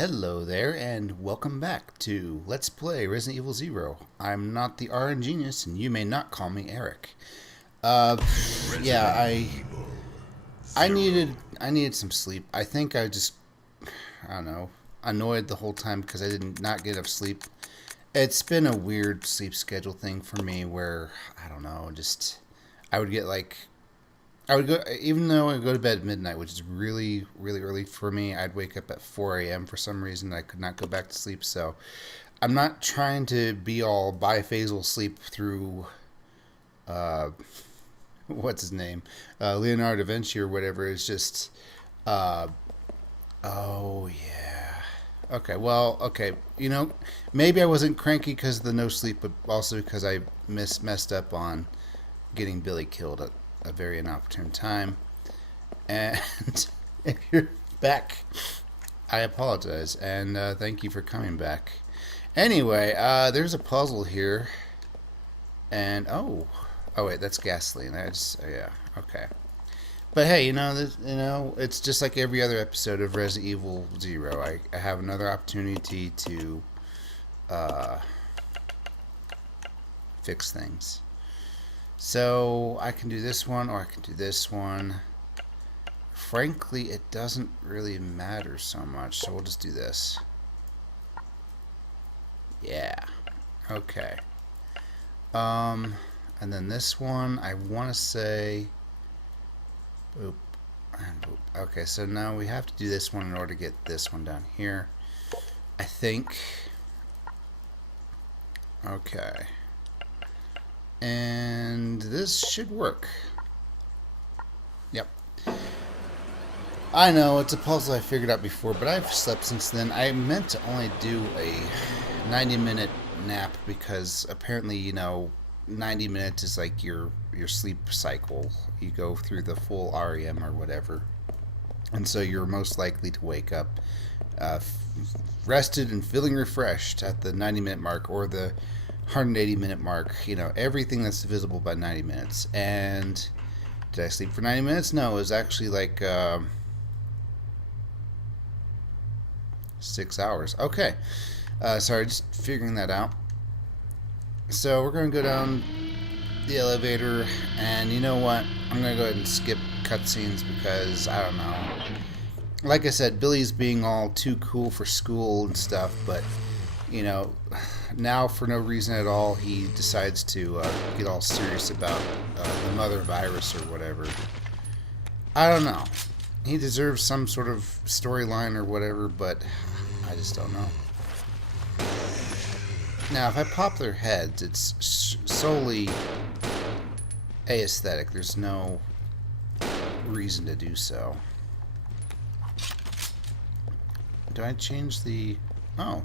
Hello there, and welcome back to Let's Play Resident Evil Zero. I'm not the RN Genius, and you may not call me Eric. Uh, yeah, I needed some sleep. I think I don't know, annoyed the whole time because I did not get enough sleep. It's been a weird sleep schedule thing for me where I don't know, I would get like I would go, even though I go to bed at midnight, which is really, really early for me. I'd wake up at 4 a.m. for some reason. I could not go back to sleep. So I'm not trying to be all biphasal sleep through, uh, what's his name? Leonardo da Vinci or whatever. It's just, uh, oh, yeah. Okay, well, okay. Maybe I wasn't cranky because of the no sleep, but also because I messed up on getting Billy killed at a very inopportune time. And if you're back, I apologize, and thank you for coming back. Anyway, there's a puzzle here, and oh wait, that's gasoline. Yeah, okay. But hey, it's just like every other episode of Resident Evil Zero. I have another opportunity to fix things. So I can do this one or I can do this one. Frankly, it doesn't really matter so much, so we'll just do this. Yeah. Okay. And then this one, I want to say boop and boop. Okay, so now we have to do this one in order to get this one down here, I think. Okay. And this should work. Yep. I know, it's a puzzle I figured out before, but I've slept since then. I meant to only do a 90-minute nap because apparently, 90 minutes is like your sleep cycle. You go through the full REM or whatever. And so you're most likely to wake up rested and feeling refreshed at the 90-minute mark or the 180-minute mark, everything that's divisible by 90 minutes. And did I sleep for 90 minutes? No, it was actually like 6 hours. Okay. Sorry, just figuring that out. So we're going to go down the elevator, and you know what? I'm going to go ahead and skip cutscenes because, I don't know. Like I said, Billy's being all too cool for school and stuff, but now for no reason at all, he decides to get all serious about the mother virus or whatever. I don't know. He deserves some sort of storyline or whatever, but I just don't know. Now, if I pop their heads, it's solely aesthetic. There's no reason to do so. Do I change the... Oh.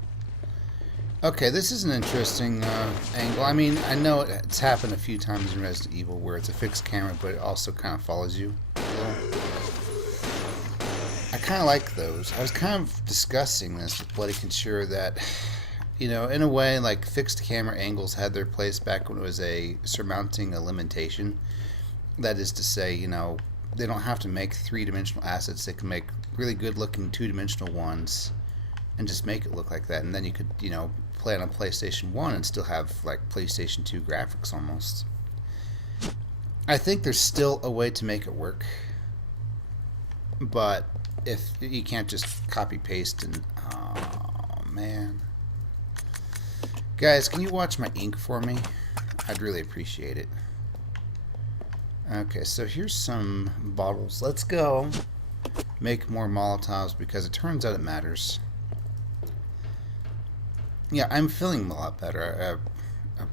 Okay, this is an interesting angle. I mean, I know it's happened a few times in Resident Evil where it's a fixed camera, but it also kind of follows you. I kind of like those. I was kind of discussing this with Bloody Consure that, in a way, like fixed camera angles had their place back when it was surmounting a limitation. That is to say, they don't have to make three-dimensional assets. They can make really good-looking two-dimensional ones and just make it look like that. And then you could, play on a PlayStation 1 and still have like PlayStation 2 graphics almost. I think there's still a way to make it work, but if you can't just copy paste and oh man, guys, can you watch my ink for me? I'd really appreciate it. Okay, so here's some bottles. Let's go make more Molotovs because it turns out it matters. Yeah, I'm feeling a lot better.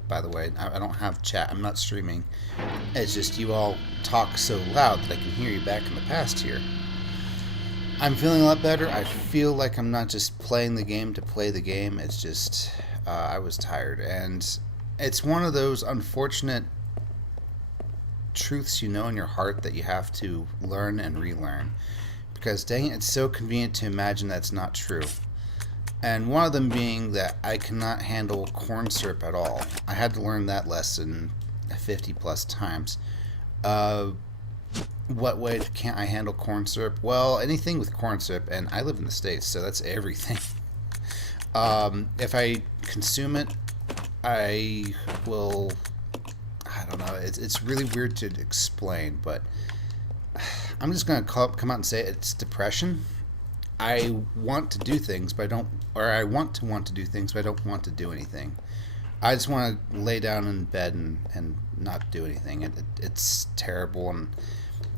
By the way, I don't have chat. I'm not streaming. It's just you all talk so loud that I can hear you back in the past here. I'm feeling a lot better. I feel like I'm not just playing the game to play the game. It's just I was tired. And it's one of those unfortunate truths in your heart that you have to learn and relearn. Because dang it, it's so convenient to imagine that's not true. And one of them being that I cannot handle corn syrup at all. I had to learn that lesson 50 plus times. What way can't I handle corn syrup? Well, anything with corn syrup, and I live in the States, so that's everything. If I consume it, I will. I don't know. It's really weird to explain, but I'm just gonna come out and say it's depression. I want to do things, but I don't, or I want to do things, but I don't want to do anything. I just want to lay down in bed and not do anything. It's terrible, and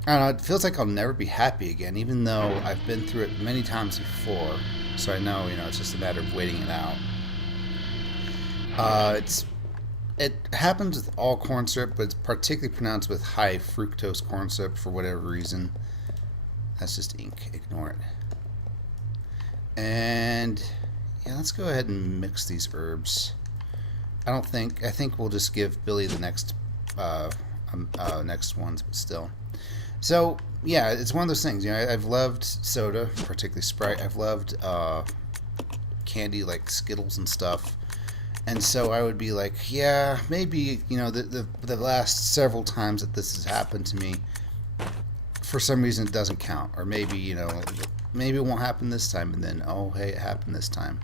I don't know. It feels like I'll never be happy again, even though I've been through it many times before. So I know, it's just a matter of waiting it out. It happens with all corn syrup, but it's particularly pronounced with high fructose corn syrup for whatever reason. That's just ink. Ignore it. And yeah, let's go ahead and mix these herbs. I think we'll just give Billy the next ones, but still. So yeah, it's one of those things. I've loved soda, particularly Sprite. I've loved candy like Skittles and stuff. And so I would be like, yeah, maybe the last several times that this has happened to me, for some reason it doesn't count, or maybe maybe it won't happen this time, and then oh hey, it happened this time.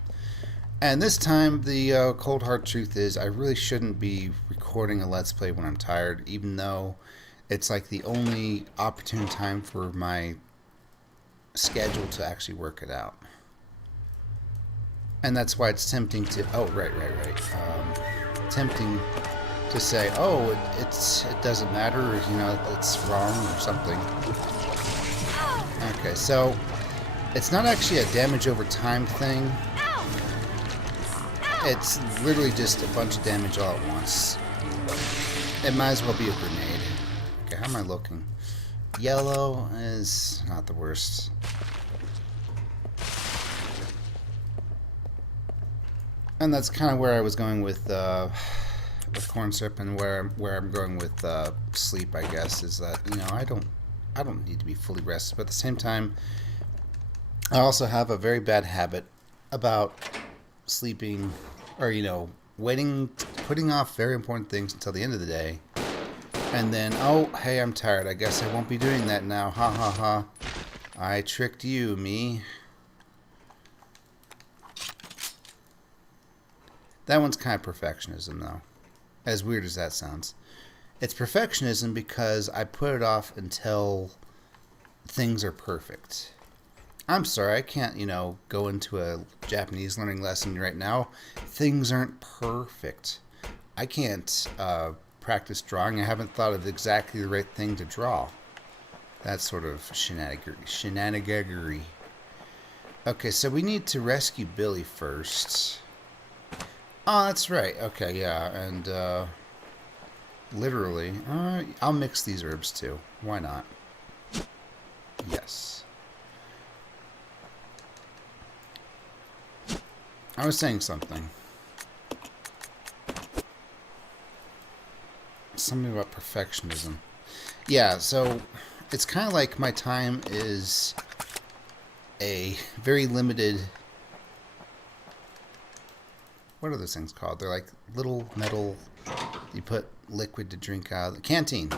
And this time, the cold hard truth is, I really shouldn't be recording a Let's Play when I'm tired, even though it's like the only opportune time for my schedule to actually work it out. And that's why it's tempting to, oh, right. Tempting to say, oh, it doesn't matter, or, it's wrong or something. Okay, so it's not actually a damage over time thing. It's literally just a bunch of damage all at once. It might as well be a grenade. Okay, how am I looking? Yellow is not the worst. And that's kind of where I was going with corn syrup, and where I'm going with sleep, I guess, is that I don't need to be fully rested, but at the same time, I also have a very bad habit about sleeping, or putting off very important things until the end of the day, and then oh hey, I'm tired, I guess I won't be doing that now, ha ha ha, I tricked you, me. That one's kind of perfectionism, though, as weird as that sounds. It's perfectionism because I put it off until things are perfect. I'm sorry, I can't, go into a Japanese learning lesson right now. Things aren't perfect. I can't practice drawing. I haven't thought of exactly the right thing to draw. That's sort of shenanigans. Okay, so we need to rescue Billy first. Oh, that's right. Okay, yeah, and literally, I'll mix these herbs too. Why not? Yes. I was saying something. Something about perfectionism. Yeah, so it's kind of like my time is a very limited... What are those things called? They're like little metal... You put liquid to drink out of the canteen.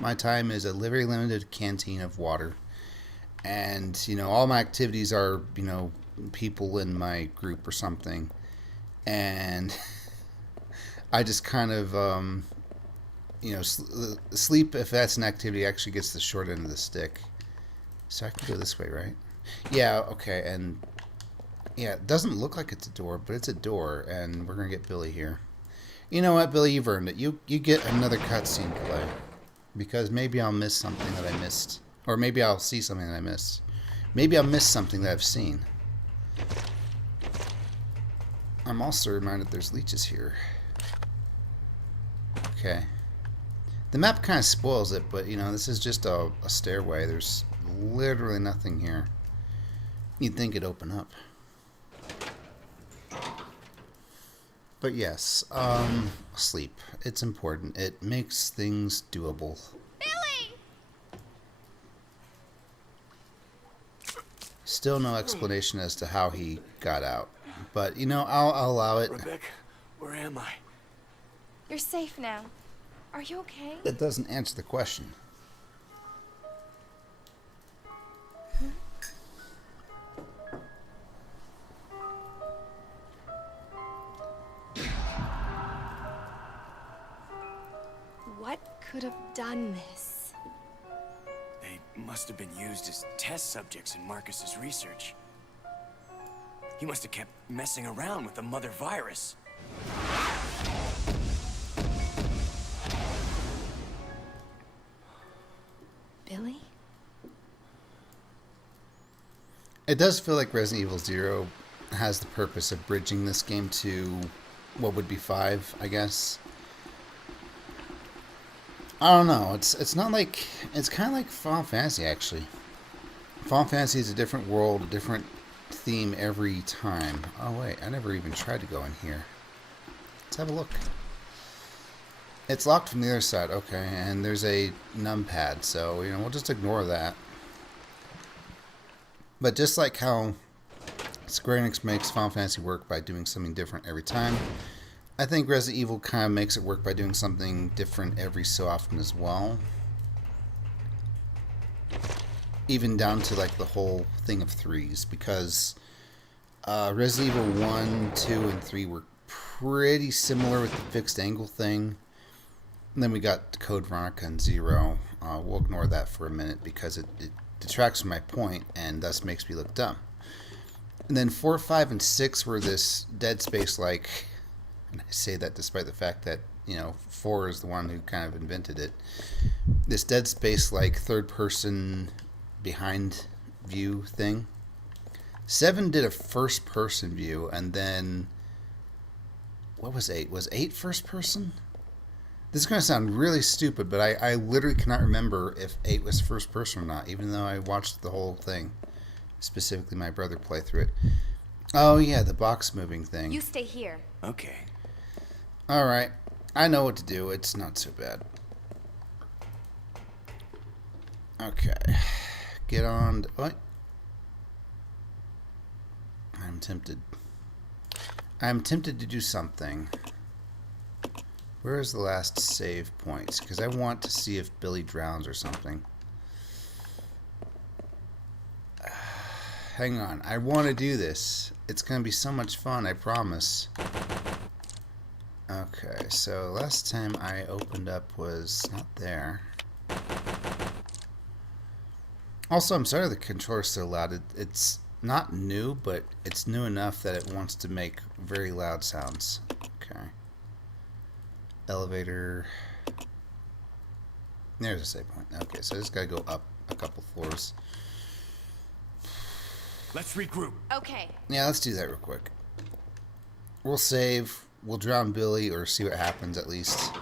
My time is a very limited canteen of water. And, all my activities are, people in my group or something. And I just kind of, sleep, if that's an activity, actually gets the short end of the stick. So I can go this way, right? Yeah, okay, and... Yeah, it doesn't look like it's a door, but it's a door, and we're going to get Billy here. You know what, Billy, you've earned it. You get another cutscene play. Because maybe I'll miss something that I missed. Or maybe I'll see something that I missed. Maybe I'll miss something that I've seen. I'm also reminded there's leeches here. Okay. The map kind of spoils it, but, this is just a stairway. There's literally nothing here. You'd think it'd open up. But yes, sleep. It's important. It makes things doable. Billy! Still no explanation as to how he got out. But, I'll allow it. Rebecca, where am I? You're safe now. Are you okay? It doesn't answer the question. could have done this? They must have been used as test subjects in Marcus's research. He must have kept messing around with the mother virus. Billy? It does feel like Resident Evil 0 has the purpose of bridging this game to what would be 5, I guess. I don't know. It's not like... It's kind of like Final Fantasy, actually. Final Fantasy is a different world, a different theme every time. Oh, wait. I never even tried to go in here. Let's have a look. It's locked from the other side. Okay, and there's a numpad, so, we'll just ignore that. But just like how Square Enix makes Final Fantasy work by doing something different every time, I think Resident Evil kind of makes it work by doing something different every so often as well. Even down to like the whole thing of 3s, because Resident Evil 1, 2, and 3 were pretty similar with the fixed angle thing. And then we got Code Veronica and 0. We'll ignore that for a minute because it detracts from my point and thus makes me look dumb. And then 4, 5, and 6 were this Dead Space-like, and I say that despite the fact that, 4 is the one who kind of invented it. This Dead Space-like third-person behind view thing. 7 did a first-person view, and then... What was 8? Was 8 first-person? This is going to sound really stupid, but I literally cannot remember if 8 was first person or not, even though I watched the whole thing. Specifically, my brother play through it. Oh, yeah, the box moving thing. You stay here. Okay. Alright. I know what to do. It's not so bad. Okay. Get on... What? I'm tempted. I'm tempted to do something. Where is the last save points? Because I want to see if Billy drowns or something. Hang on. I want to do this. It's going to be so much fun, I promise. Okay, so last time I opened up was not there. Also, I'm sorry the controller's so loud. It's not new, but it's new enough that it wants to make very loud sounds. Okay. Elevator. There's a save point. Okay, so I just gotta go up a couple floors. Let's regroup. Okay. Yeah, let's do that real quick. We'll save. We'll drown Billy or see what happens at least.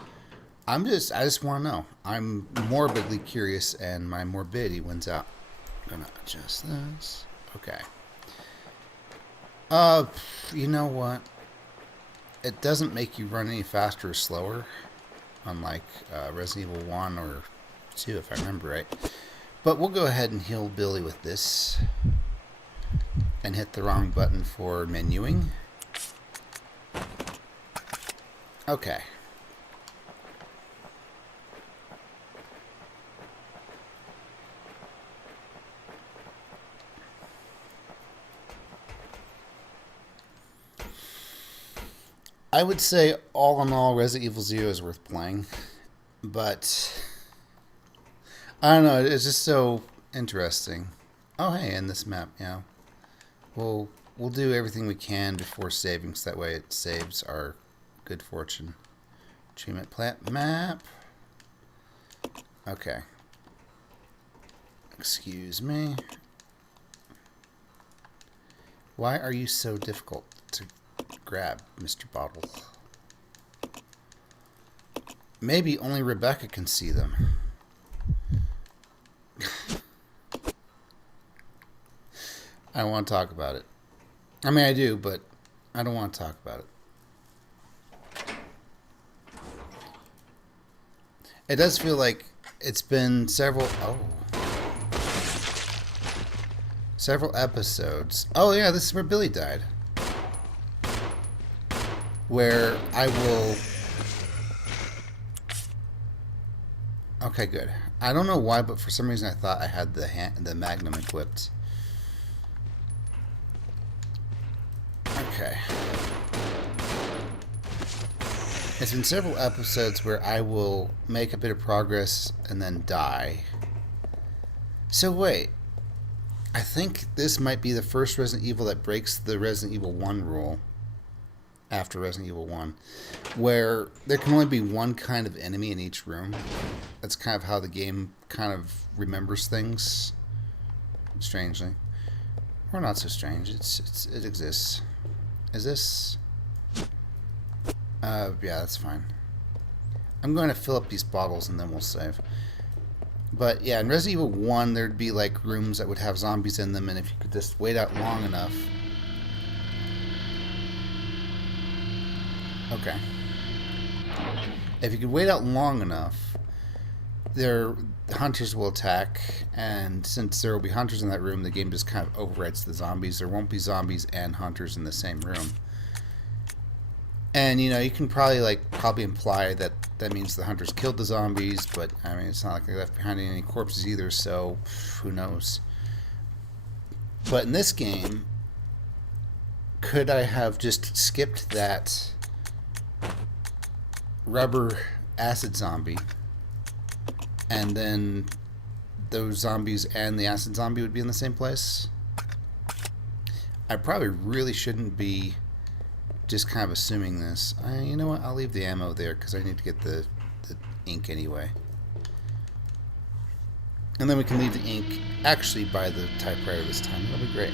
I just want to know. I'm morbidly curious and my morbidity wins out. Gonna adjust this. Okay. You know what? It doesn't make you run any faster or slower, unlike Resident Evil 1 or 2, if I remember right. But we'll go ahead and heal Billy with this. And hit the wrong button for menuing. Okay. I would say, all in all, Resident Evil 0 is worth playing. But, I don't know, it's just so interesting. Oh, hey, in this map, yeah. We'll do everything we can before saving, so that way it saves our good fortune. Treatment plant map. Okay. Excuse me. Why are you so difficult to grab, Mr. Bottle? Maybe only Rebecca can see them. I don't want to talk about it. I mean, I do, but I don't want to talk about it. It does feel like it's been several episodes. Oh yeah, this is where Billy died. Where I will... Okay, good. I don't know why, but for some reason I thought I had the Magnum equipped. Okay. It's been several episodes where I will make a bit of progress and then die. So wait, I think this might be the first Resident Evil that breaks the Resident Evil 1 rule after Resident Evil 1, where there can only be one kind of enemy in each room. That's kind of how the game kind of remembers things, strangely. Or not so strange, it exists. Is this... yeah, that's fine. I'm going to fill up these bottles and then we'll save. But yeah, in Resident Evil 1, there'd be like rooms that would have zombies in them, and if you could just wait out long enough... Okay. If you could wait out long enough, the hunters will attack, and since there will be hunters in that room, the game just kind of overwrites the zombies. There won't be zombies and hunters in the same room. And, you know, you can probably imply that that means the hunters killed the zombies, but, I mean, it's not like they left behind any corpses either, so who knows. But in this game, could I have just skipped that rubber acid zombie, and then those zombies and the acid zombie would be in the same place? I probably really shouldn't be just kind of assuming this. You know what? I'll leave the ammo there because I need to get the ink anyway. And then we can leave the ink actually by the typewriter this time. That'll be great.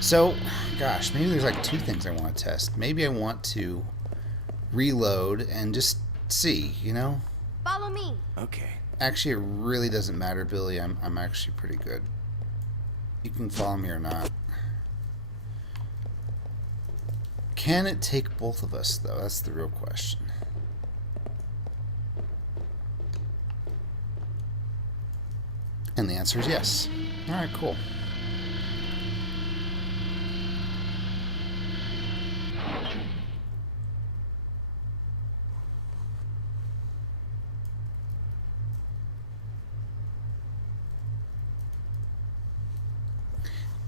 So, gosh, maybe there's like two things I want to test. Maybe I want to reload and just see, you know? Follow me. Okay. Actually, it really doesn't matter, Billy. I'm actually pretty good. You can follow me or not. Can it take both of us, though? That's the real question. And the answer is yes. Alright, cool.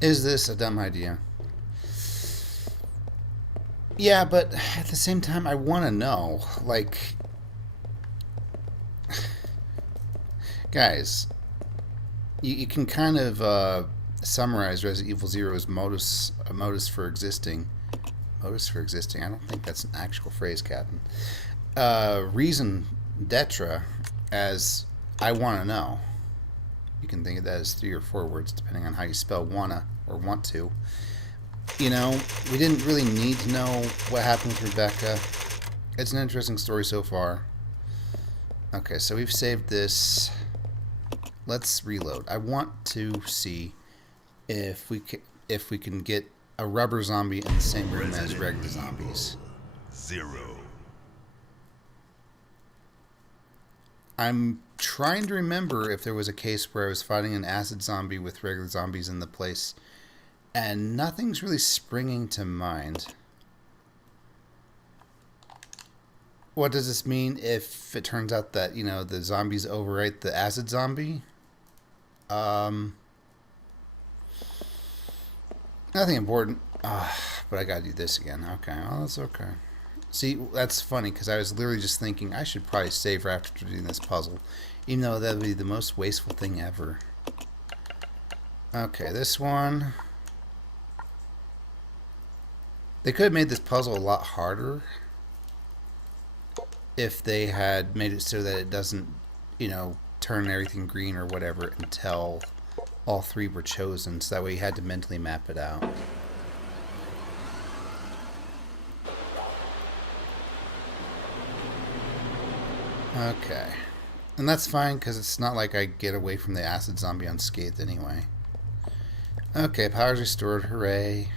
Is this a dumb idea? Yeah, but at the same time, I want to know. Like, guys, you can kind of summarize Resident Evil Zero's modus for existing. Modus for existing. I don't think that's an actual phrase, Captain. Reason d'etre as I want to know. You can think of that as 3 or 4 words, depending on how you spell wanna or want to. You know, we didn't really need to know what happened with Rebecca. It's an interesting story so far. Okay, so we've saved this. Let's reload. I want to see if we can get a rubber zombie in the same room as regular zombies. 0. I'm trying to remember if there was a case where I was fighting an acid zombie with regular zombies in the place, and nothing's really springing to mind. What does this mean if it turns out that, you know, the zombies overwrite the acid zombie? Nothing important. But I gotta do this again. Okay, well, that's okay. See, that's funny, because I was literally just thinking I should probably save right after doing this puzzle, even though that would be the most wasteful thing ever. Okay, this one. They could have made this puzzle a lot harder if they had made it so that it doesn't, you know, turn everything green or whatever until all 3 were chosen, so that way you had to mentally map it out. Okay. And that's fine, because it's not like I get away from the acid zombie unscathed anyway. Okay, power's restored. Hooray.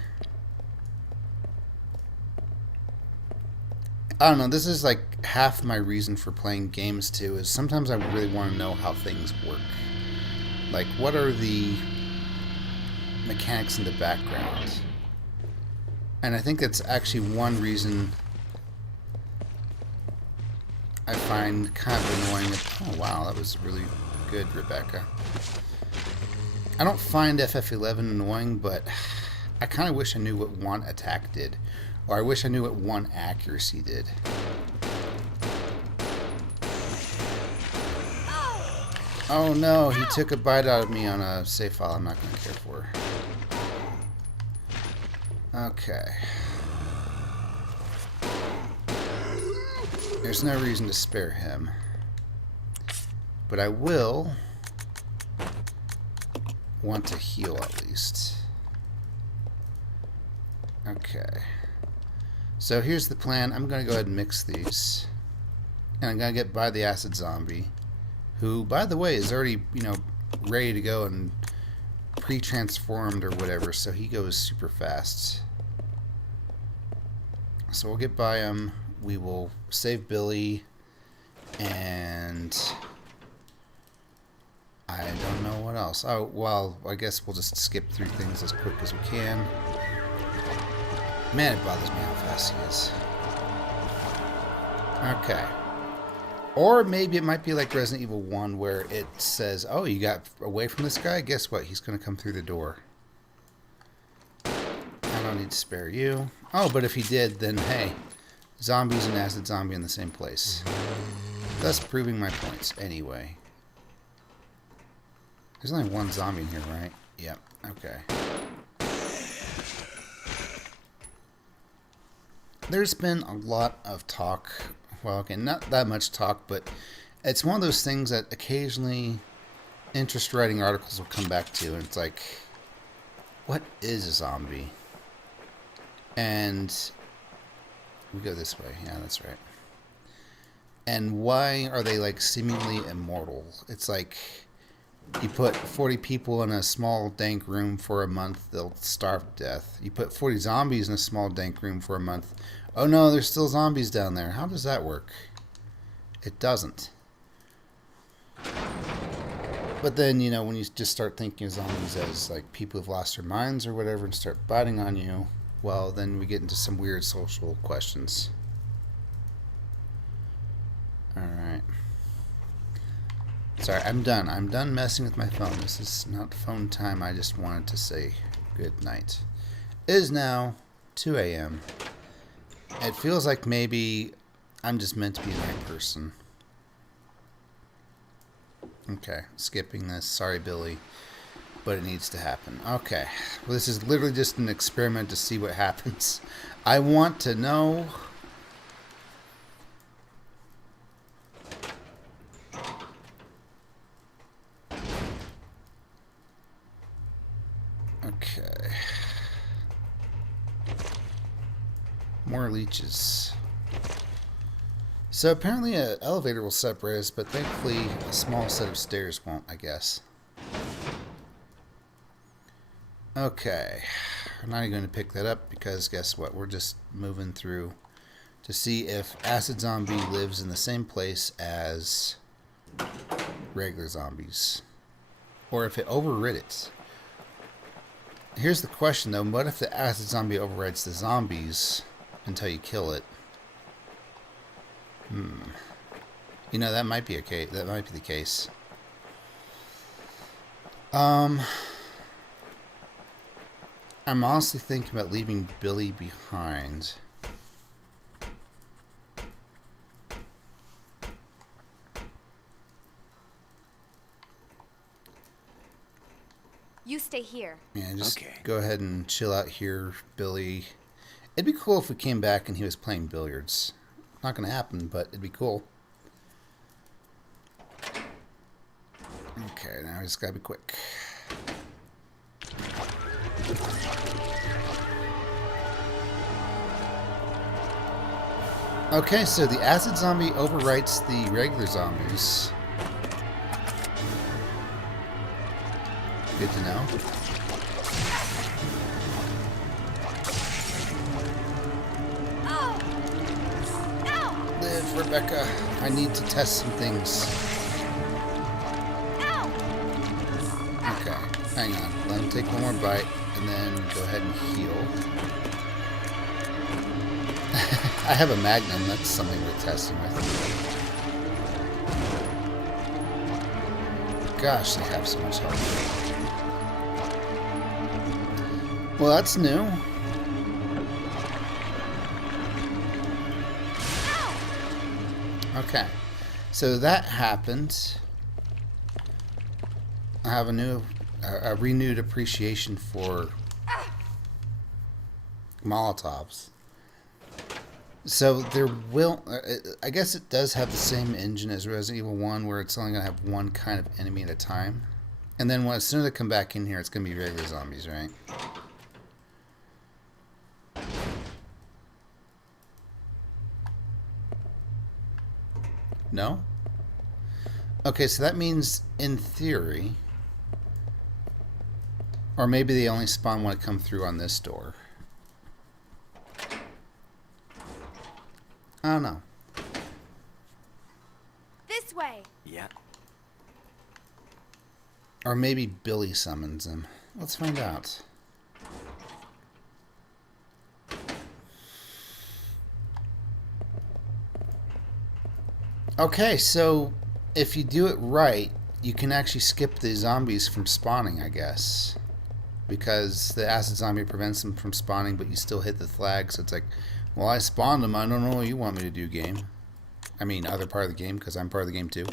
I don't know, this is like half my reason for playing games too, is sometimes I really want to know how things work. Like, what are the mechanics in the background? And I think that's actually one reason I find kind of annoying. Oh wow, that was really good, Rebecca. I don't find FF11 annoying, but I kind of wish I knew what one attack did. Or I wish I knew what one accuracy did. Oh no, he took a bite out of me on a save file I'm not going to care for. Okay. There's no reason to spare him. But I will want to heal at least. Okay. So here's the plan. I'm going to go ahead and mix these. And I'm going to get by the acid zombie. Who, by the way, is already, ready to go and pre-transformed or whatever. So he goes super fast. So we'll get by him. We will save Billy. And I don't know what else. Oh, well, I guess we'll just skip through things as quick as we can. Man, it bothers me how fast he is. Okay. Or maybe it might be like Resident Evil 1 where it says, oh, you got away from this guy? Guess what? He's going to come through the door. I don't need to spare you. Oh, but if he did, then hey, zombies and acid zombie in the same place. Thus proving my points anyway. There's only one zombie in here, right? Yep. Okay. There's been a lot of talk. Well, okay, not that much talk, but it's one of those things that occasionally interest writing articles will come back to, and it's like, what is a zombie? And we go this way. Yeah, that's right. And why are they like seemingly immortal? It's like you put 40 people in a small dank room for a month, they'll starve to death. You put 40 zombies in a small dank room for a month. Oh no, there's still zombies down there. How does that work? It doesn't. But then, when you just start thinking of zombies as like people who've lost their minds or whatever and start biting on you, well, then we get into some weird social questions. Alright. Sorry, I'm done. I'm done messing with my phone. This is not phone time. I just wanted to say good night. It is now 2 a.m. It feels like maybe I'm just meant to be a night person. Okay, skipping this. Sorry, Billy. But it needs to happen. Okay. Well, this is literally just an experiment to see what happens. I want to know... Okay. More leeches. So apparently an elevator will separate us, but thankfully a small set of stairs won't, I guess. Okay. I'm not even going to pick that up because guess what? We're just moving through to see if acid zombie lives in the same place as regular zombies. Or if it overrid it. Here's the question though, what if the acid zombie overrides the zombies until you kill it? That might be that might be the case. I'm honestly thinking about leaving Billy behind. You stay here. Yeah, just Okay. go ahead and chill out here, Billy. It'd be cool if we came back and he was playing billiards. Not gonna happen, but it'd be cool. Okay, now I just gotta be quick. Okay, so the acid zombie overwrites the regular zombies. Good to know. Oh! Ow! Live, Rebecca. I need to test some things. Ow! Okay, hang on. Let him take one more bite, and then go ahead and heal. I have a magnum. That's something we're testing with. Gosh, they have so much health. Well, that's new. Okay. So that happened. I have a renewed appreciation for Molotovs. So there will, I guess it does have the same engine as Resident Evil 1, where it's only going to have one kind of enemy at a time. And then as soon as I come back in here, it's going to be regular zombies, right? No? Okay, so that means, in theory, or maybe they only spawn when I come through on this door. I don't know. This way. Yeah. Or maybe Billy summons him. Let's find out. Okay, so if you do it right, you can actually skip the zombies from spawning, I guess. Because the acid zombie prevents them from spawning, but you still hit the flag, so it's like, well, I spawned them, I don't know what you want me to do, game. I mean, other part of the game, because I'm part of the game too.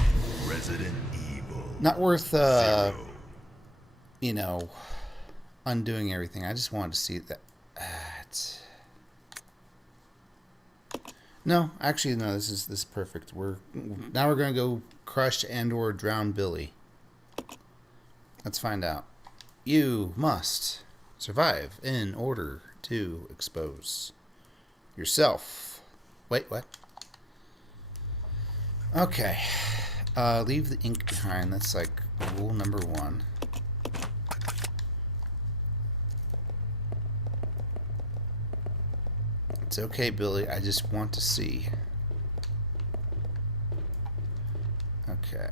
Resident Evil. Not worth, you know, undoing everything. I just wanted to see that. No, actually, no. This is perfect. Now we're gonna go crush and/or drown Billy. Let's find out. You must survive in order to expose yourself. Wait, what? Okay. Leave the ink behind. That's like rule number 1. It's okay, Billy. I just want to see. Okay.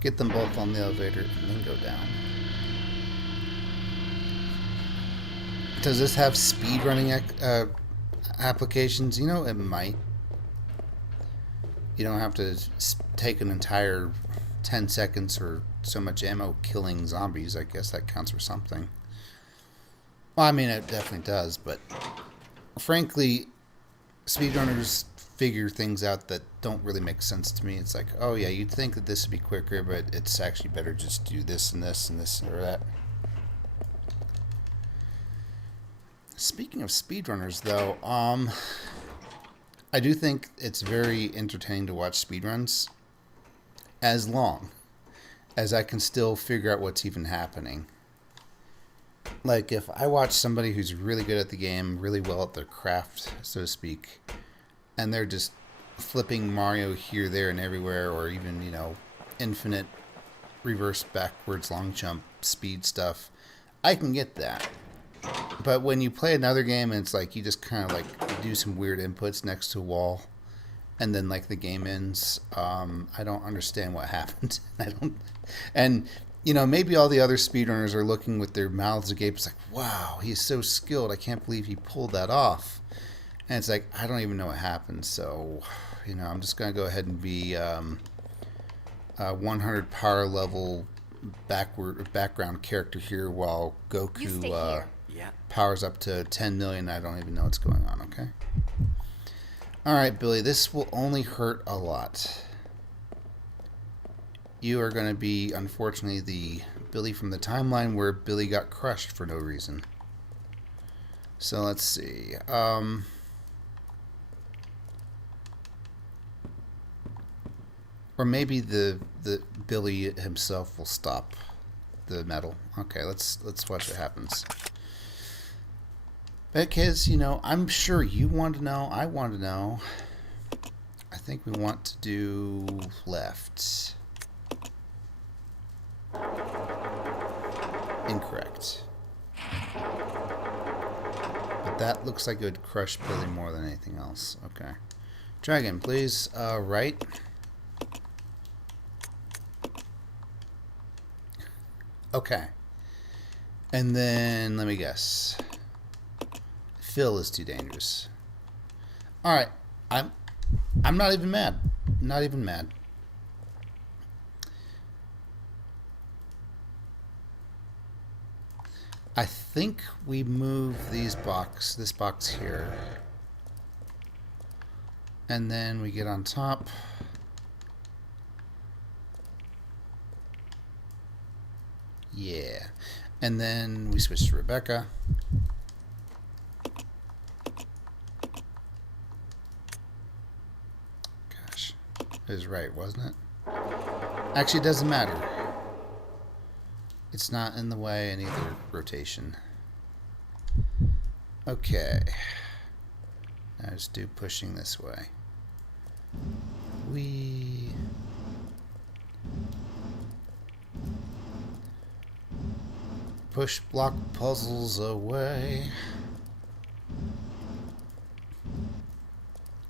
Get them both on the elevator and then go down. Does this have speedrunning applications? You know, it might. You don't have to take an entire 10 seconds or so much ammo killing zombies. I guess that counts for something. Well, I mean, it definitely does, but frankly, speedrunners figure things out that don't really make sense to me. It's like, oh yeah, you'd think that this would be quicker, but it's actually better just do this and this and this or that. Speaking of speedrunners, though, I do think it's very entertaining to watch speedruns as long as I can still figure out what's even happening. Like, if I watch somebody who's really good at the game, really well at their craft, so to speak, and they're just flipping Mario here, there, and everywhere, or even, you know, infinite reverse, backwards, long jump, speed stuff, I can get that. But when you play another game and it's like you just kind of like do some weird inputs next to a wall, and then like the game ends, I don't understand what happened. And you know, maybe all the other speedrunners are looking with their mouths agape. It's like, wow, he's so skilled. I can't believe he pulled that off. And it's like, I don't even know what happened. So, you know, I'm just going to go ahead and be 100 power level background character here while Goku powers up to 10 million. I don't even know what's going on, okay? All right, Billy, this will only hurt a lot. You are going to be, unfortunately, the Billy from the timeline where Billy got crushed for no reason. So let's see. Or maybe the Billy himself will stop the metal. Okay, let's watch what happens. But kids, you know, I'm sure you want to know. I want to know. I think we want to do left. Incorrect. But that looks like it would crush Billy more than anything else. Okay. Try again, please. Right. Okay. And then, let me guess. Phil is too dangerous. Alright. I'm not even mad. Not even mad. I think we move this box here. And then we get on top. Yeah. And then we switch to Rebecca. Gosh. It was right, wasn't it? Actually, it doesn't matter. It's not in the way in either rotation. Okay. Now just do pushing this way. We push block puzzles away.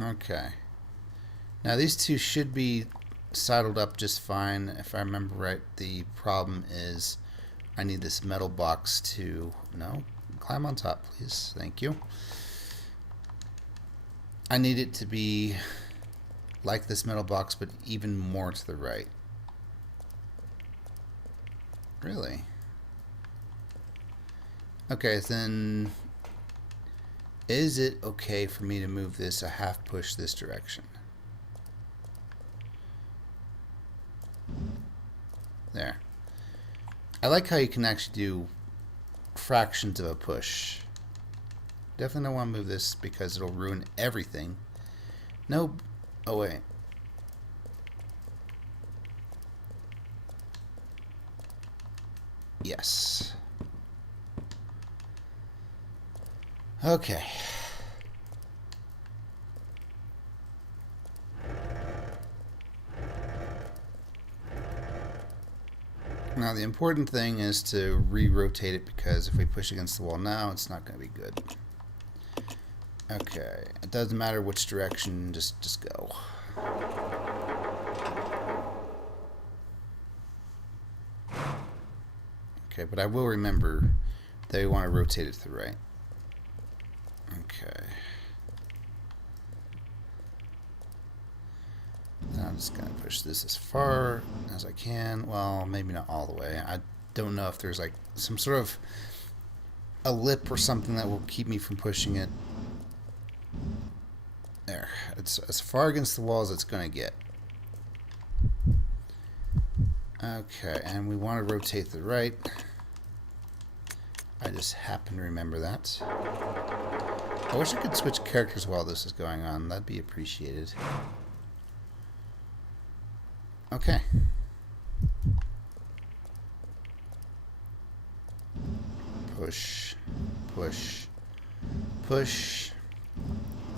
Okay. Now these two should be saddled up just fine. If I remember right, the problem is I need this metal box to... No, climb on top, please. Thank you. I need it to be like this metal box, but even more to the right. Really? Okay, then is it okay for me to move this a half push this direction? There. I like how you can actually do fractions of a push. Definitely don't want to move this because it'll ruin everything. No. Oh, wait. Yes. Okay. Now the important thing is to re-rotate it, because if we push against the wall now, it's not going to be good. Okay, it doesn't matter which direction, just go. Okay, but I will remember that we want to rotate it to the right. Okay. Then I'm just going to push this as far as I can. Well, maybe not all the way. I don't know if there's like some sort of a lip or something that will keep me from pushing it. There. It's as far against the wall as it's going to get. Okay, and we want to rotate to the right. I just happen to remember that. I wish I could switch characters while this is going on. That'd be appreciated. Okay. Push, push, push,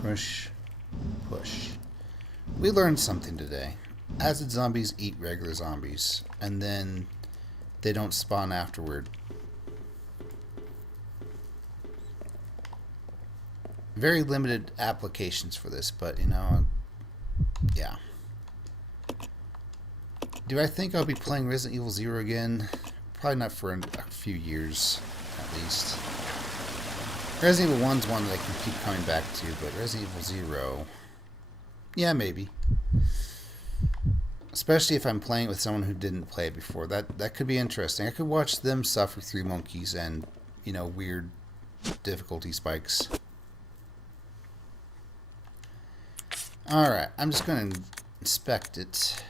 push, push. We learned something today. Acid zombies eat regular zombies, and then they don't spawn afterward. Very limited applications for this, but you know, yeah. Do I think I'll be playing Resident Evil 0 again? Probably not for a few years, at least. Resident Evil 1's one that I can keep coming back to, but Resident Evil 0... yeah, maybe. Especially if I'm playing it with someone who didn't play it before. That could be interesting. I could watch them suffer through monkeys and, you know, weird difficulty spikes. Alright, I'm just going to inspect it.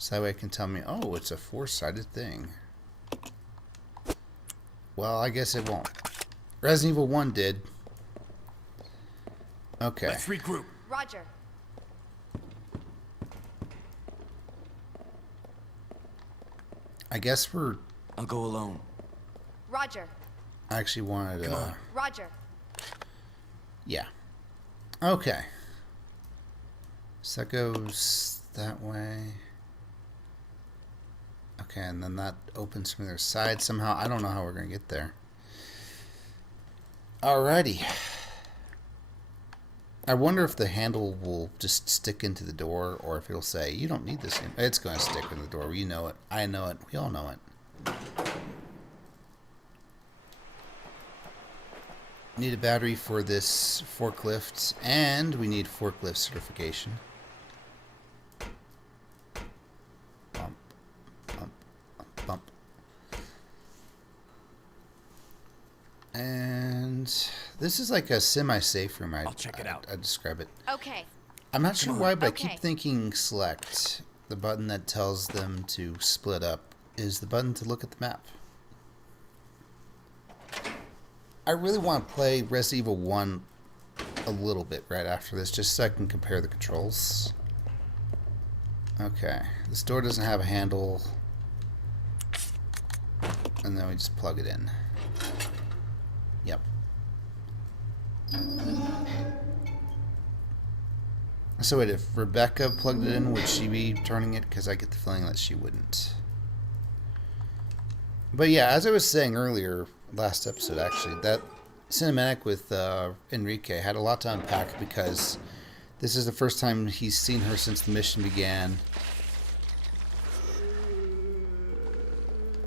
So that way it can tell me, oh, it's a four-sided thing. Well, I guess it won't. Resident Evil 1 did. Okay. Let's regroup. Roger. I guess we're... I'll go alone. Roger. I actually wanted Come on. Roger. yeah. Okay. So that goes that way. Okay, and then that opens from the other side somehow. I don't know how we're going to get there. Alrighty. I wonder if the handle will just stick into the door, or if it'll say, you don't need this. It's going to stick into the door. You know it. I know it. We all know it. Need a battery for this forklift, and we need forklift certification. Bump, bump, bump. This is like a semi-safe room. I'll check it out. I'd describe it. Okay. I'm not sure why, but I Okay. keep thinking select, the button that tells them to split up, is the button to look at the map. I really want to play Resident Evil 1 a little bit right after this, just so I can compare the controls. Okay, this door doesn't have a handle, and then we just plug it in. Yep. So wait, if Rebecca plugged it in, would she be turning it? Because I get the feeling that she wouldn't. But yeah, as I was saying earlier, last episode actually, that cinematic with Enrique had a lot to unpack because this is the first time he's seen her since the mission began.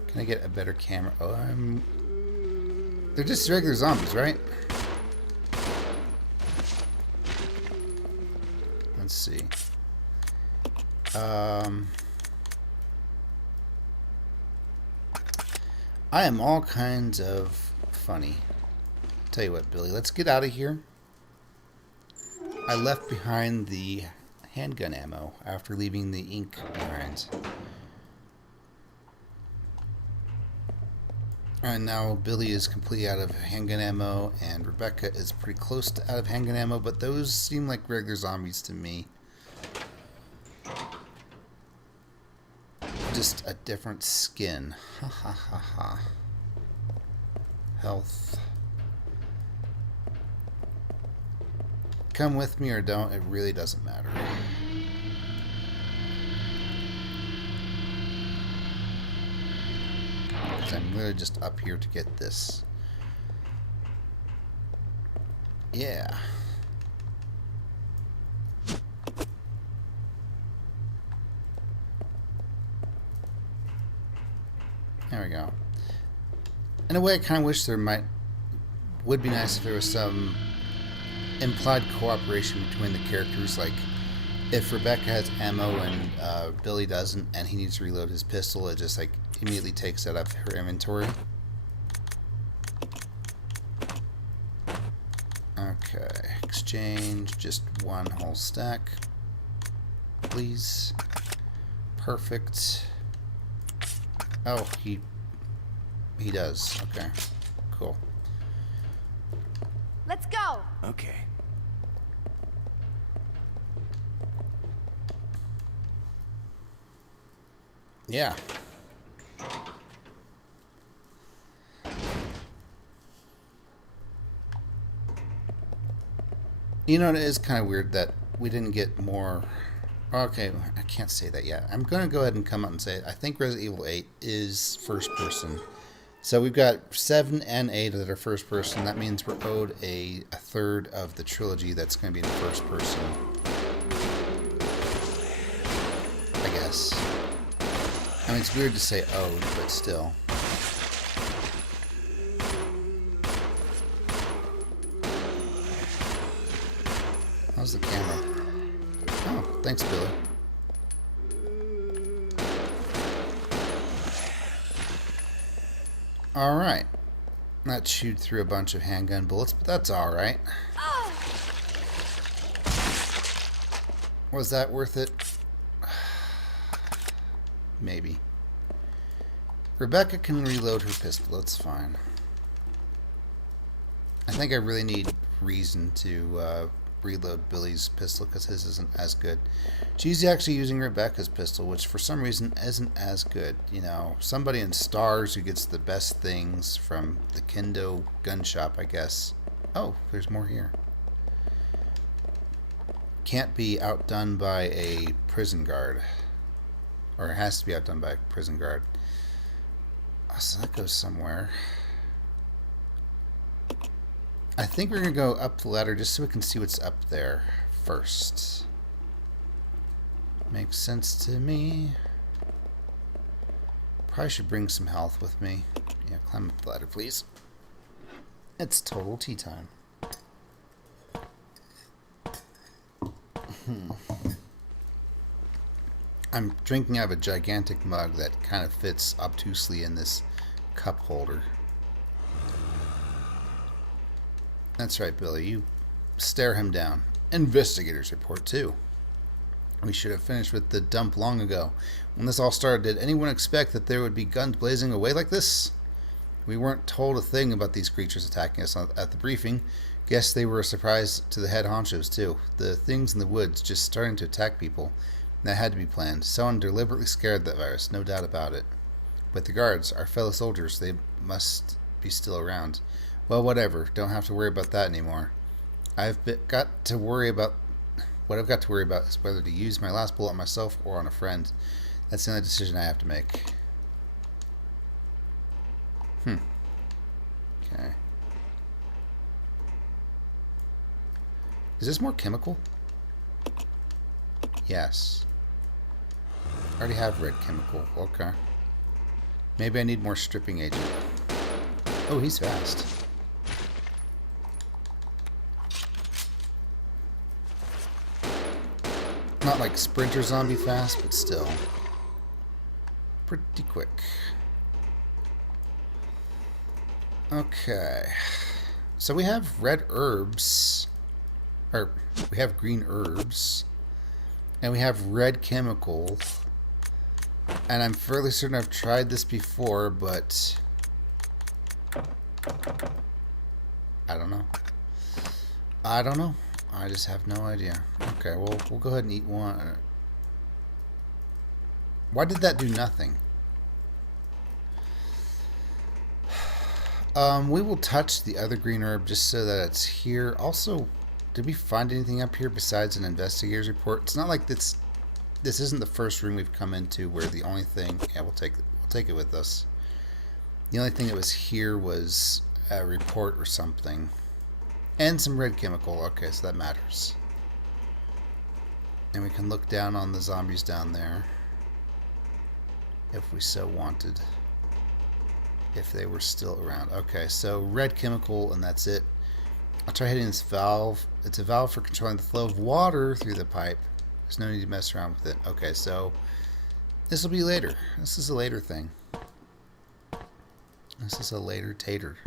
Can I get a better camera? Oh, they're just regular zombies, right? Let's see. I am all kinds of funny. Tell you what, Billy, let's get out of here. I left behind the handgun ammo after leaving the ink behind. And now Billy is completely out of handgun ammo, and Rebecca is pretty close to out of handgun ammo, but those seem like regular zombies to me. Just a different skin. Ha ha ha ha. Health. Come with me or don't, it really doesn't matter. Because I'm really just up here to get this. Yeah. There we go. In a way, I kind of wish there would be nice if there was some implied cooperation between the characters. Like, if Rebecca has ammo and Billy doesn't, and he needs to reload his pistol, it just like immediately takes that up her inventory. Okay, exchange just one whole stack, please. Perfect. Oh, he does. Okay, cool. Let's go. Okay. Yeah. You know, it is kind of weird that we didn't get more. Okay, I can't say that yet. I'm going to go ahead and come out and say it. I think Resident Evil 8 is first person. So we've got 7 and 8 that are first person. That means we're owed a third of the trilogy that's going to be in first person. I guess. I mean, it's weird to say owed, but still. How's the camera? Oh, thanks, Billy. Alright. That chewed through a bunch of handgun bullets, but that's alright. Oh. Was that worth it? Maybe. Rebecca can reload her pistol, that's fine. I think I really need reason to reload Billy's pistol because his isn't as good. She's actually using Rebecca's pistol, which for some reason isn't as good. You know, somebody in Stars who gets the best things from the Kendo gun shop, I guess. Oh, there's more here. Can't be outdone by a prison guard. Or it has to be outdone by a prison guard. Oh, so that goes somewhere. I think we're going to go up the ladder just so we can see what's up there first. Makes sense to me. Probably should bring some health with me. Yeah, climb up the ladder, please. It's total tea time. I'm drinking out of a gigantic mug that kind of fits obtusely in this cup holder. That's right, Billy. You stare him down. Investigators report, too. We should have finished with the dump long ago. When this all started, did anyone expect that there would be guns blazing away like this? We weren't told a thing about these creatures attacking us at the briefing. Guess they were a surprise to the head honchos, too. The things in the woods just starting to attack people. That had to be planned. Someone deliberately scared that virus, no doubt about it. But the guards, our fellow soldiers, they must be still around. Well, whatever. Don't have to worry about that anymore. What I've got to worry about is whether to use my last bullet on myself or on a friend. That's the only decision I have to make. Okay. Is this more chemical? Yes. I already have red chemical. Okay. Maybe I need more stripping agent. Oh, he's fast. Not like sprinter zombie fast, but still. Pretty quick. Okay. So we have red herbs. Or, we have green herbs. And we have red chemical. And I'm fairly certain I've tried this before, but I don't know. I don't know. I just have no idea. Okay, well, we'll go ahead and eat one. Why did that do nothing? We will touch the other green herb just so that it's here. Also, did we find anything up here besides an investigator's report? It's not like this isn't the first room we've come into where the only thing... Yeah, we'll take it with us. The only thing that was here was a report or something. And some red chemical. Okay, so that matters. And we can look down on the zombies down there. If we so wanted. If they were still around. Okay, so red chemical, and that's it. I'll try hitting this valve. It's a valve for controlling the flow of water through the pipe. There's no need to mess around with it. Okay, so this will be later. This is a later thing. This is a later tater.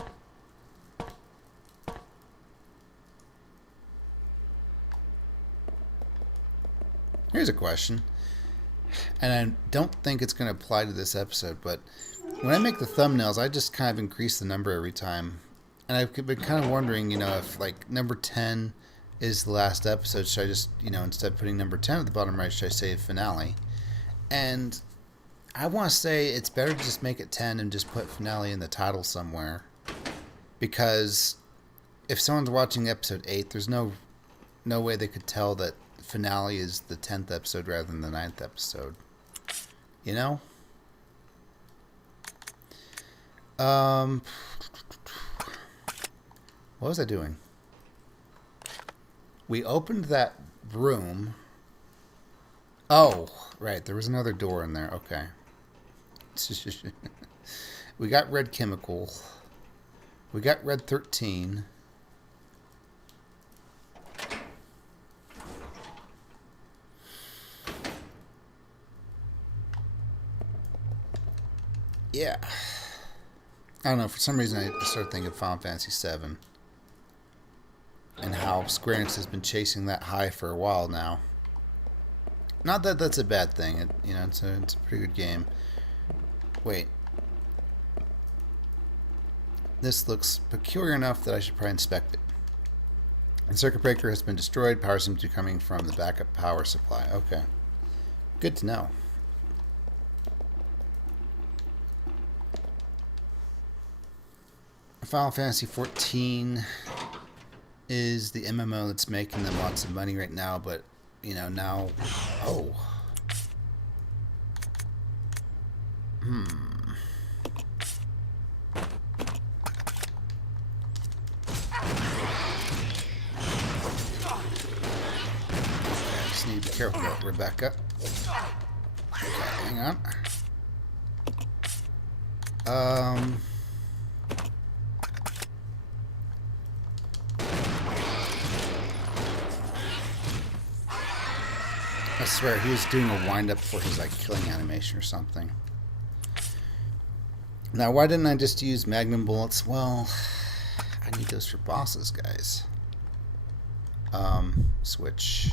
Here's a question. And I don't think it's going to apply to this episode, but when I make the thumbnails, I just kind of increase the number every time. And I've been kind of wondering, if like number 10 is the last episode, should I just, instead of putting number 10 at the bottom right, should I say finale? And I want to say it's better to just make it 10 and just put finale in the title somewhere. Because if someone's watching episode 8, there's no way they could tell that finale is the 10th episode rather than the 9th episode. What was I doing? We opened that room. Oh, right. There was another door in there. Okay. We got red chemical. We got red 13. Yeah. I don't know. For some reason, I started thinking of Final Fantasy XIV. And how Square Enix has been chasing that high for a while now. Not that that's a bad thing. It's a pretty good game. Wait. This looks peculiar enough that I should probably inspect it. The circuit breaker has been destroyed. Power seems to be coming from the backup power supply. Okay. Good to know. Final Fantasy XIV is the MMO that's making them lots of money right now, but, now... Oh. I just need to be careful about Rebecca. Okay, hang on. I swear, he was doing a wind-up for his, killing animation or something. Now, why didn't I just use magnum bullets? Well, I need those for bosses, guys. Switch.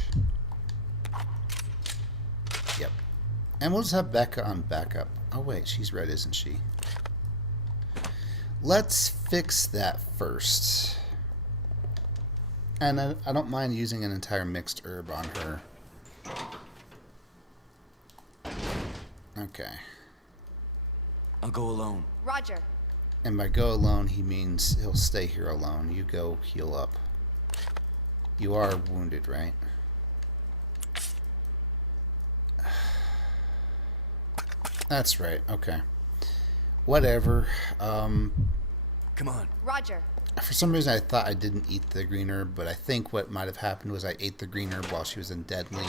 Yep. And we'll just have Becca on backup. Oh wait, she's red, isn't she? Let's fix that first. And I don't mind using an entire mixed herb on her. Okay. I'll go alone. Roger. And by go alone, he means he'll stay here alone. You go heal up. You are wounded, right? That's right. Okay. Whatever. Come on. Roger. For some reason, I thought I didn't eat the green herb, but I think what might have happened was I ate the green herb while she was in deadly,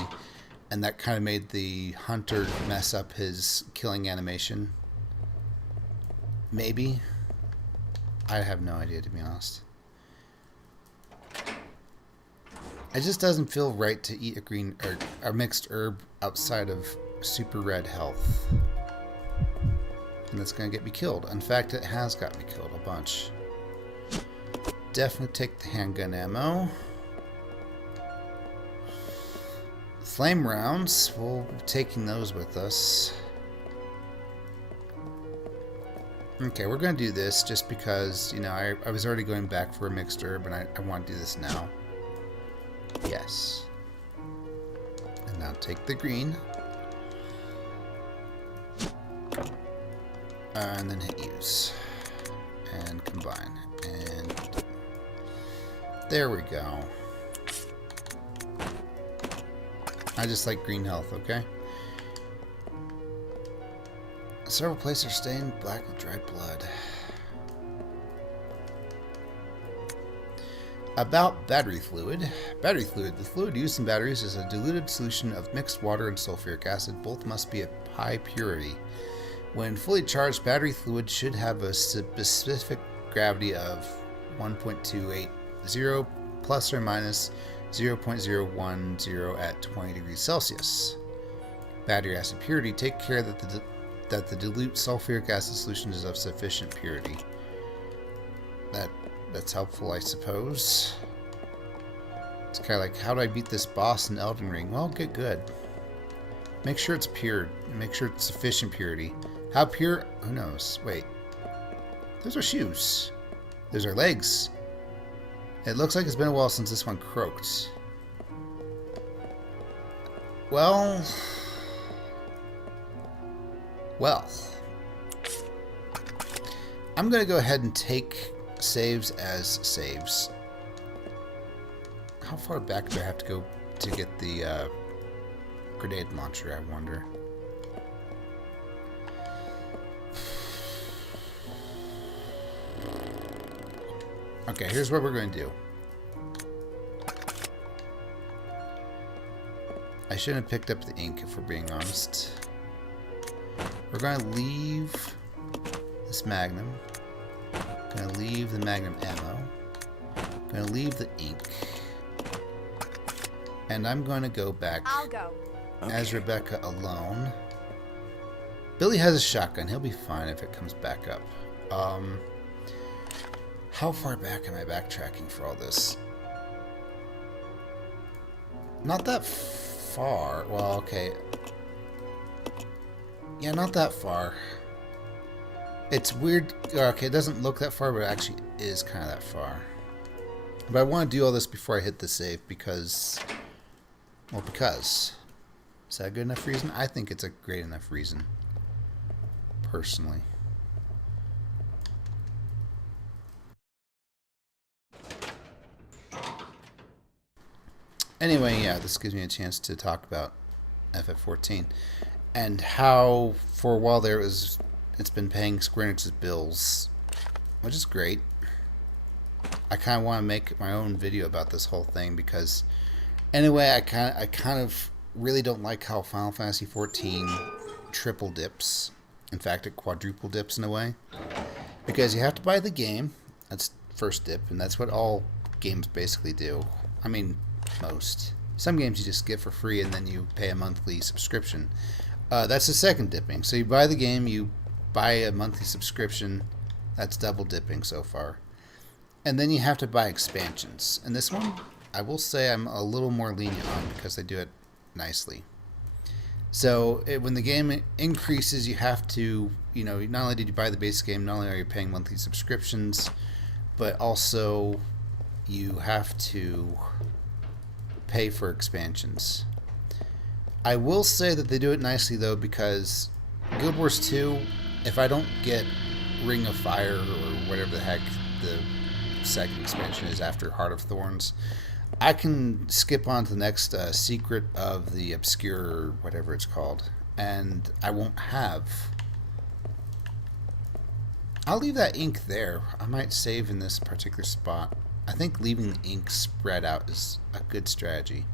and that kind of made the hunter mess up his killing animation. Maybe. I have no idea, to be honest. It just doesn't feel right to eat a green or a mixed herb outside of super red health. And that's going to get me killed. In fact, it has got me killed a bunch. Definitely take the handgun ammo. Flame rounds, we'll be taking those with us. Okay, we're going to do this just because, you know, I was already going back for a mixed herb and I want to do this now. Yes. And now take the green. And then hit use. And combine. And there we go. I just like green health, okay? Several places are stained black with dried blood. About battery fluid. Battery fluid. The fluid used in batteries is a diluted solution of mixed water and sulfuric acid. Both must be at high purity. When fully charged, battery fluid should have a specific gravity of 1.280 plus or minus 0.010 at 20 degrees Celsius. Battery acid purity. Take care that the dilute sulfuric acid solution is of sufficient purity. That's helpful, I suppose. It's kind of like, how do I beat this boss in Elden Ring? Well, get good. Make sure it's pure. Make sure it's sufficient purity. How pure? Who knows? Wait. Those are shoes. Those are legs. It looks like it's been a while since this one croaked. Well. I'm going to go ahead and take saves as saves. How far back do I have to go to get the grenade launcher, I wonder? Okay, here's what we're going to do. I shouldn't have picked up the ink, if we're being honest. We're going to leave this magnum. Going to leave the magnum ammo. Going to leave the ink. And I'm going to go back I'll go. as Rebecca alone. Billy has a shotgun. He'll be fine if it comes back up. How far back am I backtracking for all this? Not that far. Well, okay. Yeah, not that far. It's weird. Okay, it doesn't look that far, but it actually is kind of that far. But I want to do all this before I hit the save because... Well, because... Is that a good enough reason? I think it's a great enough reason. Personally. Anyway, yeah, this gives me a chance to talk about FF14 and how for a while there it's been paying Square Enix's bills, which is great. I kind of want to make my own video about this whole thing because anyway, I kind of really don't like how Final Fantasy XIV triple dips. In fact, it quadruple dips in a way because you have to buy the game. That's first dip, and that's what all games basically do. I mean, most. Some games you just get for free and then you pay a monthly subscription. That's the second dipping. So you buy the game, you buy a monthly subscription. That's double dipping so far. And then you have to buy expansions. And this one, I will say I'm a little more lenient on because they do it nicely. So when the game increases, you have to, not only did you buy the base game, not only are you paying monthly subscriptions, but also you have to pay for expansions. I will say that they do it nicely, though, because Guild Wars 2, if I don't get Ring of Fire or whatever the heck the second expansion is after Heart of Thorns, I can skip on to the next Secret of the Obscure, or whatever it's called, and I won't have. I'll leave that ink there. I might save in this particular spot. I think leaving the ink spread out is a good strategy.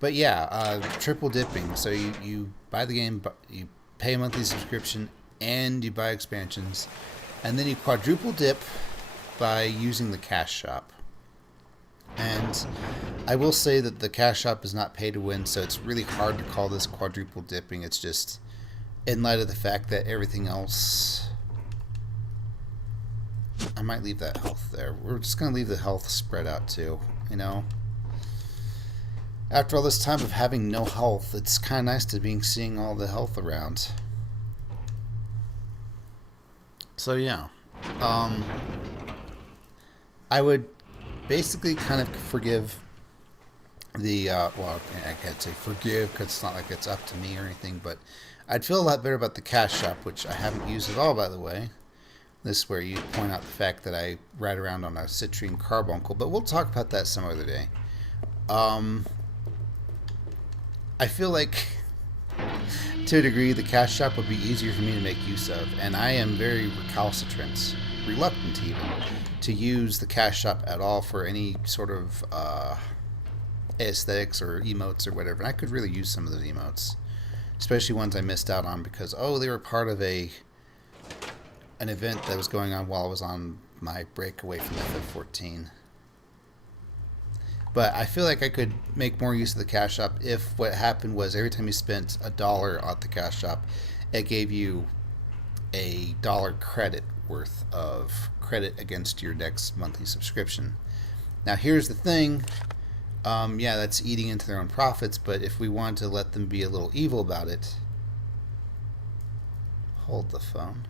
But yeah, triple dipping. So you buy the game, you pay a monthly subscription, and you buy expansions, and then you quadruple dip by using the cash shop. And I will say that the cash shop is not pay to win, so it's really hard to call this quadruple dipping. It's just in light of the fact that everything else... I might leave that health there. We're just going to leave the health spread out too, After all this time of having no health, it's kind of nice to be seeing all the health around. So yeah. I would basically kind of forgive the, well, I can't say forgive because it's not like it's up to me or anything, but I'd feel a lot better about the cash shop, which I haven't used at all, by the way. This is where you point out the fact that I ride around on a citrine carbuncle, but we'll talk about that some other day. I feel like, to a degree, the cash shop would be easier for me to make use of, and I am very recalcitrant, reluctant even, to use the cash shop at all for any sort of aesthetics or emotes or whatever. And I could really use some of those emotes, especially ones I missed out on because, they were part of an event that was going on while I was on my break away from FF14. But I feel like I could make more use of the cash shop if what happened was every time you spent $1 at the cash shop, it gave you $1 credit worth of credit against your next monthly subscription. Now here's the thing. Yeah, that's eating into their own profits, but if we want to let them be a little evil about it... Hold the phone.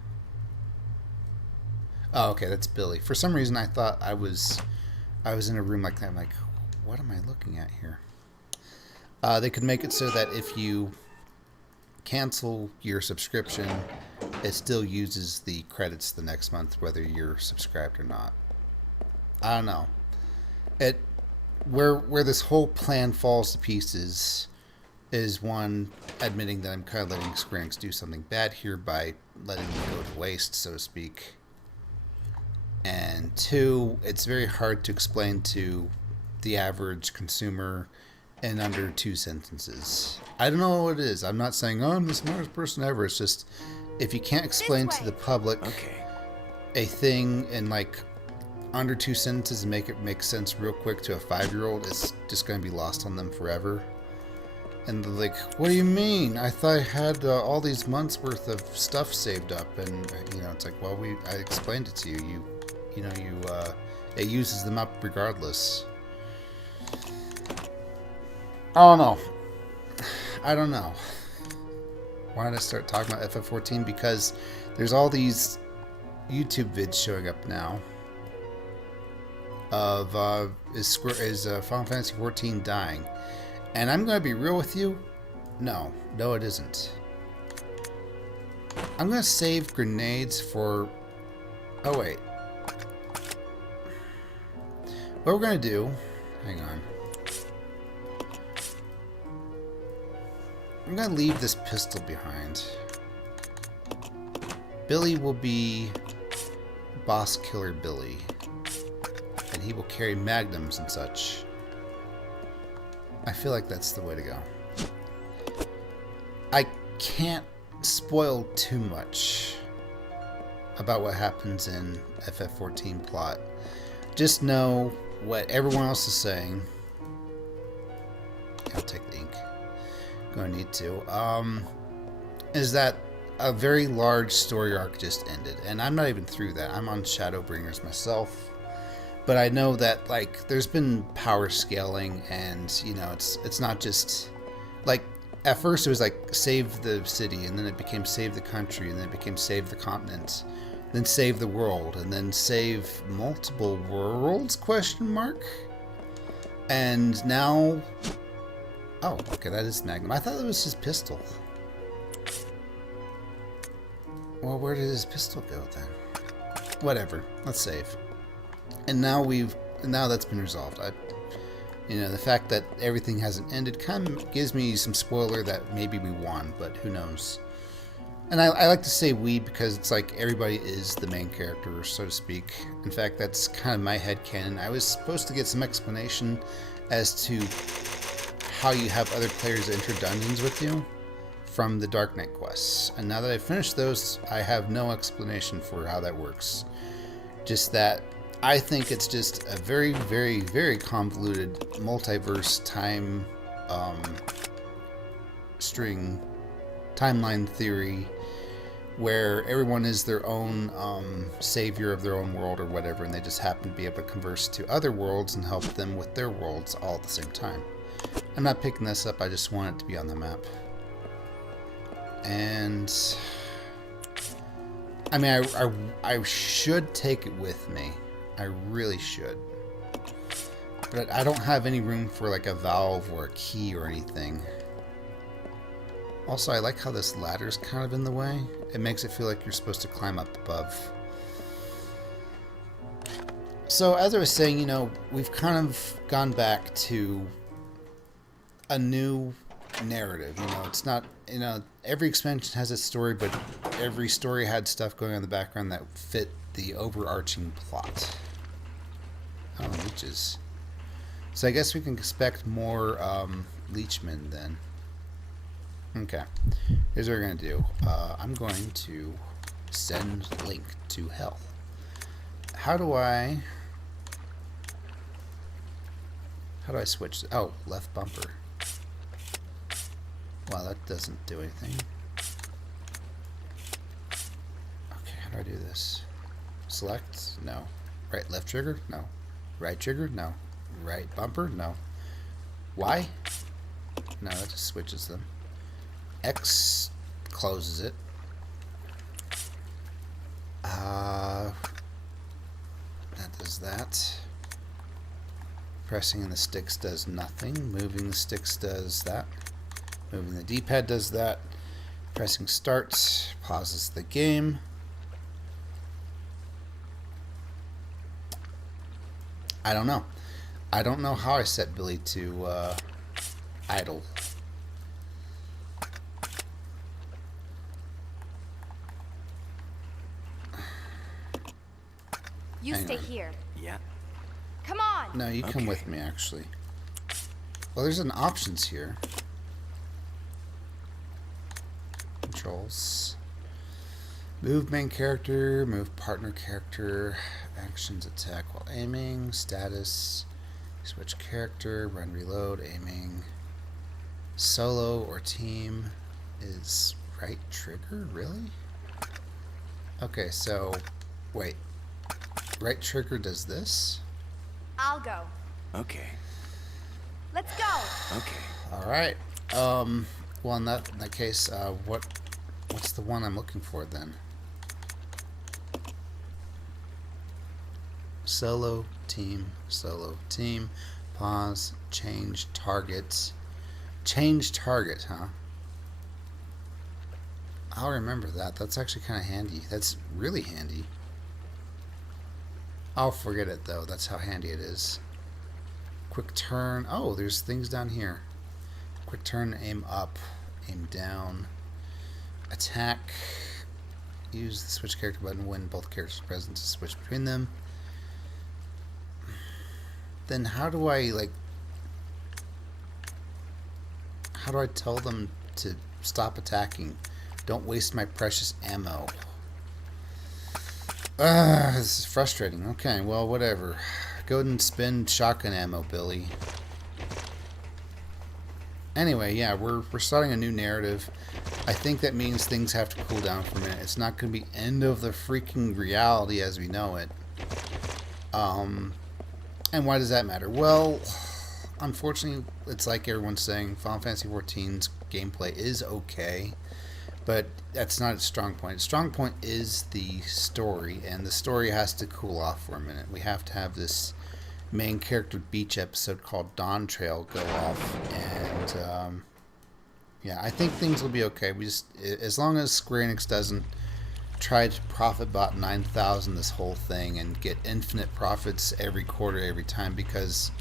Oh, okay, that's Billy. For some reason I thought I was in a room like that. I'm like, what am I looking at here? They could make it so that if you cancel your subscription, it still uses the credits the next month, whether you're subscribed or not. I don't know. Where this whole plan falls to pieces is one, admitting that I'm kind of letting Square Enix do something bad here by letting me go to waste, so to speak. And two, it's very hard to explain to the average consumer in under 2 sentences. I don't know what it is. I'm not saying, I'm the smartest person ever. It's just, if you can't explain to the public a thing in like under 2 sentences and make it make sense real quick to a 5-year-old, it's just going to be lost on them forever. And they're like, what do you mean? I thought I had all these months worth of stuff saved up. And, it's like, well, I explained it to you. It uses them up regardless. I don't know. Why did I start talking about FF14? Because there's all these YouTube vids showing up now of is Final Fantasy XIV dying? And I'm going to be real with you. No, it isn't. I'm going to save grenades for... Oh, wait. What we're going to do... Hang on. I'm going to leave this pistol behind. Billy will be Boss Killer Billy. And he will carry magnums and such. I feel like that's the way to go. I can't spoil too much about what happens in FF14 plot. Just know what everyone else is saying. I'll take the ink. Gonna need to. Is that a very large story arc just ended, and I'm not even through that. I'm on Shadowbringers myself, but I know that like there's been power scaling, and you know it's not just like at first it was like save the city, and then it became save the country, and then it became save the continent, then save the world, and then save multiple worlds question mark. And now, oh okay, that is Magnum. I thought it was his pistol. Well, where did his pistol go then? Whatever, let's save. And now that's been resolved. You know, the fact that everything hasn't ended kind of gives me some spoiler that maybe we won, but who knows. And I like to say we because it's like everybody is the main character, so to speak. In fact, that's kind of my headcanon. I was supposed to get some explanation as to how you have other players enter dungeons with you from the Dark Knight quests. And now that I've finished those, I have no explanation for how that works. Just that I think it's just a very, very, very convoluted multiverse time string timeline theory where everyone is their own savior of their own world or whatever, and they just happen to be able to converse to other worlds and help them with their worlds all at the same time. I'm not picking this up, I just want it to be on the map. And I mean, I should take it with me. I really should. But I don't have any room for like a valve or a key or anything. Also, I like how this ladder's kind of in the way. It makes it feel like you're supposed to climb up above. So, as I was saying, you know, we've kind of gone back to a new narrative. You know, it's not, you know, every expansion has its story, but every story had stuff going on in the background that fit the overarching plot. Oh, leeches. So I guess we can expect more leechmen then. Okay. Here's what we're going to do. I'm going to send Link to hell. How do I switch? Oh, left bumper. Wow, that doesn't do anything. Okay, how do I do this? Select? No. Right left trigger? No. Right trigger? No. Right bumper? No. Y? No, that just switches them. X closes it. That does that. Pressing the sticks does nothing. Moving the sticks does that. Moving the D-pad does that. Pressing start pauses the game. I don't know. I don't know how I set Billy to idle. You Hang stay on. here. Yeah. Come on. No, you come Okay. with me, actually. Well, there's an options here. Controls. Move main character, move partner character, actions attack while aiming, status, switch character, run reload, aiming. Solo or team is right trigger, really? Okay, so, wait. Right trigger does this? I'll go. Okay. Let's go. Okay. Alright. Well, in that case, what's the one I'm looking for then? Solo, team, pause, change target. Change target, huh? I'll remember that. That's actually kind of handy. That's really handy. I'll forget it though. That's how handy it is. Quick turn. Oh, there's things down here. Quick turn, aim up, aim down. Attack. Use the switch character button when both characters are present to switch between them. Then how do I tell them to stop attacking? Don't waste my precious ammo. This is frustrating. Okay, well, whatever. Go ahead and spend shotgun ammo, Billy. Anyway, yeah, we're starting a new narrative. I think that means things have to cool down for a minute. It's not going to be end of the freaking reality as we know it. And why does that matter? Well, unfortunately, it's like everyone's saying, Final Fantasy XIV's gameplay is okay, but that's not its strong point. Its strong point is the story, and the story has to cool off for a minute. We have to have this main character beach episode called Dawn Trail go off, and yeah, I think things will be okay. We just, as long as Square Enix doesn't try to profit about 9,000 this whole thing and get infinite profits every quarter, every time, because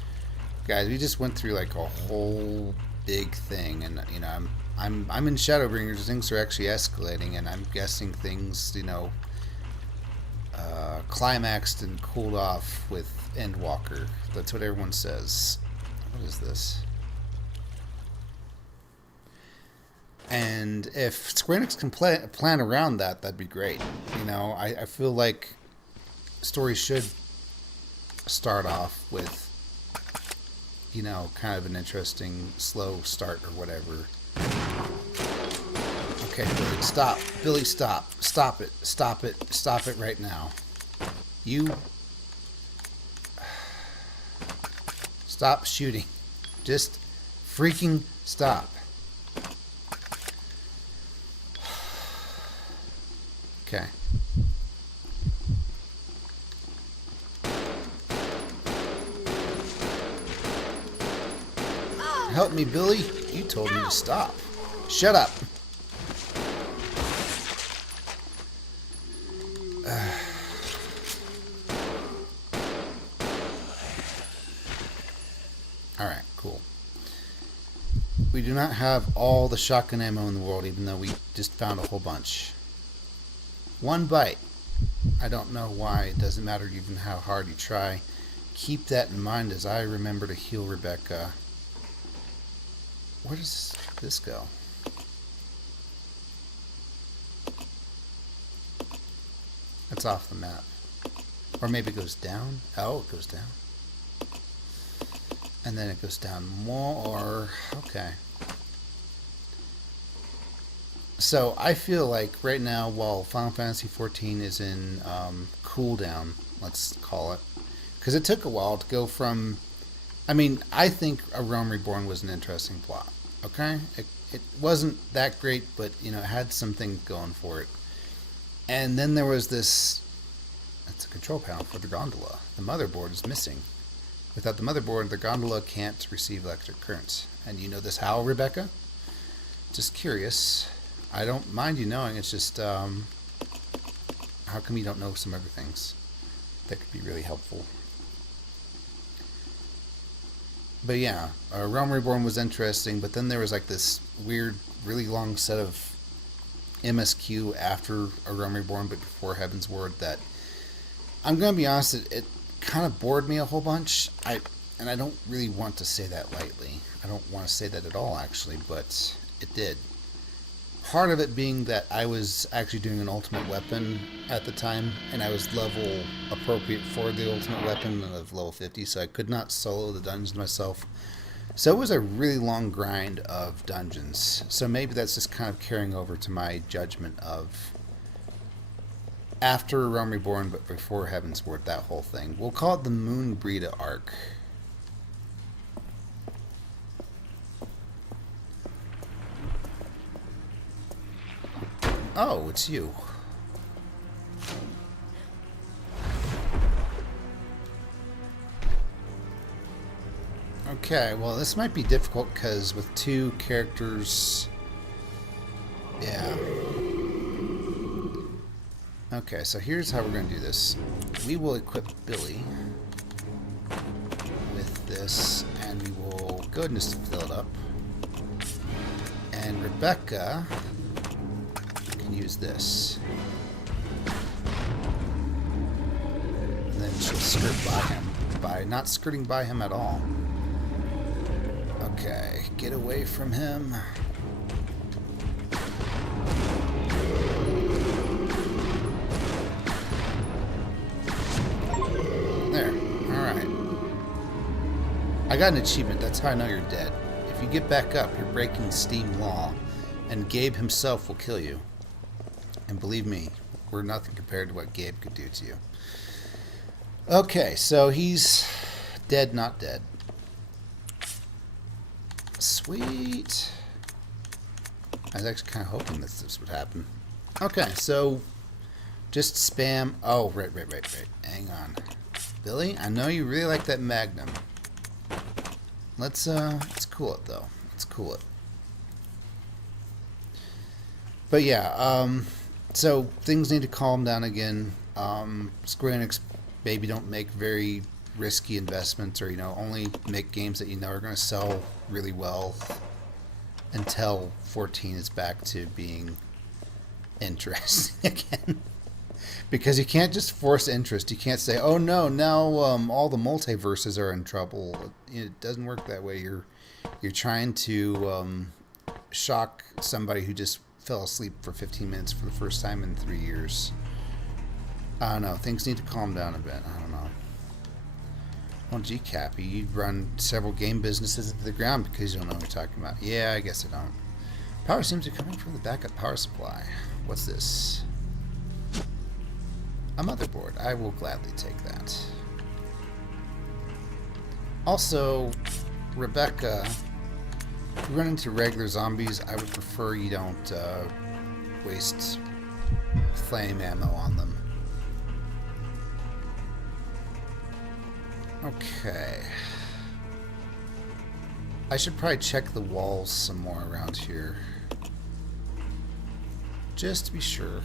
guys, we just went through like a whole big thing, and you know, I'm in Shadowbringers. Things are actually escalating, and I'm guessing things, you know, climaxed and cooled off with Endwalker. That's what everyone says. What is this? And if Square Enix can plan around that, that'd be great. You know, I feel like stories should start off with, you know, kind of an interesting slow start or whatever. Okay, Billy, stop. Billy, stop. Stop it. Stop it. Stop it right now. You... Stop shooting. Just freaking stop. Okay. Help me, Billy. You told me to stop. Shut up. Alright, cool. We do not have all the shotgun ammo in the world, even though we just found a whole bunch. One bite. I don't know why. It doesn't matter even how hard you try. Keep that in mind as I remember to heal Rebecca. Where does this go? That's off the map. Or maybe it goes down. Oh, it goes down. And then it goes down more. Okay. So I feel like right now, while Final Fantasy XIV is in cooldown, let's call it, because it took a while to go from, I mean, I think A Realm Reborn was an interesting plot. Okay, it wasn't that great, but you know, it had something going for it. And then there was this. It's a control panel for the gondola. The motherboard is missing. Without the motherboard, the gondola can't receive electric currents. And you know this how, Rebecca? Just curious. I don't mind you knowing. It's just, how come you don't know some other things that could be really helpful? But yeah, Realm Reborn was interesting, but then there was like this weird, really long set of MSQ after A Realm Reborn, but before Heaven's Word that, I'm going to be honest, it kind of bored me a whole bunch. And I don't really want to say that lightly. I don't want to say that at all, actually, but it did. Part of it being that I was actually doing an ultimate weapon at the time, and I was level appropriate for the ultimate weapon of level 50, so I could not solo the dungeons myself. So it was a really long grind of dungeons. So maybe that's just kind of carrying over to my judgment of after Realm Reborn, but before Heaven's Word, that whole thing. We'll call it the Moon Brita arc. Oh, it's you. Okay, well, this might be difficult because with two characters... Yeah. Okay, so here's how we're going to do this. We will equip Billy with this, and we will go ahead and just fill it up. And Rebecca can use this. And then she'll skirt by him by not skirting by him at all. Okay, get away from him. There. Alright. I got an achievement. That's how I know you're dead. If you get back up, you're breaking Steam law. And Gabe himself will kill you. And believe me, we're nothing compared to what Gabe could do to you. Okay, so he's dead, not dead. Sweet. I was actually kind of hoping that this would happen. Okay, so just spam. Oh, right. Hang on. Billy, I know you really like that Magnum. Let's cool it, though. Let's cool it. But yeah, so things need to calm down again. Square Enix maybe don't make very risky investments, or only make games that are going to sell really well until 14 is back to being interesting again. Because you can't just force interest. You can't say, "Oh no, now all the multiverses are in trouble." It doesn't work that way. You're trying to shock somebody who just fell asleep for 15 minutes for the first time in 3 years. I don't know. Things need to calm down a bit. I don't know. Well, gee, Cappy, you run several game businesses into the ground because you don't know what you're talking about. Yeah, I guess I don't. Power seems to be coming from the backup power supply. What's this? A motherboard. I will gladly take that. Also, Rebecca, if you run into regular zombies, I would prefer you don't waste flame ammo on them. Okay. I should probably check the walls some more around here. Just to be sure.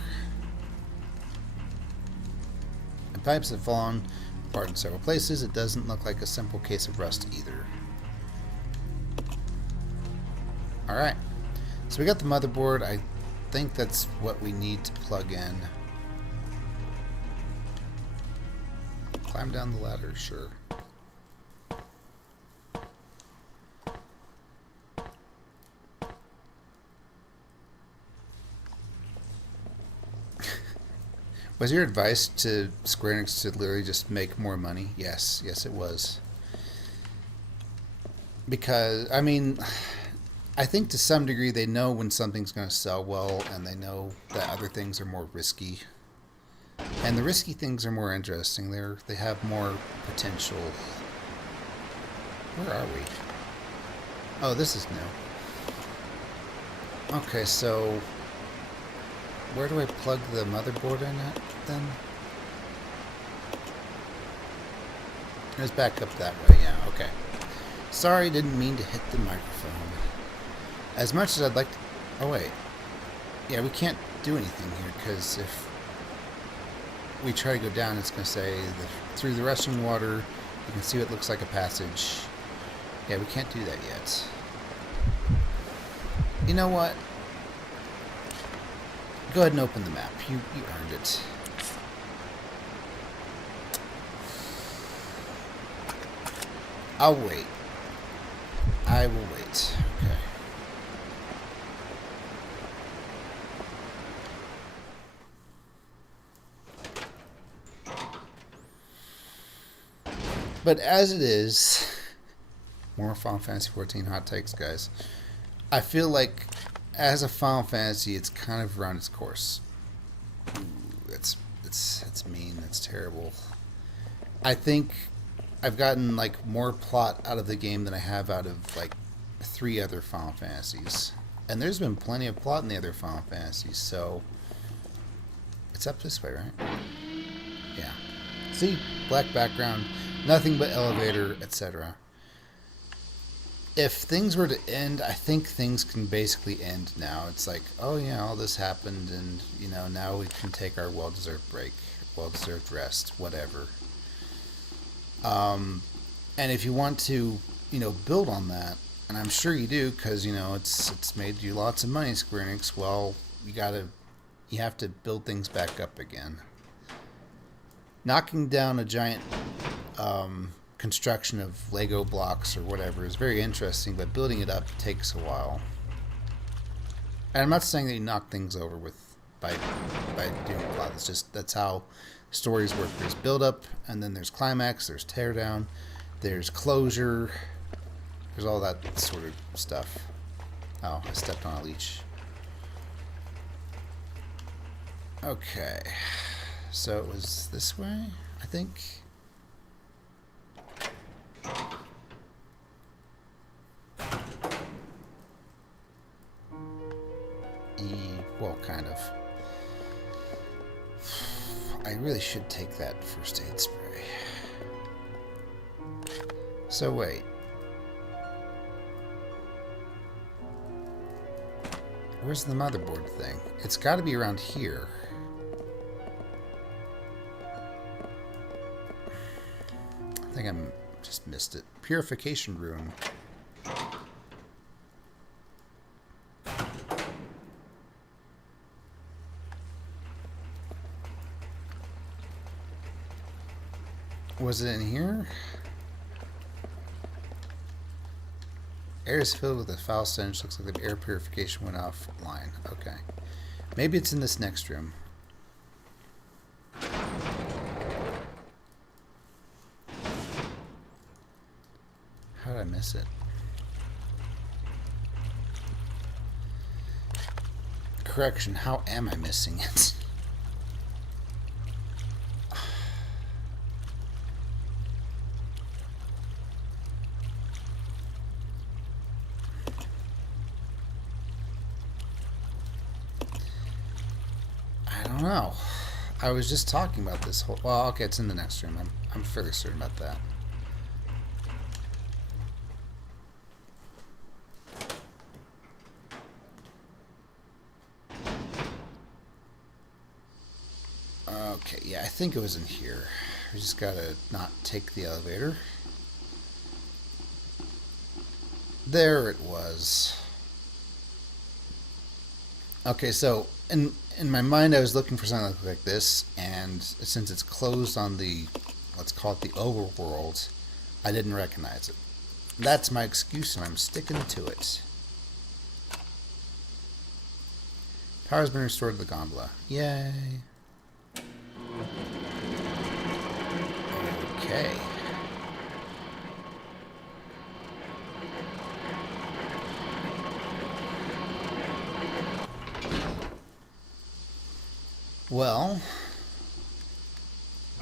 The pipes have fallen apart in several places. It doesn't look like a simple case of rust either. Alright. So we got the motherboard. I think that's what we need to plug in. Climb down the ladder, sure. Was your advice to Square Enix to literally just make more money? Yes, it was. Because, I mean, I think to some degree they know when something's going to sell well, and they know that other things are more risky. And the risky things are more interesting. They have more potential. Where are we? Oh, this is new. Okay, so where do I plug the motherboard in at then? It was back up that way, yeah, okay. Sorry, didn't mean to hit the microphone. As much as I'd like to... Oh, wait. Yeah, we can't do anything here, because if we try to go down, it's going to say through the rushing water, you can see what looks like a passage. Yeah, we can't do that yet. You know what? Go ahead and open the map. You earned it. I'll wait. I will wait. Okay. But as it is, more Final Fantasy XIV hot takes, guys. I feel like as a Final Fantasy, it's kind of run its course. Ooh, it's mean. That's terrible. I think I've gotten like more plot out of the game than I have out of like 3 other Final Fantasies, and there's been plenty of plot in the other Final Fantasies. So it's up this way, right? Yeah. See, black background, nothing but elevator, etc. If things were to end, I think things can basically end now. It's like, oh yeah, all this happened, and now we can take our well-deserved break, well-deserved rest, whatever. And if you want to, build on that, and I'm sure you do, because it's made you lots of money, Square Enix. Well, you have to build things back up again. Knocking down a giant construction of Lego blocks or whatever is very interesting, but building it up takes a while. And I'm not saying that you knock things over by doing a plot. That's how stories work. There's build up, and then there's climax, there's tear down, there's closure, there's all that sort of stuff. Oh, I stepped on a leech. Okay. So it was this way, I think. Well, kind of. I really should take that first aid spray. So wait. Where's the motherboard thing? It's got to be around here. I think I'm just missed it. Purification room. Was it in here? Air is filled with a foul stench. Looks like the air purification went offline. Okay. Maybe it's in this next room. How did I miss it? Correction, how am I missing it? I don't know. I was just talking about this whole... Well, okay, it's in the next room. I'm fairly certain about that. Okay, yeah, I think it was in here. We just gotta not take the elevator. There it was. Okay, so in my mind I was looking for something like this, and since it's closed on the, let's call it the overworld, I didn't recognize it. That's my excuse, and I'm sticking to it. Power's been restored to the gondola. Yay. Okay. Well,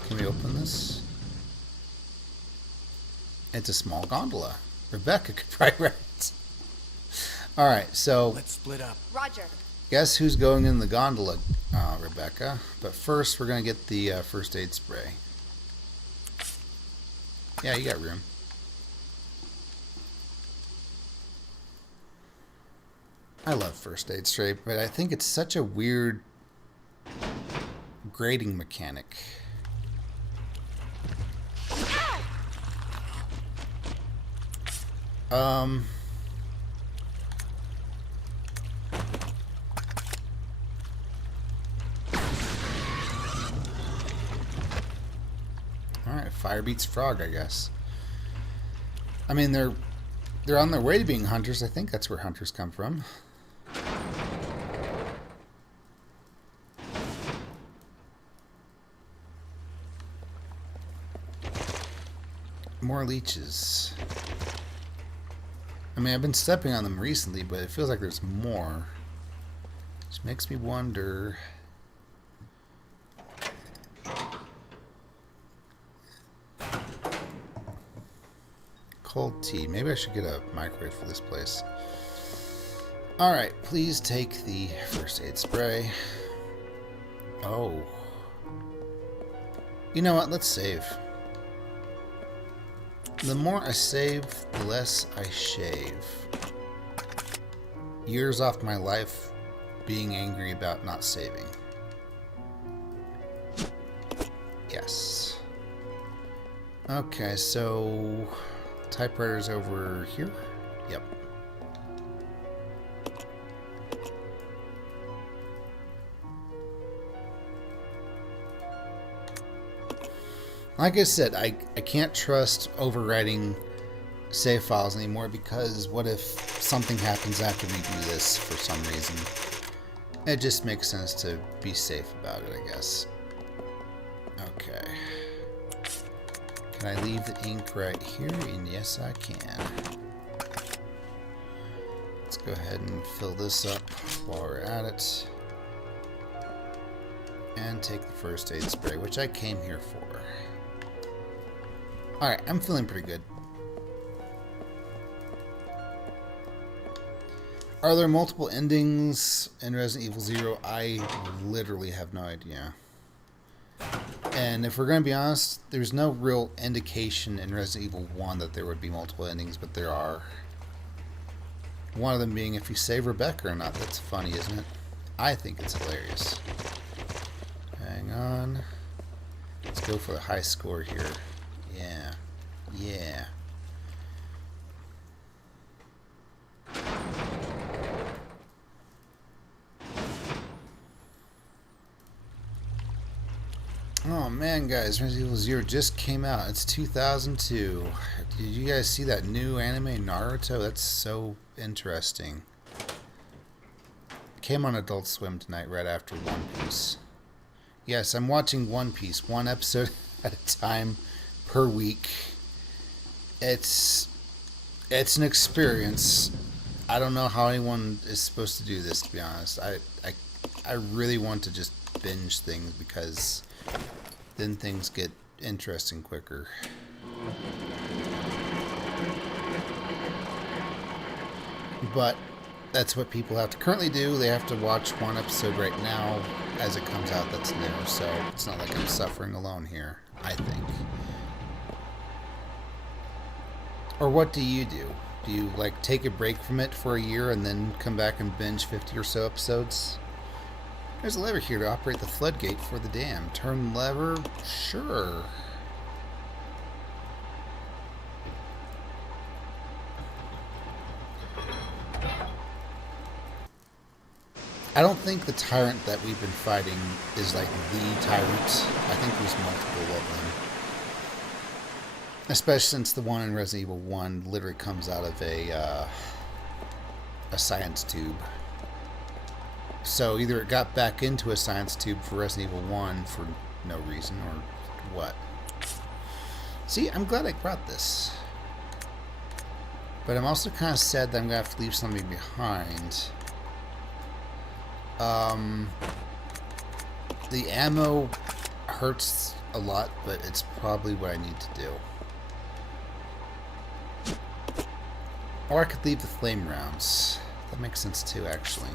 can we open this? It's a small gondola. Rebecca could probably ride it. Alright, so Let's split up. Roger. guess who's going in the gondola, Rebecca? But first, we're going to get the first aid spray. Yeah, you got room. I love first aid spray, but I think it's such a weird grading mechanic. Alright, fire beats frog, I guess. I mean, they're on their way to being hunters. I think that's where hunters come from. More leeches. I mean, I've been stepping on them recently, but it feels like there's more. Which makes me wonder... Cold tea. Maybe I should get a microwave for this place. Alright, please take the first aid spray. Oh. You know what? Let's save. The more I save, the less I shave. Years off my life being angry about not saving. Yes. Okay, so... typewriter's over here? Yep. Like I said, I can't trust overwriting save files anymore, because what if something happens after we do this for some reason? It just makes sense to be safe about it, I guess. Okay. Can I leave the ink right here? And yes, I can. Let's go ahead and fill this up while we're at it. And take the first aid spray, which I came here for. Alright, I'm feeling pretty good. Are there multiple endings in Resident Evil 0? I literally have no idea. And if we're going to be honest, there's no real indication in Resident Evil 1 that there would be multiple endings, but there are. One of them being if you save Rebecca or not. That's funny, isn't it? I think it's hilarious. Hang on. Let's go for the high score here. Yeah. Yeah. Oh man, guys, Resident Evil 0 just came out. It's 2002. Did you guys see that new anime, Naruto? That's so interesting. It came on Adult Swim tonight right after One Piece. Yes, I'm watching One Piece, one episode at a time per week. It's an experience. I don't know how anyone is supposed to do this, to be honest. I really want to just binge things because then things get interesting quicker. But that's what people have to currently do. They have to watch one episode right now as it comes out that's new. So it's not like I'm suffering alone here, I think. Or what do you do? Do you like take a break from it for a year and then come back and binge 50 or so episodes? There's a lever here to operate the floodgate for the dam. Turn lever? Sure. I don't think the tyrant that we've been fighting is like the tyrant. I think there's multiple of them. Especially since the one in Resident Evil 1 literally comes out of a science tube. So either it got back into a science tube for Resident Evil 1 for no reason, or what. See, I'm glad I brought this. But I'm also kind of sad that I'm going to have to leave something behind. The ammo hurts a lot, but it's probably what I need to do. Or I could leave the flame rounds. That makes sense too, actually.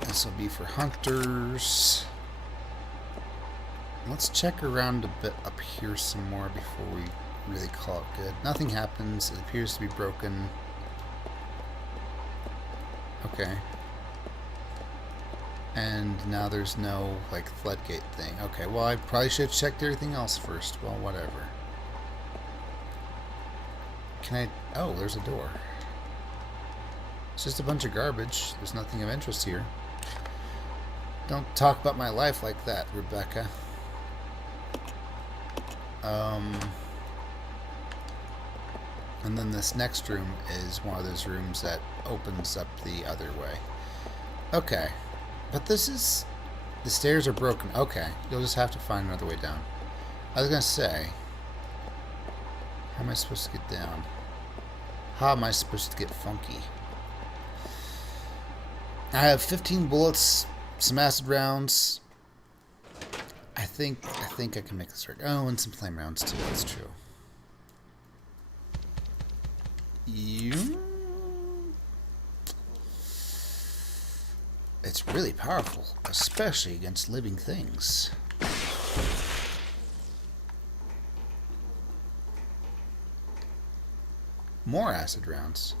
This will be for hunters. Let's check around a bit up here some more before we really call it good. Nothing happens. It appears to be broken. Okay. And now there's no, like, floodgate thing. Okay, well, I probably should have checked everything else first. Well, whatever. Can I... Oh, there's a door. It's just a bunch of garbage. There's nothing of interest here. Don't talk about my life like that, Rebecca. And then this next room is one of those rooms that opens up the other way. Okay. But this is... The stairs are broken. Okay. You'll just have to find another way down. I was gonna say... How am I supposed to get down? How am I supposed to get funky? I have 15 bullets, some acid rounds. I think I can make this work. Oh, and some flame rounds too. That's true. It's really powerful, especially against living things. More acid rounds.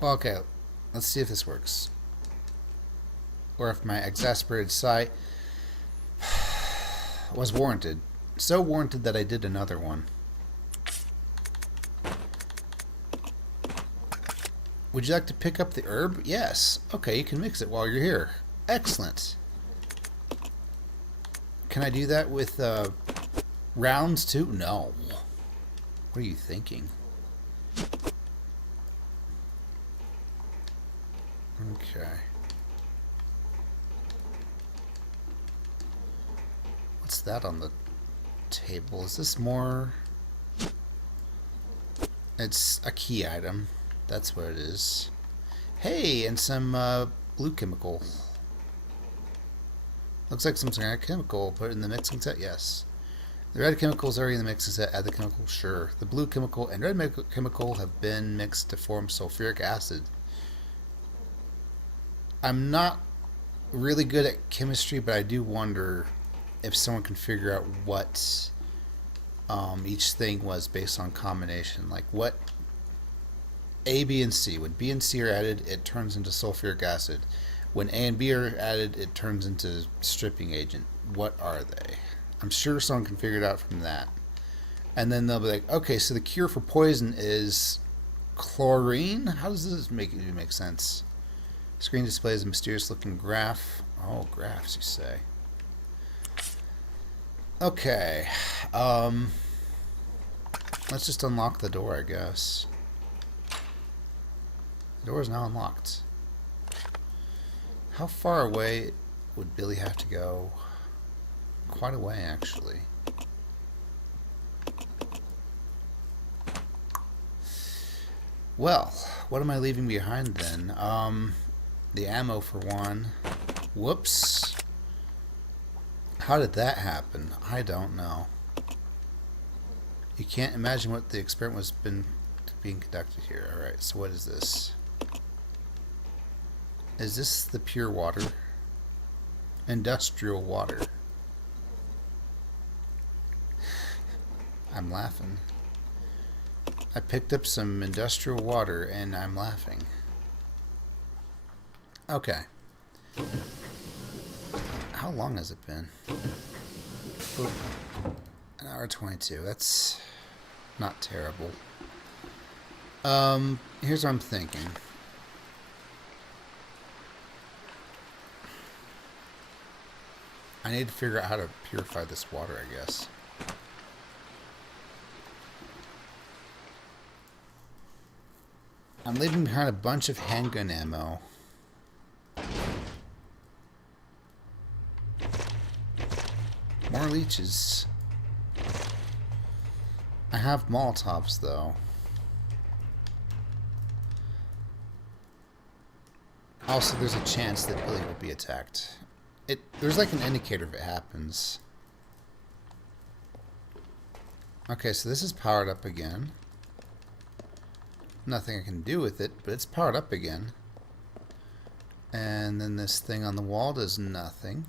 Well, okay, let's see if this works. Or if my exasperated sigh was warranted. So warranted that I did another one. Would you like to pick up the herb? Yes. Okay, you can mix it while you're here. Excellent. Can I do that with rounds too? No. What are you thinking? Okay. What's that on the table? Is this more... It's a key item. That's what it is. Hey, and some blue chemical. Looks like some kind of chemical. Put it in the mixing set? Yes. The red chemical is already in the mixing set. Add the chemical? Sure. The blue chemical and red chemical have been mixed to form sulfuric acid. I'm not really good at chemistry, but I do wonder if someone can figure out what each thing was based on combination. Like what A, B, and C. When B and C are added, it turns into sulfuric acid. When A and B are added, it turns into stripping agent. What are they? I'm sure someone can figure it out from that. And then they'll be like, okay, so the cure for poison is chlorine? How does this make sense? Screen displays a mysterious looking graph. Oh, graphs, you say. Okay. Let's just unlock the door, I guess. The door is now unlocked. How far away would Billy have to go? Quite a way, actually. Well, what am I leaving behind then? The ammo for one. Whoops. How did that happen? I don't know. You can't imagine what the experiment was being conducted here. Alright, so what is this? Is this the pure water? Industrial water. I'm laughing. I picked up some industrial water and I'm laughing. Okay. How long has it been? Oop. An hour 22. That's not terrible. Here's what I'm thinking. I need to figure out how to purify this water, I guess. I'm leaving behind a bunch of handgun ammo. More leeches. I have Molotovs, though. Also, there's a chance that Billy will be attacked. There's like an indicator if it happens. Okay, so this is powered up again. Nothing I can do with it, but it's powered up again. And then this thing on the wall does nothing.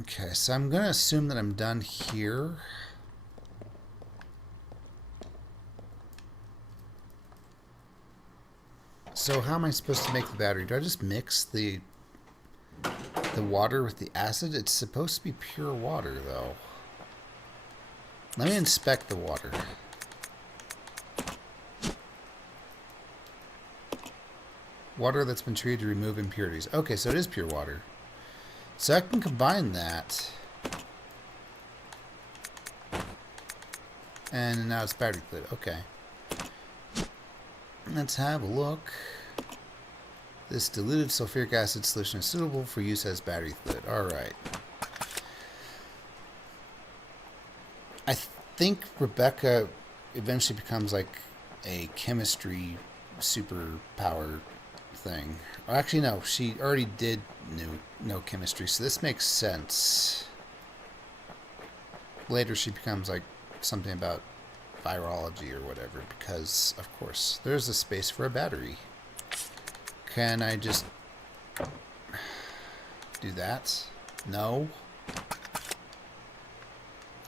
Okay, so I'm going to assume that I'm done here. So how am I supposed to make the battery? Do I just mix the water with the acid? It's supposed to be pure water, though. Let me inspect the water. Water that's been treated to remove impurities. Okay, so it is pure water. So I can combine that. And now it's battery fluid. Okay. Let's have a look. This diluted sulfuric acid solution is suitable for use as battery fluid. Alright. I think Rebecca eventually becomes like a chemistry superpower thing. Or actually, no. She already did know chemistry, so this makes sense. Later she becomes like something about virology or whatever, because of course there's a space for a battery. Can I just do that? No.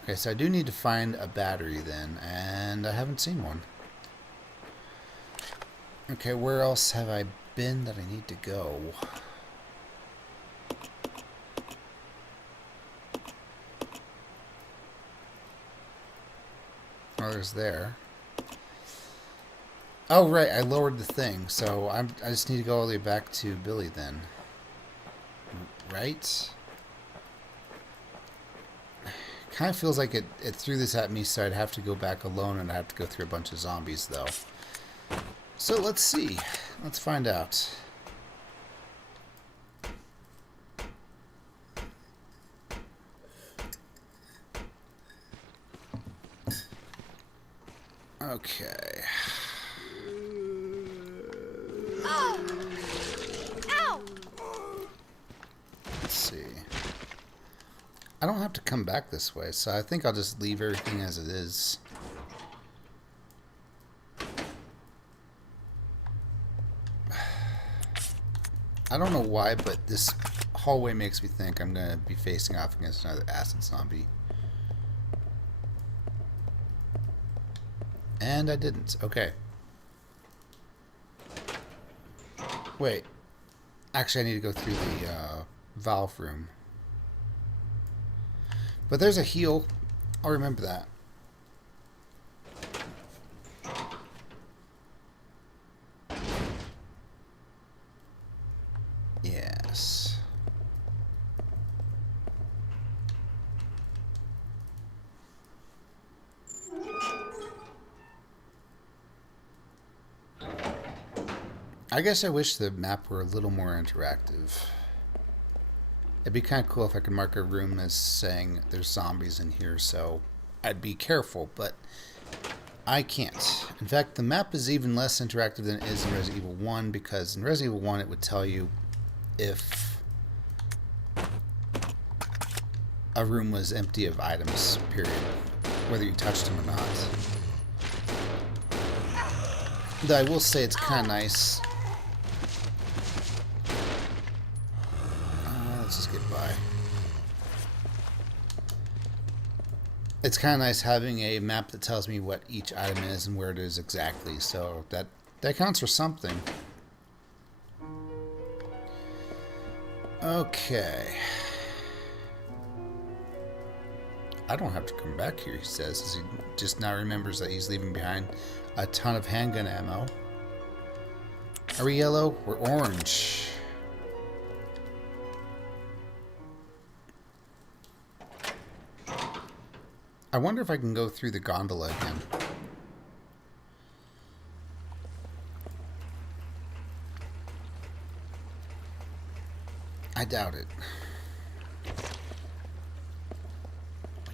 Okay, so I do need to find a battery then, and I haven't seen one. Okay, where else have I been that I need to go? Oh, there's there. Oh, right, I lowered the thing, so I just need to go all the way back to Billy then. Right? Kind of feels like it threw this at me, so I'd have to go back alone, and I have to go through a bunch of zombies, though. So let's see. Let's find out. Okay. Oh! Ow! Let's see. I don't have to come back this way, so I think I'll just leave everything as it is. I don't know why, but this hallway makes me think I'm going to be facing off against another acid zombie. And I didn't. Okay. Wait. Actually, I need to go through the valve room. But there's a heal. I'll remember that. Yes. I guess I wish the map were a little more interactive. It'd be kind of cool if I could mark a room as saying there's zombies in here, so I'd be careful, but I can't. In fact, the map is even less interactive than it is in Resident Evil 1, because in Resident Evil 1 it would tell you if a room was empty of items, period, whether you touched them or not. Though I will say it's kind of nice. Let's just get by. It's kind of nice having a map that tells me what each item is and where it is exactly, so that counts for something. Okay. I don't have to come back here, he says, as he just now remembers that he's leaving behind a ton of handgun ammo. Are we yellow? We're orange. I wonder if I can go through the gondola again. I doubt it. I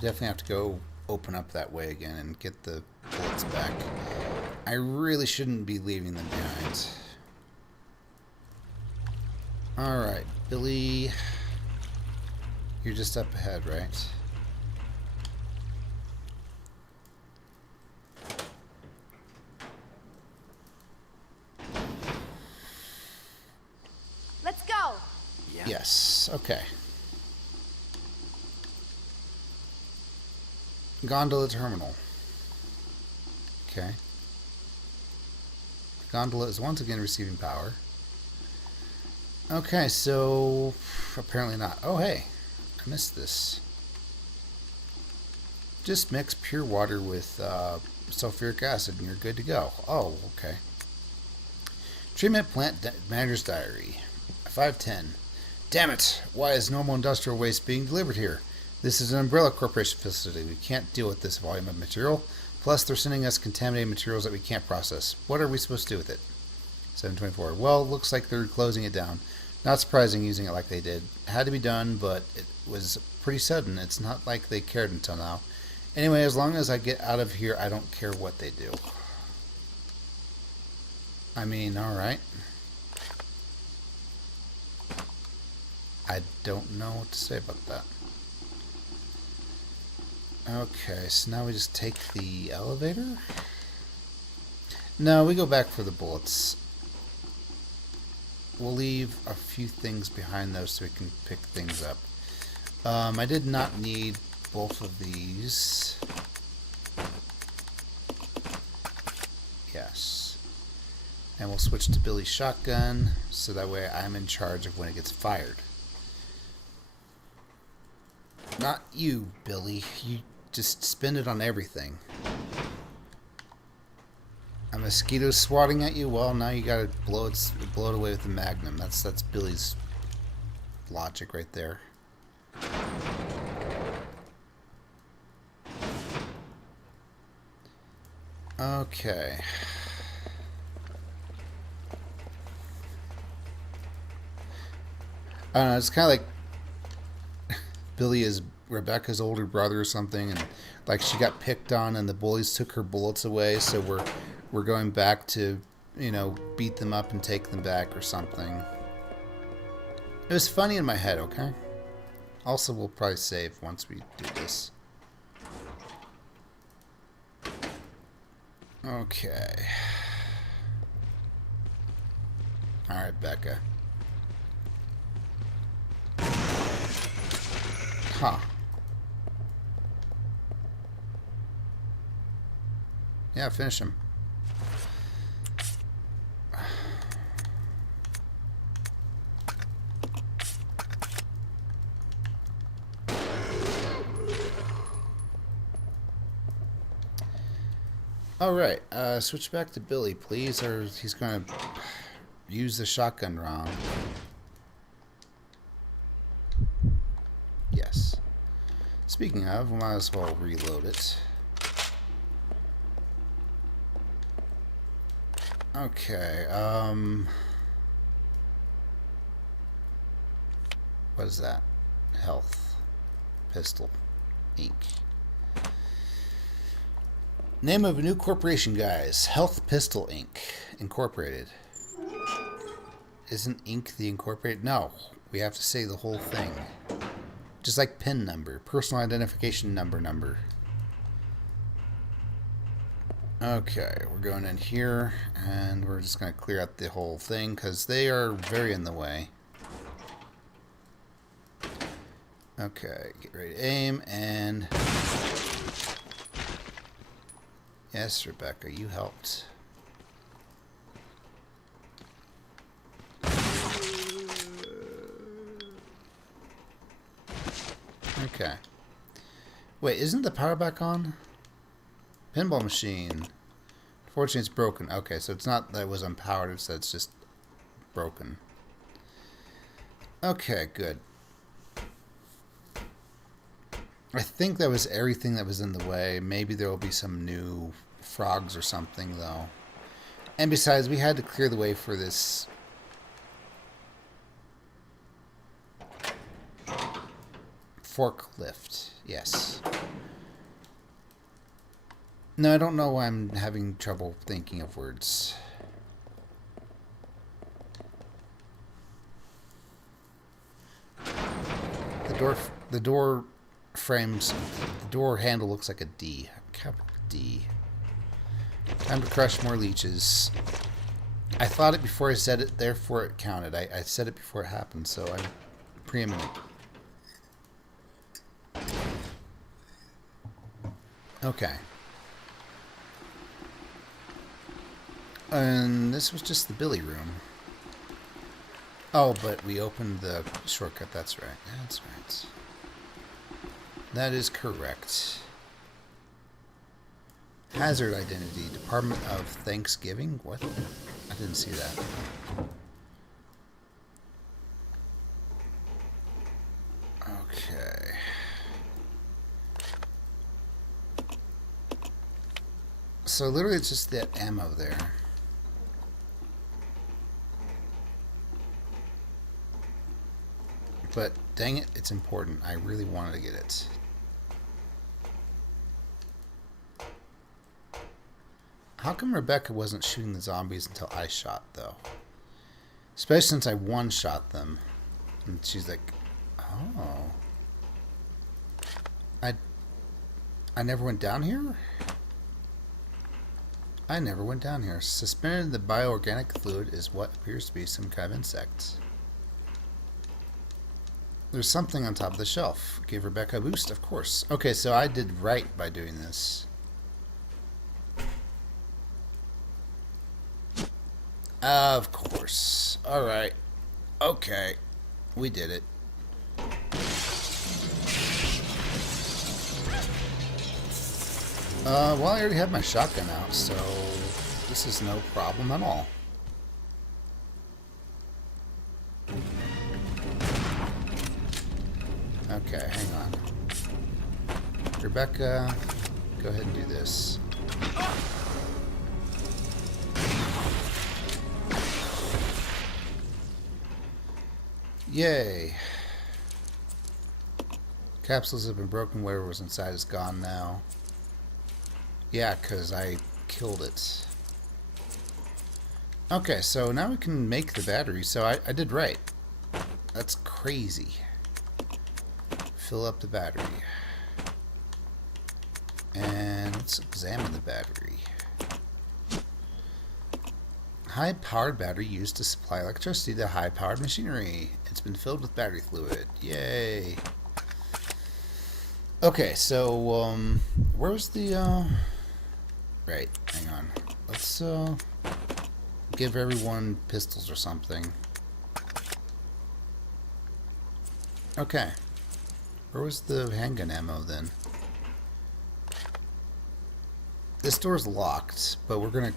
definitely have to go open up that way again and get the bullets back. I really shouldn't be leaving them behind. Alright, Billy. You're just up ahead, right? Let's go! Yeah. Yes, okay. Gondola terminal. Okay. The gondola is once again receiving power. Okay, so apparently not. Oh, hey, I missed this. Just mix pure water with sulfuric acid and you're good to go. Oh, okay. Treatment plant manager's diary. 510. Damn it! Why is normal industrial waste being delivered here? This is an umbrella corporation facility. We can't deal with this volume of material. Plus, they're sending us contaminated materials that we can't process. What are we supposed to do with it? 724. Well, looks like they're closing it down. Not surprising using it like they did. It had to be done, but it was pretty sudden. It's not like they cared until now. Anyway, as long as I get out of here, I don't care what they do. I mean, alright. I don't know what to say about that. Okay, so now we just take the elevator? No, we go back for the bullets. We'll leave a few things behind those so we can pick things up. I did not need both of these. Yes. And we'll switch to Billy's shotgun, so that way I'm in charge of when it gets fired. Not you, Billy. You just spend it on everything. A mosquito swatting at you? Well, now you gotta blow it away with the magnum. That's Billy's logic right there. Okay. I don't know, it's kind of like Billy is Rebecca's older brother or something, and like she got picked on, and the bullies took her bullets away. So we're going back to, you know, beat them up and take them back or something. It was funny in my head. Okay. Also, we'll probably save once we do this. Okay. All right, Becca. Huh. Yeah, finish him. All right, switch back to Billy, please, or he's going to use the shotgun wrong. Yes. Speaking of, we might as well reload it. Okay, what is that? Health. Pistol. Ink. Name of a new corporation, guys. Health Pistol Inc. Incorporated. Isn't Inc. the incorporated? No. We have to say the whole thing. Just like PIN number. Personal identification number. Okay, we're going in here, and we're just going to clear out the whole thing, because they are very in the way. Okay, get ready to aim, and... Yes, Rebecca, you helped. Okay. Wait, isn't the power back on? Pinball machine. Unfortunately, it's broken. Okay, so it's not that it was unpowered, it's that it's just broken. Okay, good. I think that was everything that was in the way. Maybe there will be some new frogs or something, though. And besides, we had to clear the way for this... forklift. Yes. No, I don't know why I'm having trouble thinking of words. The door frames, the door handle looks like a D. Capital D. Time to crush more leeches. I thought it before I said it, therefore it counted. I said it before it happened, so I'm preeminent. Okay. And this was just the Billy room. Oh, but we opened the shortcut. That's right. That's right. That is correct. Hazard identity. Department of Thanksgiving? What? I didn't see that. Okay. So literally it's just that ammo there. But dang it, it's important. I really wanted to get it. How come Rebecca wasn't shooting the zombies until I shot, though? Especially since I one-shot them. And she's like, oh. I never went down here? I never went down here. Suspended in the bioorganic fluid is what appears to be some kind of insect. There's something on top of the shelf. Give Rebecca a boost, of course. Okay, so I did right by doing this. Of course. Alright. Okay. We did it. Well, I already have my shotgun out, so this is no problem at all. Okay, hang on. Rebecca, go ahead and do this. Yay. Capsules have been broken. Whatever was inside is gone now. Yeah, because I killed it. Okay, so now we can make the battery. So I did right. That's crazy. Fill up the battery. And let's examine the battery. High-powered battery used to supply electricity to high-powered machinery. It's been filled with battery fluid. Yay. Okay, so, where's the, right, hang on. Let's, give everyone pistols or something. Okay. Where was the handgun ammo, then? This door's locked, but we're gonna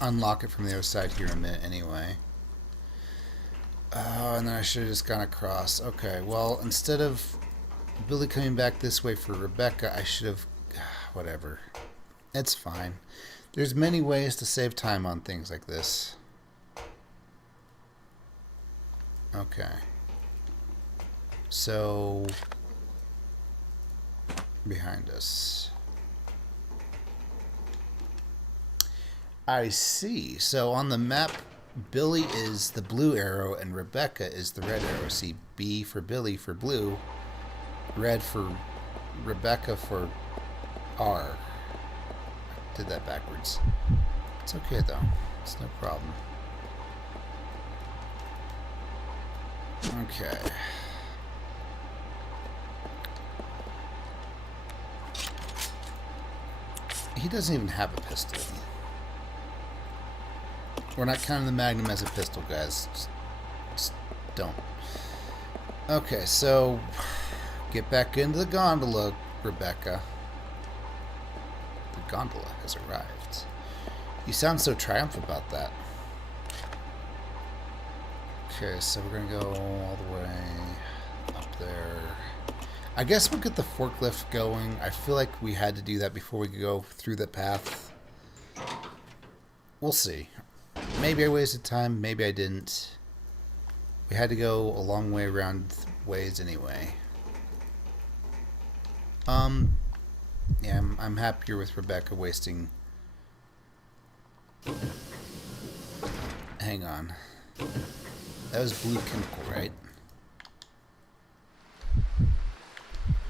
unlock it from the other side here in a minute anyway. Oh, and then I should have just gone across. Okay, well, instead of Billy coming back this way for Rebecca, I should have... Whatever. It's fine. There's many ways to save time on things like this. Okay. So... behind us. I see. So on the map, Billy is the blue arrow and Rebecca is the red arrow. See, B for Billy for blue, red for Rebecca for R. I did that backwards. It's okay though. It's no problem. Okay. He doesn't even have a pistol. We're not counting the Magnum as a pistol, guys. Just don't. Okay, so get back into the gondola, Rebecca. The gondola has arrived. You sound so triumphant about that. Okay, so we're gonna go all the way up there. I guess we'll get the forklift going. I feel like we had to do that before we could go through the path. We'll see. Maybe I wasted time, maybe I didn't. We had to go a long way around ways anyway. Yeah, I'm happier with Rebecca wasting... Hang on. That was blue chemical, right?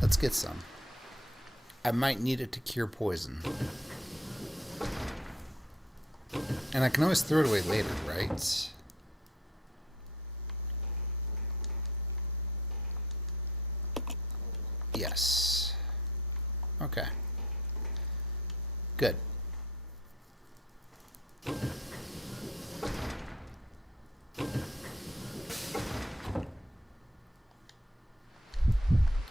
Let's get some. I might need it to cure poison. And I can always throw it away later, right? Yes. Okay. Good.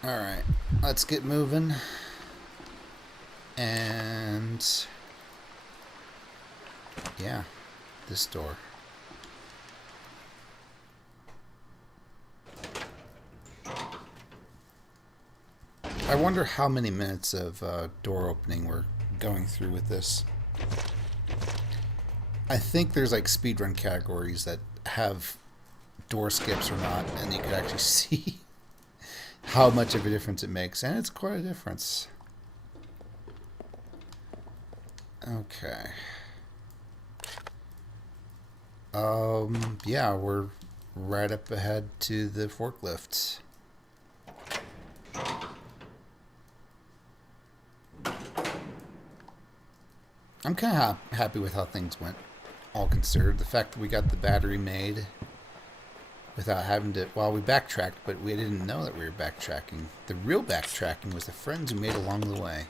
Alright. Let's get moving. And... yeah, this door. I wonder how many minutes of door opening we're going through with this. I think there's like speedrun categories that have door skips or not, and you can actually see how much of a difference it makes, and it's quite a difference. Okay. Yeah, we're right up ahead to the forklift. I'm kind of happy with how things went, all considered. The fact that we got the battery made without having to... well, we backtracked, but we didn't know that we were backtracking. The real backtracking was the friends we made along the way.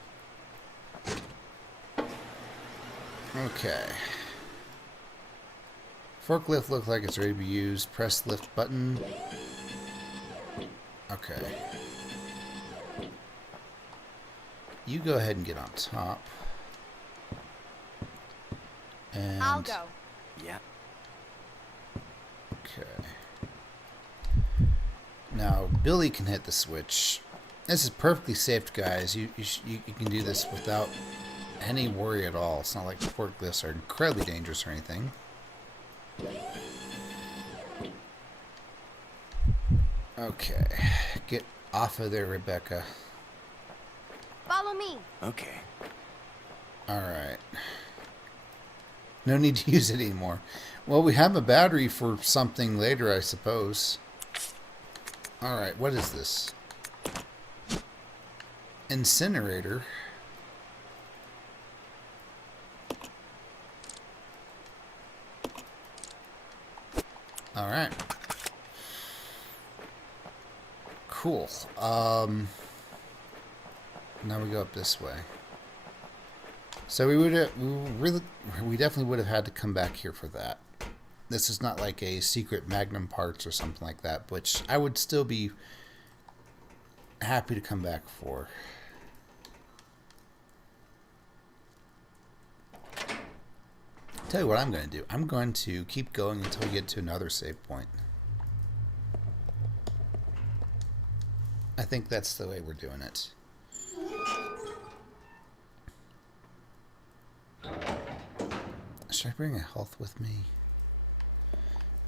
Okay. Forklift looks like it's ready to be used. Press lift button. Okay. You go ahead and get on top. And I'll go. Yeah. okay. Now Billy can hit the switch. This is perfectly safe, guys. You can do this without any worry at all. It's not like forklifts are incredibly dangerous or anything. Okay. Get Off of there, Rebecca. Follow me. Okay. Alright. No need to use it anymore. Well, we have a battery for something later, I suppose. Alright, what is this? Incinerator. Alright. Cool. Now we go up this way. So we definitely would have had to come back here for that. This is not like a secret Magnum parts or something like that, which I would still be happy to come back for. Tell you what I'm going to do. I'm going to keep going until we get to another save point. I think that's the way we're doing it. Should I bring a health with me?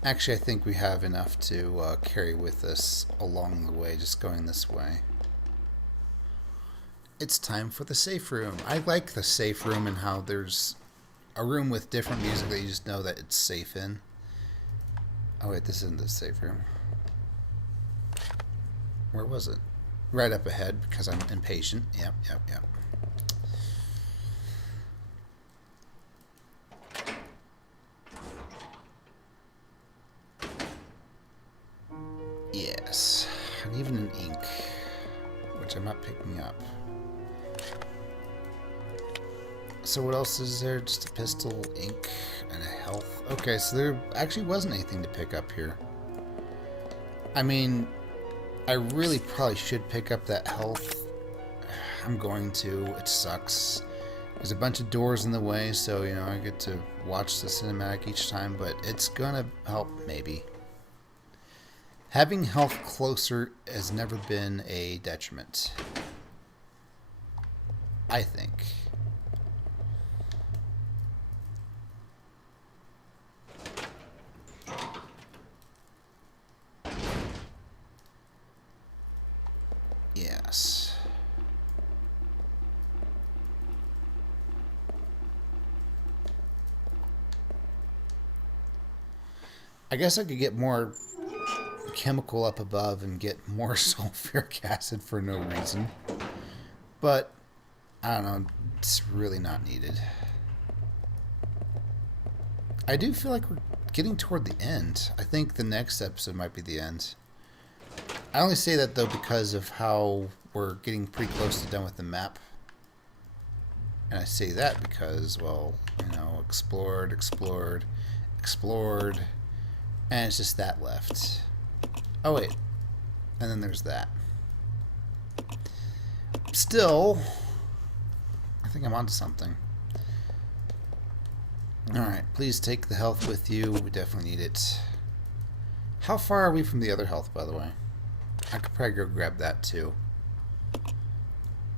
Actually, I think we have enough to carry with us along the way, just going this way. It's time for the safe room. I like the safe room and how there's a room with different music that you just know that it's safe in. Oh wait, this isn't the safe room. Where was it? Right up ahead because I'm impatient. Yep. Yes, and even an ink, which I'm not picking up. So what else is there? Just a pistol, ink, and a health. Okay, so there actually wasn't anything to pick up here. I mean, I really probably should pick up that health. I'm going to. It sucks. There's a bunch of doors in the way, so, you know, I get to watch the cinematic each time, but it's gonna help, maybe. Having health closer has never been a detriment, I think. Yes. I guess I could get more chemical up above and get more sulfuric acid for no reason, but I don't know, it's really not needed. I do feel like we're getting toward the end. I think the next episode might be the end. I only say that though because of how we're getting pretty close to done with the map, and I say that because, well, you know, explored, and it's just that left. Oh wait, and then there's that. Still, I think I'm onto something. Alright, please take the health with you. We definitely need it. How far are we from the other health, by the way? I could probably go grab that too.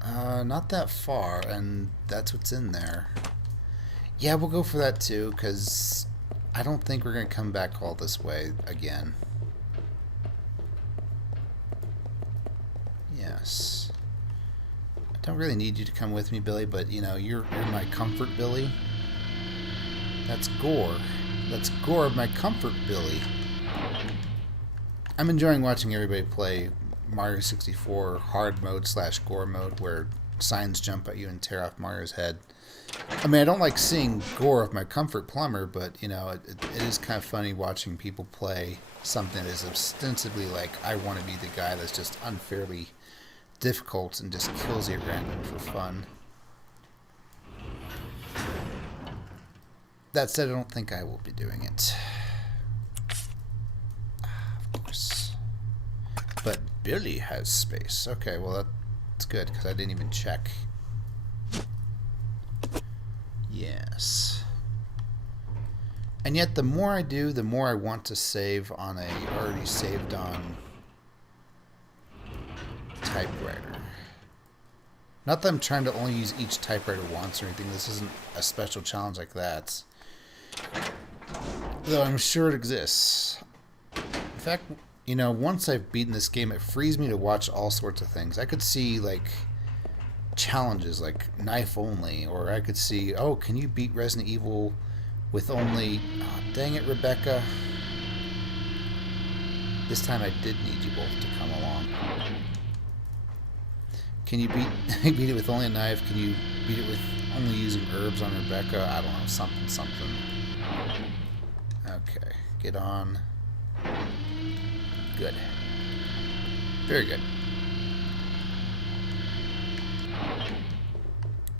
Not that far, and that's what's in there. Yeah, we'll go for that too, because I don't think we're going to come back all this way again. Yes. I don't really need you to come with me, Billy, but, you know, you're my comfort, Billy. That's gore. That's gore of my comfort, Billy. I'm enjoying watching everybody play Mario 64 hard mode / gore mode, where signs jump at you and tear off Mario's head. I mean, I don't like seeing gore of my comfort plumber, but, you know, it is kind of funny watching people play something that is ostensibly like, I want to be the guy that's just unfairly difficult and just kills you at random for fun. That said, I don't think I will be doing it. Of course. But Billy has space. Okay, well, that's good, because I didn't even check. Yes. And yet, the more I do, the more I want to save on a already saved on typewriter. Not that I'm trying to only use each typewriter once or anything. This isn't a special challenge like that. Though I'm sure it exists. In fact, You know, once I've beaten this game, it frees me to watch all sorts of things. I could see, like, challenges, like knife only, or I could see, oh, can you beat Resident Evil with only... Oh, dang it, Rebecca. This time I did need you both to come along. Can you beat it with only a knife? Can you beat it with only using herbs on Rebecca? I don't know, something. Okay, get on. Good. Very good.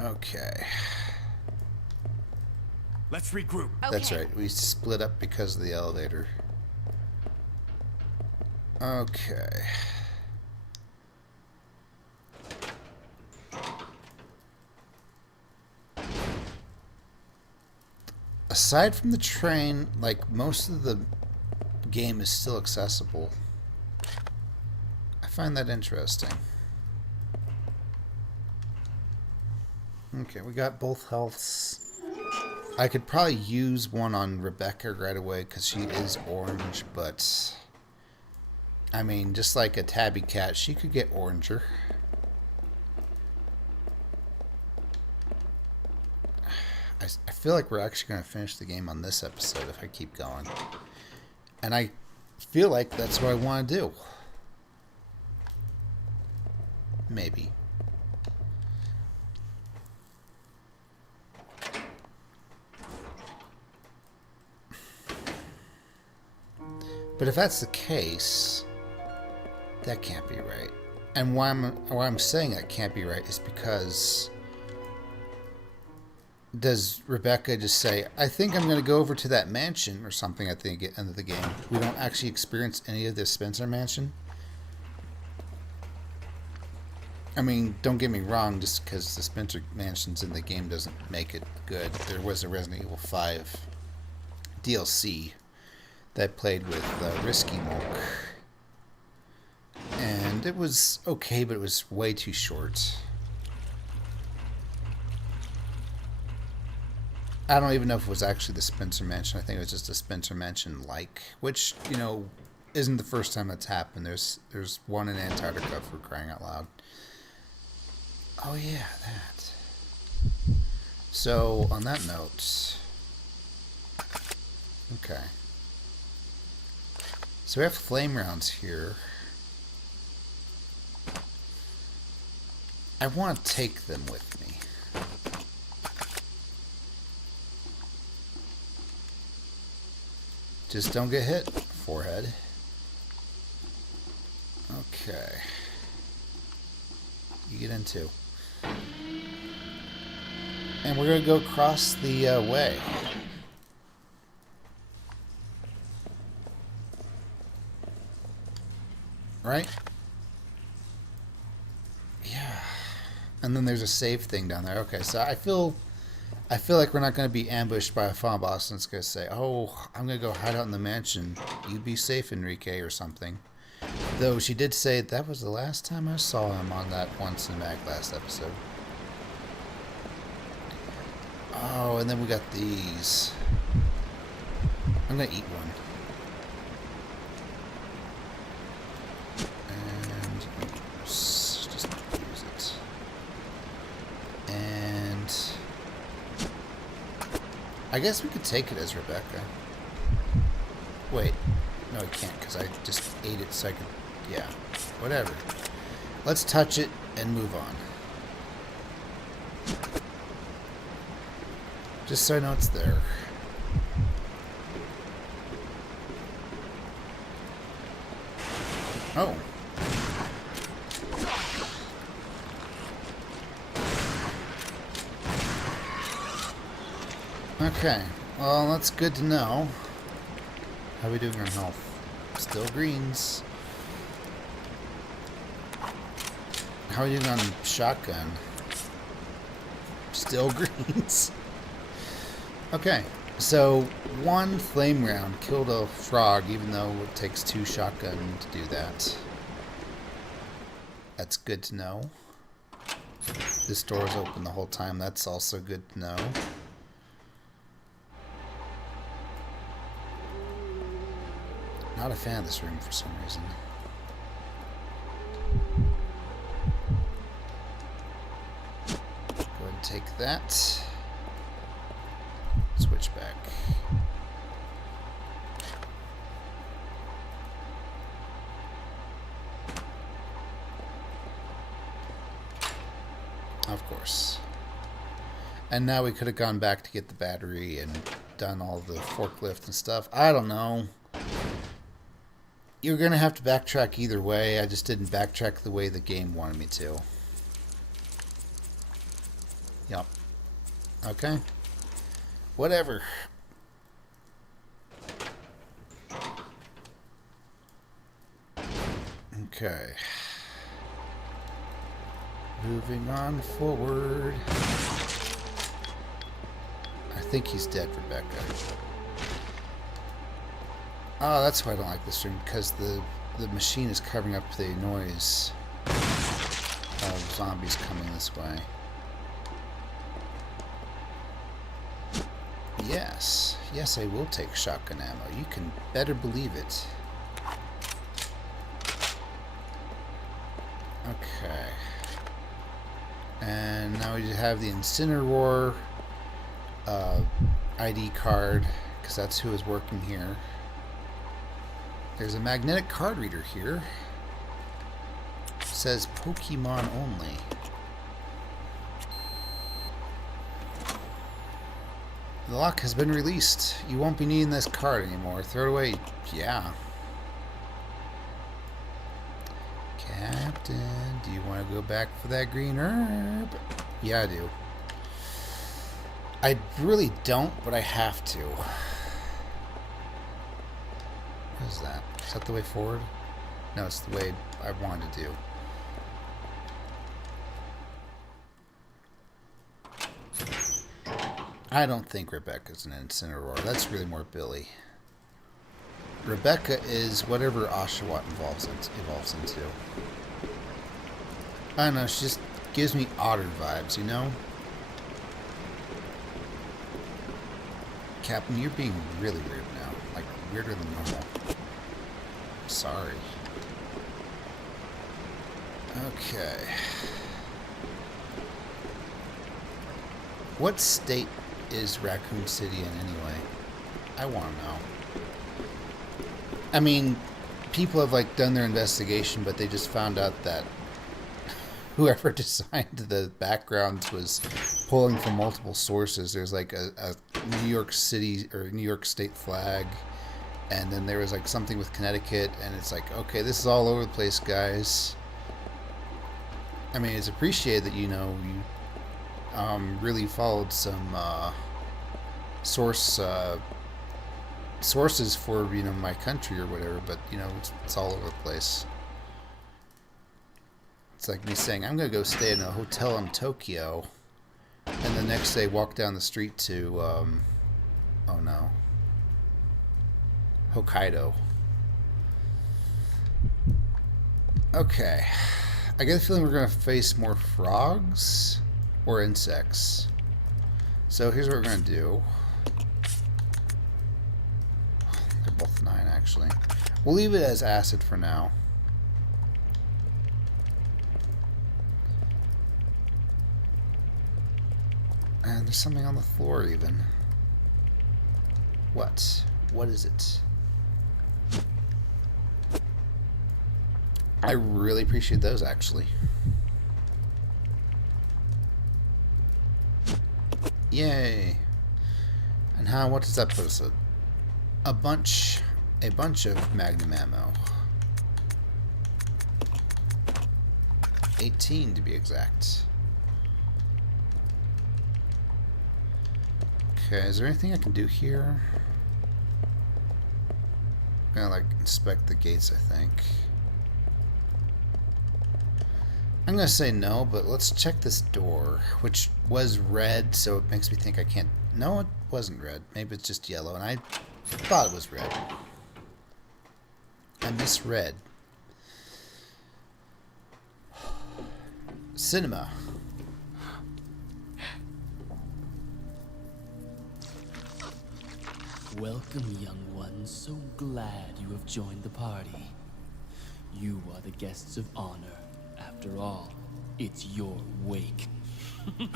Okay. Let's regroup. That's Okay. right. We split up because of the elevator. Okay. Aside from the train, like, most of the game is still accessible. I find that interesting. Okay, we got both healths. I could probably use one on Rebecca right away because she is orange, but I mean, just like a tabby cat, she could get oranger. I feel like we're actually going to finish the game on this episode if I keep going. And I feel like that's what I want to do. Maybe. But if that's the case, that can't be right. And why I'm saying that can't be right is because... Does Rebecca just say, I think I'm going to go over to that mansion or something at the end of the game? We don't actually experience any of the Spencer mansion? I mean, don't get me wrong, just because the Spencer mansion's in the game doesn't make it good. There was a Resident Evil 5 DLC that I played with Risky Monk. And it was okay, but it was way too short. I don't even know if it was actually the Spencer Mansion. I think it was just a Spencer Mansion-like, which, you know, isn't the first time that's happened. There's one in Antarctica, for crying out loud. Oh yeah, that. So, on that note... Okay. So we have flame rounds here. I want to take them with me. Just don't get hit, forehead. Okay. You get in too. And we're going to go across the way. Right? Yeah. And then there's a save thing down there. Okay, so I feel like we're not going to be ambushed by a final boss and it's going to say, oh, I'm going to go hide out in the mansion. You be safe, Enrique, or something. Though she did say that was the last time I saw him on that one cinematic last episode. Oh, and then we got these. I'm going to eat one. And just use it. And... I guess we could take it as Rebecca. Wait. No, I can't, because I just ate it so I could... Yeah. Whatever. Let's touch it and move on. Just so I know it's there. Oh. Okay, well, that's good to know. How are we doing on health? Still greens. How are we doing on shotgun? Still greens. Okay, so one flame round killed a frog, even though it takes 2 shotgun to do that. That's good to know. This door's open the whole time. That's also good to know. not a fan of this room for some reason. Go ahead and take that. Switch back. Of course. And now we could have gone back to get the battery and done all the forklift and stuff. I don't know. You're going to have to backtrack either way. I just didn't backtrack the way the game wanted me to. Yup. Okay. Whatever. Okay. Moving on forward. I think he's dead, Rebecca. Oh, that's why I don't like this room, because the machine is covering up the noise of zombies coming this way. Yes. Yes, I will take shotgun ammo. You can better believe it. Okay. And now we have the Incineroar ID card, because that's who is working here. There's a magnetic card reader here. It says Pokemon only. The lock has been released. You won't be needing this card anymore. Throw it away. Yeah. Captain, do you want to go back for that green herb? Yeah, I do. I really don't, but I have to. What is that? Is that the way forward? No, it's the way I wanted to do. I don't think Rebecca's an Incineroar. That's really more Billy. Rebecca is whatever Oshawott evolves into. I don't know, she just gives me otter vibes, you know? Captain, you're being really weird now. Like, weirder than normal. Sorry. Okay. What state is Raccoon City in anyway? I want to know. I mean, people have like done their investigation, but they just found out that whoever designed the backgrounds was pulling from multiple sources. There's like a New York City or New York State flag, and then there was like something with Connecticut, and it's like, okay, this is all over the place, guys. I mean, it's appreciated that, you know, you really followed some sources for, you know, my country or whatever, but, you know, it's all over the place. It's like me saying, I'm going to go stay in a hotel in Tokyo, and the next day walk down the street to, oh no, Hokkaido. Okay. I get the feeling we're going to face more frogs or insects. So here's what we're going to do. They're both 9, actually. We'll leave it as acid for now. And there's something on the floor, even. What? What is it? I really appreciate those, actually. Yay! And how? What does that put us at? A bunch of Magnum ammo. 18 to be exact. Okay, is there anything I can do here? I'm gonna like inspect the gates, I think. I'm gonna say no, but let's check this door, which was red, so it makes me think I can't. No, it wasn't red. Maybe it's just yellow, and I thought it was red. I misread. Cinema. Welcome, young one. Everyone's so glad you have joined the party. You are the guests of honor. After all, it's your wake.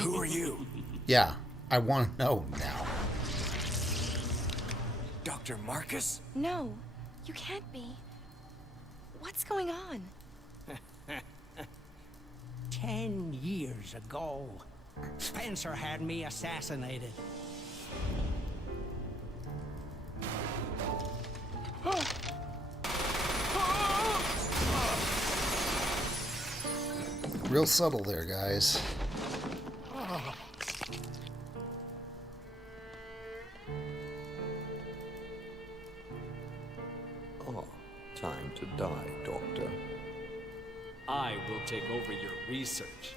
Who are you? Yeah, I want to know now. Dr. Marcus? No, you can't be. What's going on? 10 years ago, Spencer had me assassinated. Real subtle there, guys. Oh, time to die, Doctor. I will take over your research.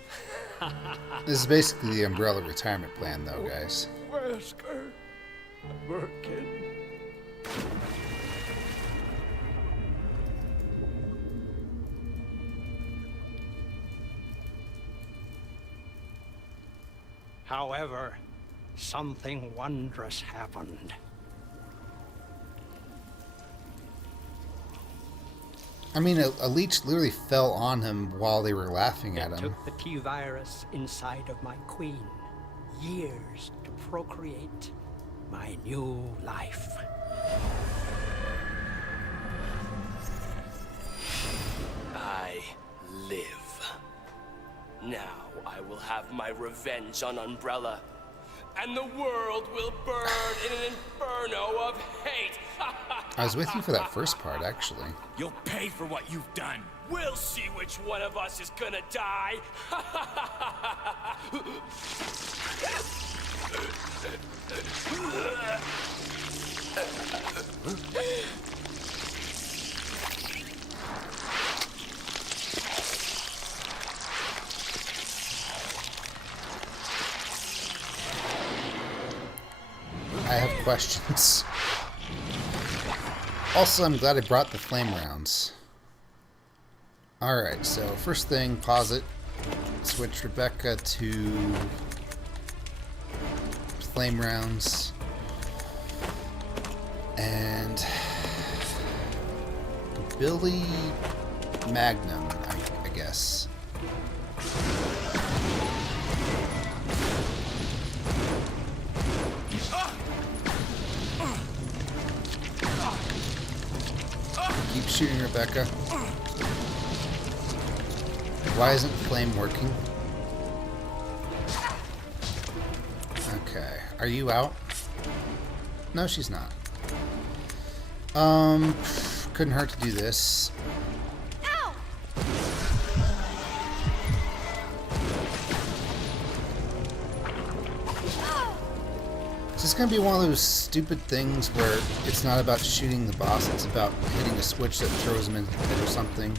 This is basically the Umbrella retirement plan, though, guys. Wesker, working. However, something wondrous happened. I mean, a leech literally fell on him while they were laughing at It him. took the T-virus inside of my queen years to procreate my new life. I live. Now I will have my revenge on Umbrella. And the world will burn in an inferno of hate. I was with you for that first part, actually. You'll pay for what you've done. We'll see which one of us is gonna die. I have questions. Also, I'm glad I brought the flame rounds. Alright, so first thing, pause it. Switch Rebecca to flame rounds. And Billy Magnum, I guess. Keep shooting, Rebecca. Why isn't flame working? Okay. Are you out? No, she's not. Couldn't hurt to do this. Ow! Is this gonna be one of those stupid things where it's not about shooting the boss, it's about hitting a switch that throws him in the head or something?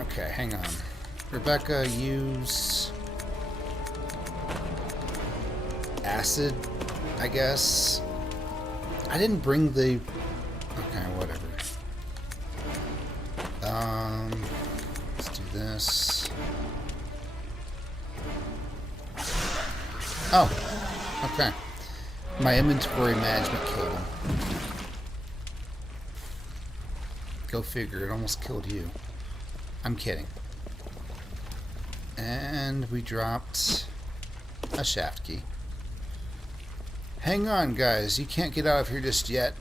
Okay, hang on. Rebecca, use acid, I guess. I didn't bring the... Okay, whatever. Let's do this. Oh, okay. My inventory management killed him. Go figure, it almost killed you. I'm kidding. And we dropped a shaft key. Hang on, guys. You can't get out of here just yet.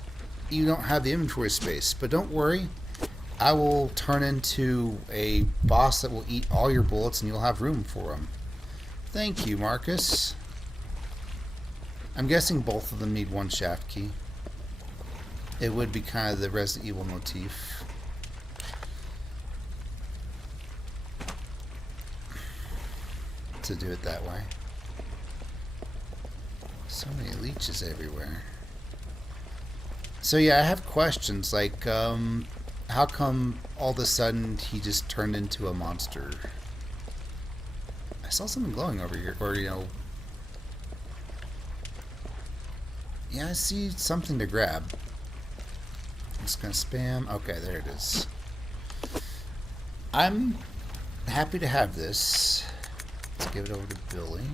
You don't have the inventory space. But don't worry. I will turn into a boss that will eat all your bullets and you'll have room for them. Thank you, Marcus. I'm guessing both of them need one shaft key. It would be kind of the Resident Evil motif. To do it that way. So many leeches everywhere. So yeah, I have questions like, how come all of a sudden he just turned into a monster? I saw something glowing over here, or you know... Yeah, I see something to grab. I'm just gonna spam. Okay, there it is. I'm happy to have this. Let's give it over to Billy.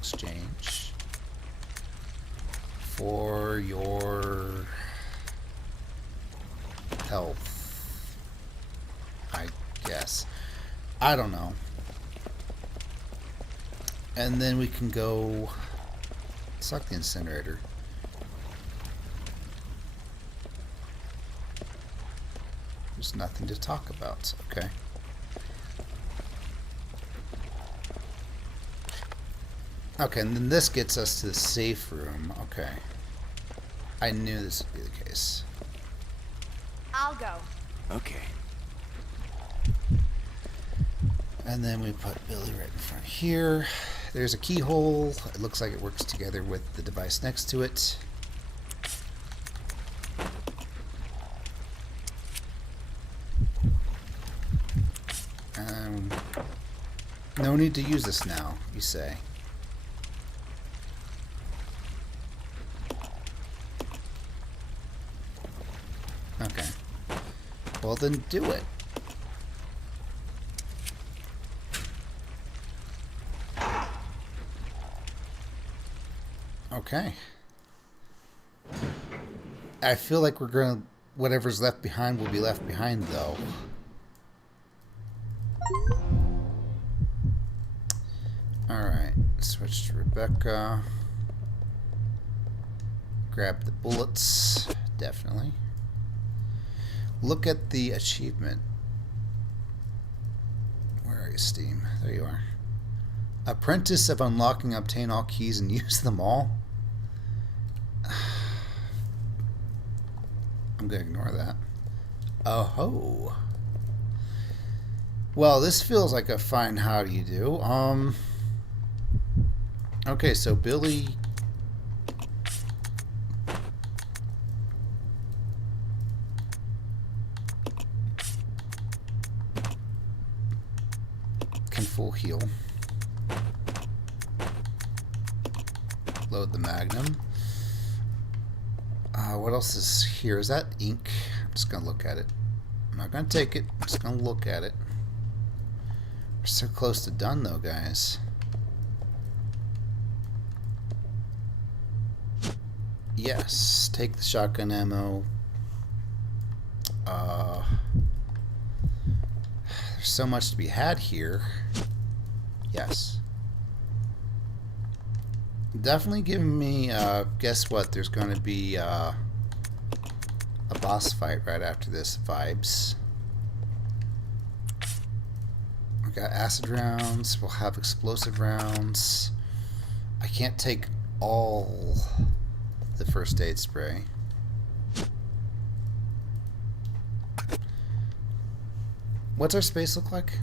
Exchange. for your health, I guess. I don't know. And then we can go suck the incinerator. There's nothing to talk about. Okay. Okay, and then this gets us to the safe room. Okay. I knew this would be the case. I'll go. Okay. And then we put Billy right in front here. There's a keyhole. It looks like it works together with the device next to it. No need to use this now, you say. Okay. Well, then do it. Okay. I feel like we're gonna... Whatever's left behind will be left behind, though. Alright. Switch to Rebecca. Grab the bullets. Definitely. Look at the achievement. Where are you, Steam? There you are. Apprentice of unlocking, obtain all keys and use them all. I'm gonna ignore that. Oh ho. Well, this feels like a fine how do you do. Okay, so Billy can full heal. Load the Magnum. What else is here? Is that ink? I'm just gonna look at it. I'm not gonna take it. I'm just gonna look at it. We're so close to done though, guys. Yes, take the shotgun ammo. There's so much to be had here. Yes. Definitely giving me, guess what, there's going to be a boss fight right after this vibes. We got acid rounds, we'll have explosive rounds. I can't take all the first aid spray. What's our space look like?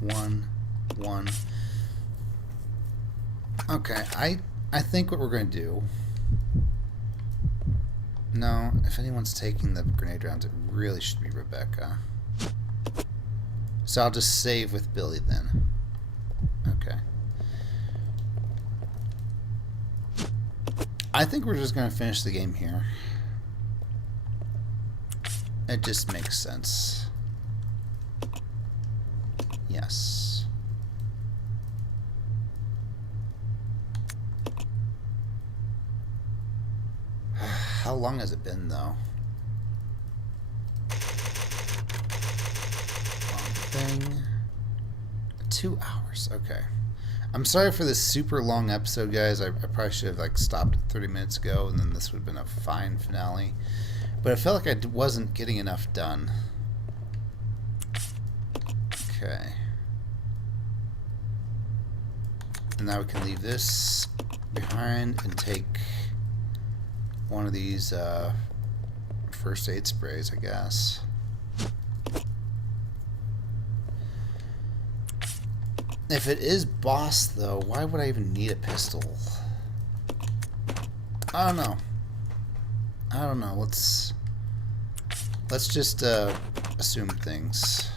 1, 1. Okay, I think what we're going to do... No, if anyone's taking the grenade rounds, it really should be Rebecca. So I'll just save with Billy then. Okay. I think we're just going to finish the game here. It just makes sense. Yes. How long has it been, though? Long thing. 2 hours. Okay. I'm sorry for this super long episode, guys. I probably should have like stopped 30 minutes ago, and then this would have been a fine finale. But I felt like I wasn't getting enough done. Okay. And now we can leave this behind and take one of these first aid sprays, I guess. If it is boss, though, why would I even need a pistol? I don't know. I don't know. Let's just assume things.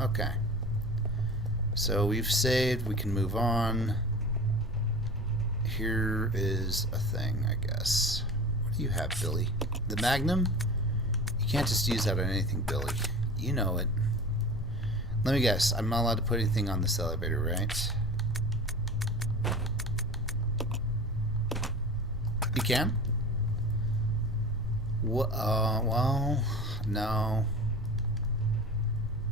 Okay. So we've saved. We can move on. Here is a thing, I guess. What do you have, Billy? The Magnum? You can't just use that on anything, Billy. You know it. Let me guess. I'm not allowed to put anything on this elevator, right? can? Well, no.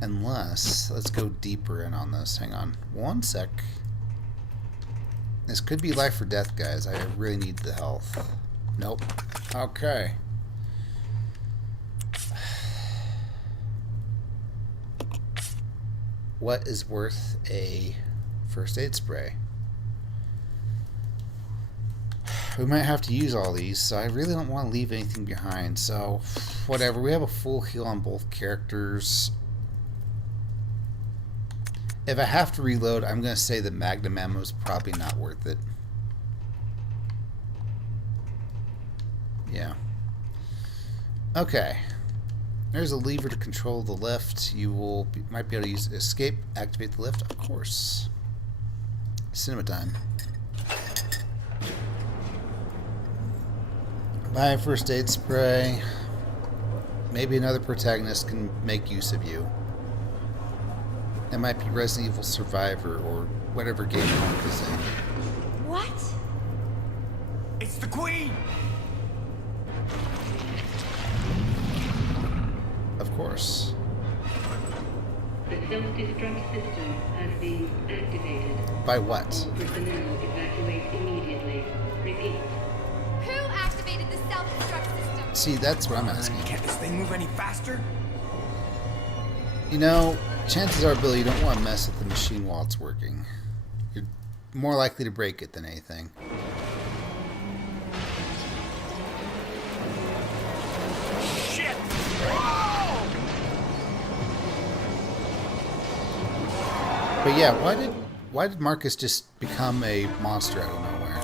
Unless, let's go deeper in on this. Hang on. One sec. This could be life or death, guys. I really need the health. Nope. Okay. What is worth a first aid spray? We might have to use all these, so I really don't want to leave anything behind. So, whatever. We have a full heal on both characters. If I have to reload, I'm going to say that Magnum ammo is probably not worth it. Yeah. Okay. There's a lever to control the lift. You might be able to use escape, activate the lift, of course. Cinema time. Buy a first aid spray. Maybe another protagonist can make use of you. It might be Resident Evil Survivor or whatever game Mark is in. What? It's the Queen! Of course. The self-destruct system has been activated. By what? All personnel evacuate immediately. Repeat. Who activated the self-destruct system? See, that's what I'm asking. Can't this thing move any faster? You know, chances are, Billy, you don't want to mess with the machine while it's working. You're more likely to break it than anything. Shit! But yeah, why did Marcus just become a monster out of nowhere?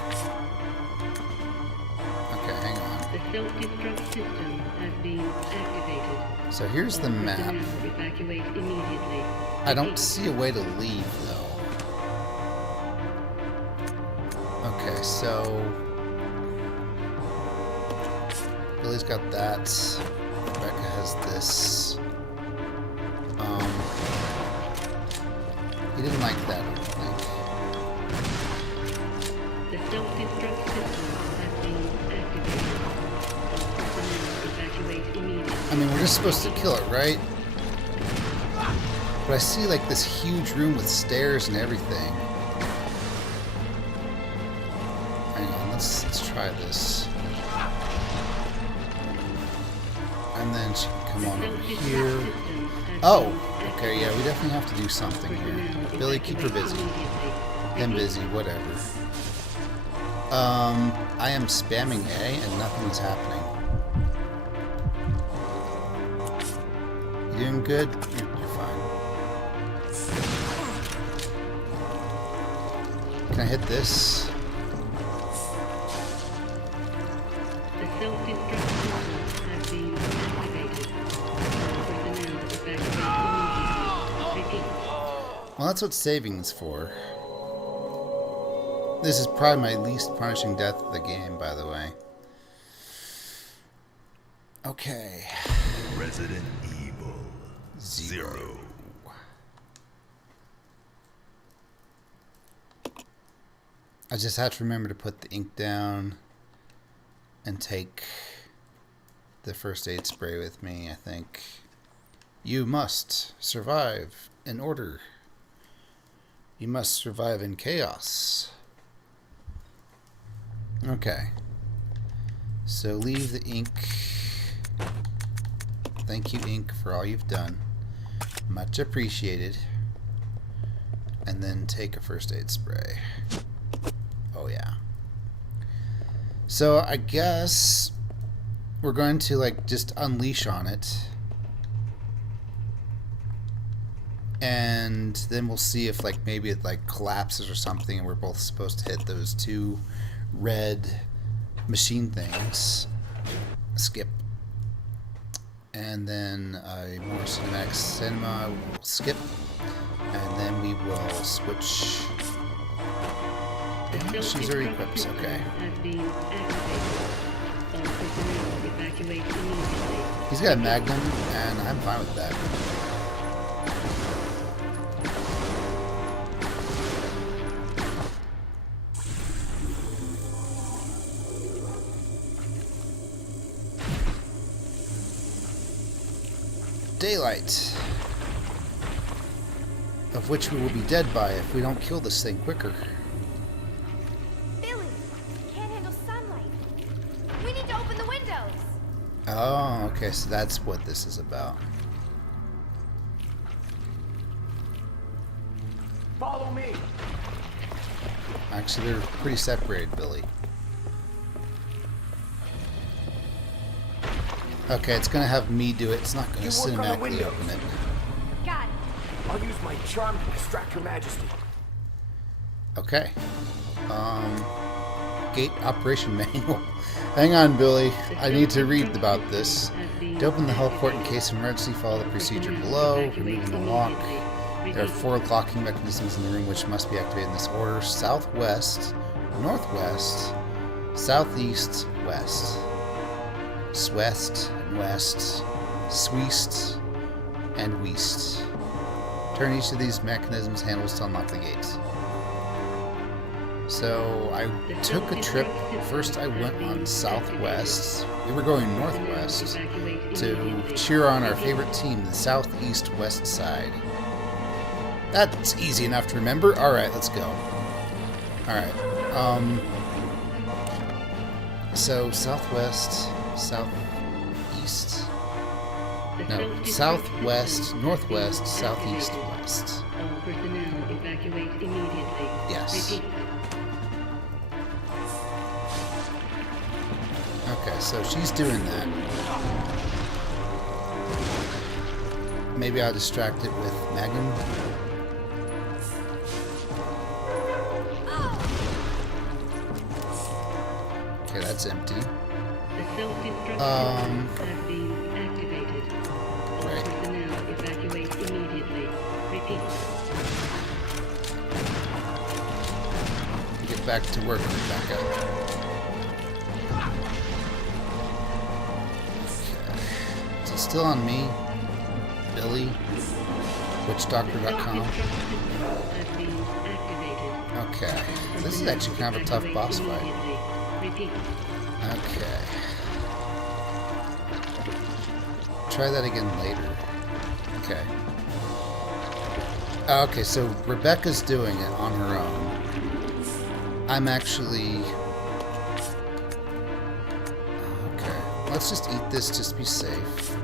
Okay, hang on. The self-destruct system has been activated. So here's the map. Personnel evacuate immediately. I don't see a way to leave, though. Okay, so Billy's got that. Rebecca has this. He didn't like that, I don't think. The self-destruct system has been activated. Personnel evacuate immediately. I mean, we're just supposed to kill it, right? But I see like this huge room with stairs and everything. Hang on, let's try this. And then she can come on over here. Oh, okay, yeah, we definitely have to do something here. Billy, keep her busy. Them busy, whatever. I am spamming A and nothing is happening. You doing good? You're fine. Can I hit this? The self-destruct system has been activated. Personnel evacuate immediately. Repeat. Well, that's what saving is for. This is probably my least punishing death of the game, by the way. Okay. Resident Evil 0. I just have to remember to put the ink down and take the first aid spray with me, I think. You must survive in order. You must survive in chaos. Okay. So leave the ink. Thank you, ink, for all you've done. Much appreciated. And then take a first aid spray. Oh yeah. So I guess we're going to like just unleash on it. And then we'll see if like maybe it like collapses or something and we're both supposed to hit those two red machine things. Skip. And then a more cinematic cinema will skip. And then we will switch. And she's already equipped, okay. Has been activated. All personnel evacuate immediately. He's got a Magnum, and I'm fine with that. daylight, of which we will be dead by if we don't kill this thing quicker. Billy, can't handle sunlight. We need to open the windows. Oh, okay, so that's what this is about. Follow me. Actually, they're pretty separated, Billy. Okay, it's gonna have me do it. It's not gonna You work on the cinematically windows. open it. Got it. I'll use my charm to distract Her Majesty. Okay. Gate operation manual. Hang on, Billy. I need to read about this. To open the heliport in case of emergency, follow the procedure below. Removing the lock. There are 4 locking mechanisms in the room which must be activated in this order: southwest, northwest, southeast, west. Swest and west, sweest and west. Turn each of these mechanisms handles to unlock the gates. So I took a trip. First I went on southwest. We were going northwest to cheer on our favorite team, the southeast west side. That's easy enough to remember. Alright, let's go. Alright. So southwest, southeast. No, southwest, northwest, southeast, west. All personnel evacuate immediately. Yes. Repeat. Okay, so she's doing that. Maybe I'll distract it with Magnum. Okay, that's empty. The self-destruct system has been activated. All Right. personnel evacuate immediately. Repeat. Get back to work, Rebecca. Okay. Is it still on me? Billy? WitchDoctor.com? Self-destruct system has been activated. Okay. This is actually kind of a tough boss fight. Immediately. Repeat. Okay. Try that again later. Okay. Okay, so Rebecca's doing it on her own. I'm actually... Okay. Let's just eat this, just to be safe.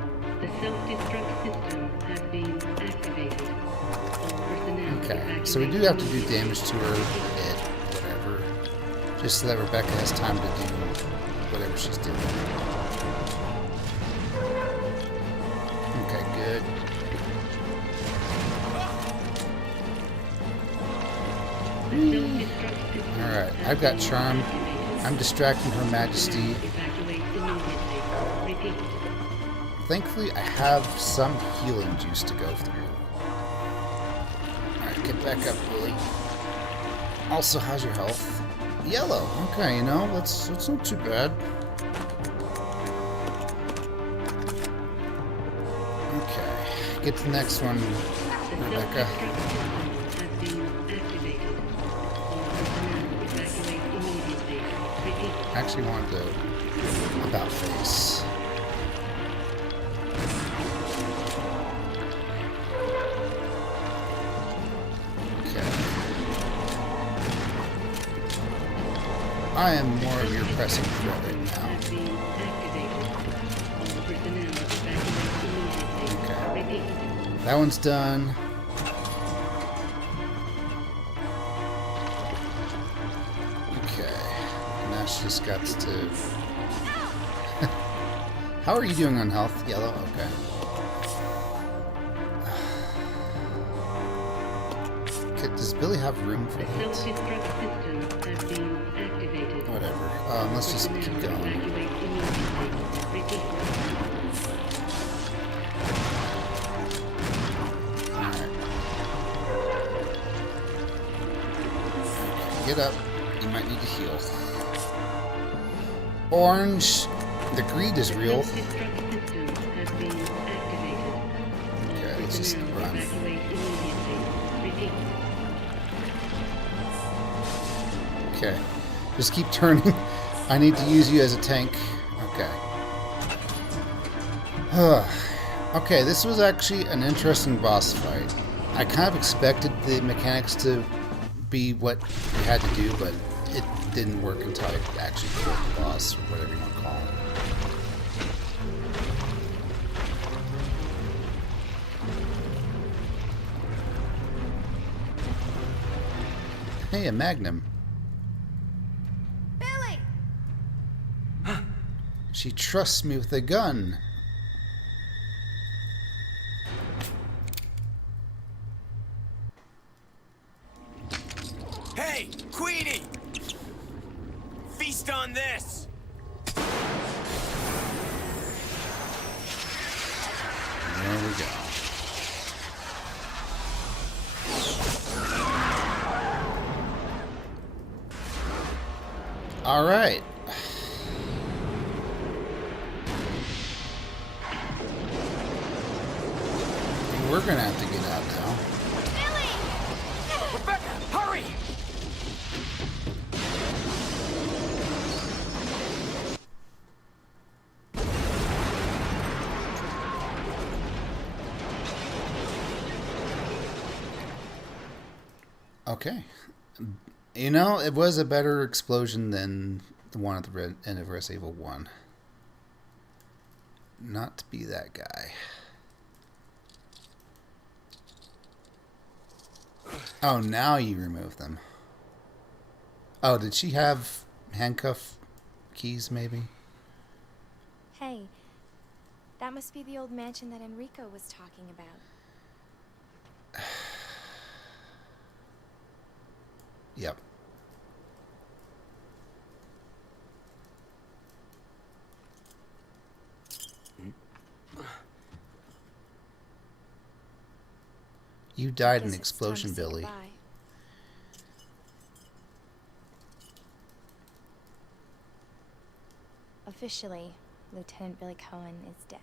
The self-destruct system has been activated. All personnel Okay. So we do have to do damage to her, whatever. Just so that Rebecca has time to do whatever she's doing. Okay, good. Alright, I've got charm. I'm distracting Her Majesty. Evacuate immediately. Repeat. Thankfully, I have some healing juice to go through. Alright, get back up, Willie. Also, how's your health? Yellow. Okay, you know, that's not too bad. Okay, get to the next one, Rebecca. I actually wanted to about face. Okay. I am more of your pressing threat right now. Okay. That one's done. Okay. Now she just got to... How are you doing on health? Yellow? Okay. Okay, does Billy have room for that? Whatever. Let's just keep going. Alright. Get up. You might need to heal. Orange. The greed is real. Okay, let's just run. Okay. Just keep turning. I need to use you as a tank. Okay. Okay, this was actually an interesting boss fight. I kind of expected the mechanics to be what you had to do, but it didn't work until I actually killed the boss, or whatever you want to call it. Hey, a magnum. Billy! She trusts me with a gun. Hey, Queenie! Feast on this! There we go. All right. We're gonna have to get out now. Rebecca, hurry! Okay. You know, it was a better explosion than the one at the end of Resident Evil 1. Not to be that guy. Oh, now you remove them. Oh, did she have handcuff keys, maybe? Hey, that must be the old mansion that Enrico was talking about. Yep. You died in an Guess it's time to explosion, say Billy. goodbye. Officially, Lieutenant Billy Cohen is dead.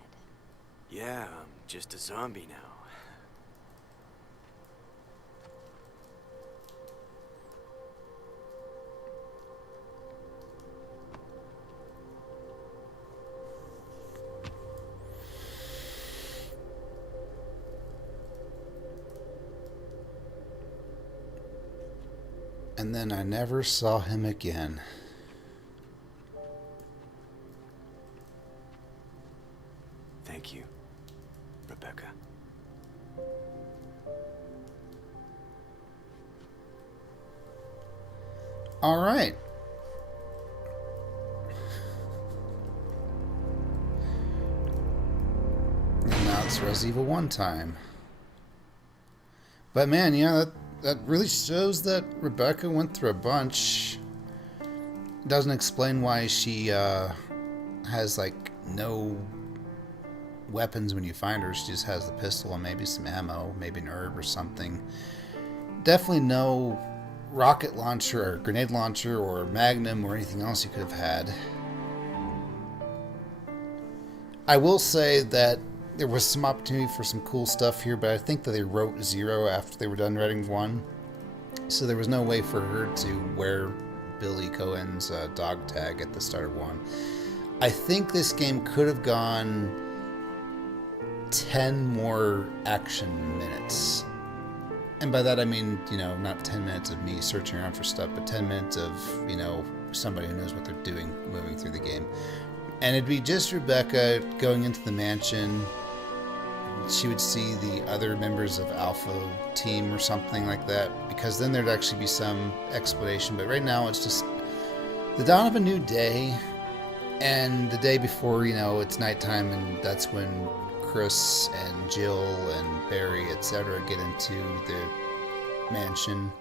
Yeah, I'm just a zombie now. And then I never saw him again. Thank you, Rebecca. All right. And now it's Resident Evil 1 time. But man, yeah, that really shows that Rebecca went through a bunch. Doesn't explain why she has like no weapons when you find her. She just has the pistol and maybe some ammo, maybe an herb or something. Definitely no rocket launcher or grenade launcher or magnum or anything else you could have had. I will say that there was some opportunity for some cool stuff here, but I think that they wrote 0 after they were done writing 1. So there was no way for her to wear Billy Cohen's dog tag at the start of 1. I think this game could have gone 10 more action minutes. And by that I mean, you know, not 10 minutes of me searching around for stuff, but 10 minutes of, you know, somebody who knows what they're doing moving through the game. And it'd be just Rebecca going into the mansion. She would see the other members of Alpha Team or something like that, because then there'd actually be some explanation. But right now it's just the dawn of a new day, and the day before, you know, it's nighttime, and that's when Chris and Jill and Barry, etc., get into the mansion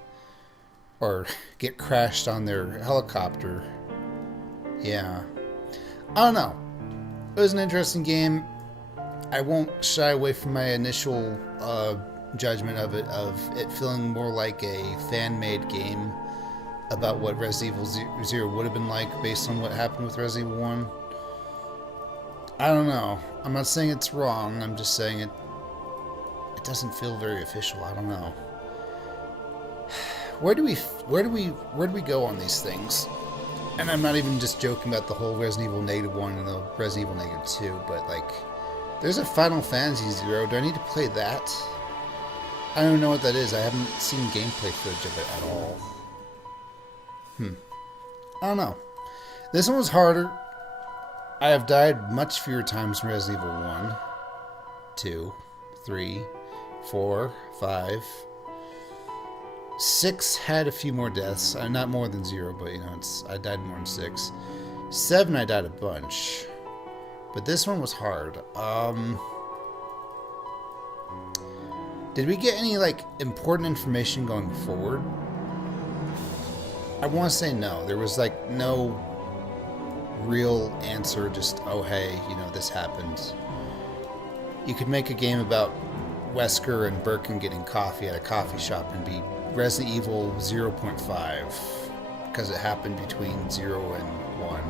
or get crashed on their helicopter. Yeah. I don't know. It was an interesting game. I won't shy away from my initial judgment of it feeling more like a fan-made game about what Resident Evil 0 would have been like based on what happened with Resident Evil 1. I don't know. I'm not saying it's wrong. I'm just saying it doesn't feel very official. I don't know. Where do we go on these things? And I'm not even just joking about the whole Resident Evil -1 and the Resident Evil -2, but like, There's a Final Fantasy Zero. Do I need to play that? I don't know what that is. I haven't seen gameplay footage of it at all. I don't know. This one was harder. I have died much fewer times in Resident Evil 1, 2, 3, 4, 5. 6 had a few more deaths. Not more than 0, but you know, I died more than 6. 7 I died a bunch. But this one was hard. Did we get any like important information going forward? I want to say no. There was like no real answer, just, oh hey, you know, this happened. You could make a game about Wesker and Birkin getting coffee at a coffee shop and be Resident Evil 0.5 because it happened between 0 and 1.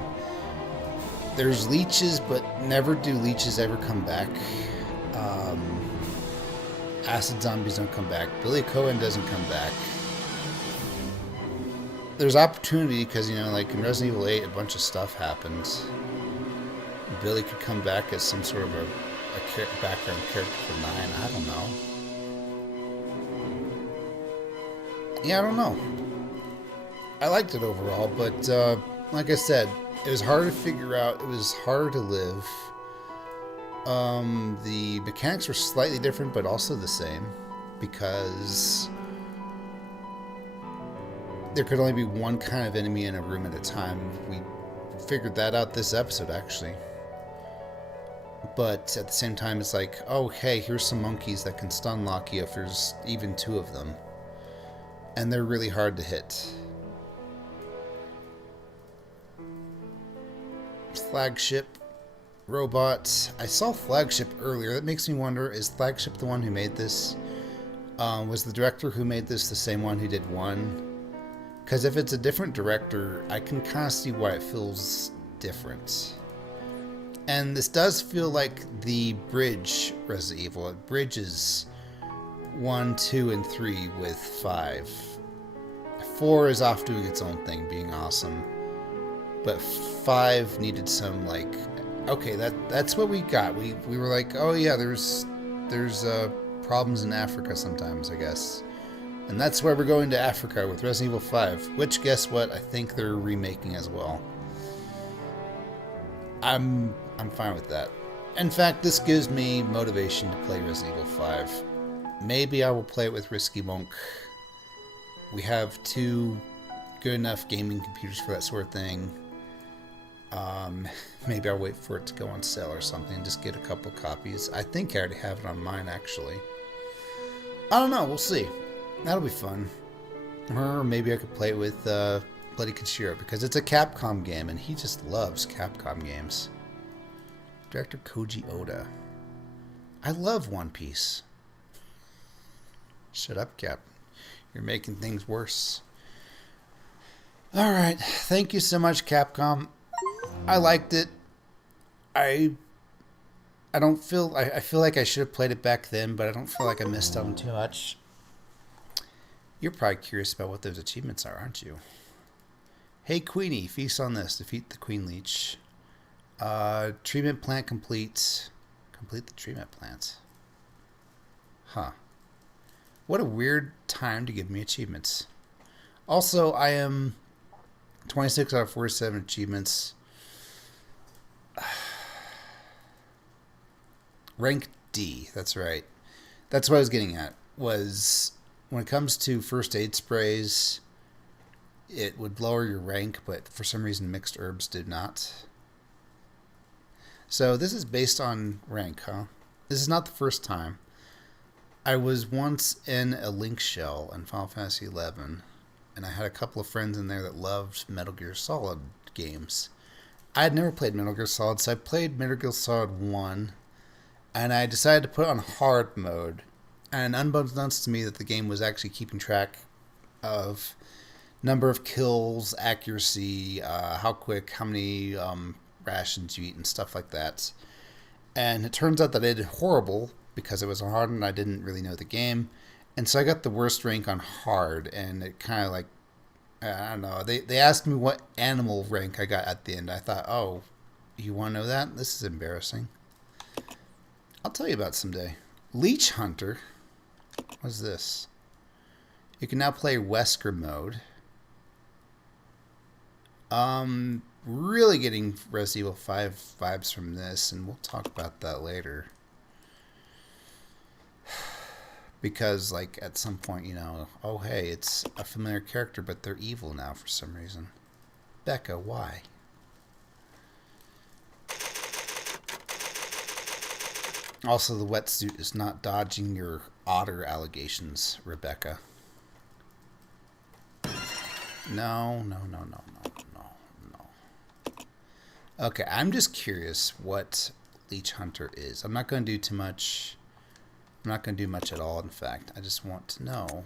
There's leeches, but never do leeches ever come back. Acid zombies don't come back. Billy Cohen doesn't come back. There's opportunity because, you know, like in Resident Evil 8, a bunch of stuff happens. Billy could come back as some sort of a background character for 9. I don't know. Yeah, I don't know. I liked it overall, but like I said, it was hard to figure out. It was harder to live. The mechanics were slightly different, but also the same, because there could only be one kind of enemy in a room at a time. We figured that out this episode, actually. But at the same time, it's like, oh, hey, here's some monkeys that can stun lock you if there's even 2 of them. And they're really hard to hit. Flagship. Robot. I saw Flagship earlier. That makes me wonder, is Flagship the one who made this? Was the director who made this the same one who did 1? Because if it's a different director, I can kind of see why it feels different. And this does feel like the Bridge Resident Evil. It bridges 1, 2, and 3 with 5. 4 is off doing its own thing, being awesome. But 5 needed some, like, okay, that's what we got. We were like, oh yeah, there's problems in Africa sometimes, I guess. And that's why we're going to Africa with Resident Evil 5, which, guess what? I think they're remaking as well. I'm fine with that. In fact, this gives me motivation to play Resident Evil 5. Maybe I will play it with Risky Monk. We have 2 good enough gaming computers for that sort of thing. Maybe I'll wait for it to go on sale or something and just get a couple copies. I think I already have it on mine, actually. I don't know, we'll see. That'll be fun. Or maybe I could play it with Bloody Kishiro, because it's a Capcom game and he just loves Capcom games. Director Koji Oda. I love One Piece. Shut up, Cap. You're making things worse. Alright, thank you so much, Capcom. I liked it. I feel like I should have played it back then, but I don't feel like I missed out on too much. You're probably curious about what those achievements are, aren't you? Hey Queenie, feast on this. Defeat the Queen Leech. Treatment plant complete. Complete the treatment plant. Huh. What a weird time to give me achievements. Also, I am 26 out of 47 achievements. Rank D, that's right. That's what I was getting at, was when it comes to first aid sprays, it would lower your rank, but for some reason mixed herbs did not. So this is based on rank, huh? This is not the first time. I was once in a link shell in Final Fantasy XI, and I had a couple of friends in there that loved Metal Gear Solid games. I had never played Metal Gear Solid, so I played Metal Gear Solid 1, and I decided to put it on hard mode. And unbeknownst to me that the game was actually keeping track of number of kills, accuracy, how quick, how many rations you eat, and stuff like that. And it turns out that I did horrible because it was on hard and I didn't really know the game. And so I got the worst rank on hard, and it kind of like, I don't know. They asked me what animal rank I got at the end. I thought, oh, you want to know that? This is embarrassing. I'll tell you about someday. Leech Hunter. What's this? You can now play Wesker mode. Really getting Resident Evil 5 vibes from this, and we'll talk about that later. Because, like, at some point, you know, oh, hey, it's a familiar character, but they're evil now for some reason. Becca, why? Also, the wetsuit is not dodging your otter allegations, Rebecca. No. Okay, I'm just curious what Leech Hunter is. I'm not going to do too much. I'm not going to do much at all, in fact. I just want to know.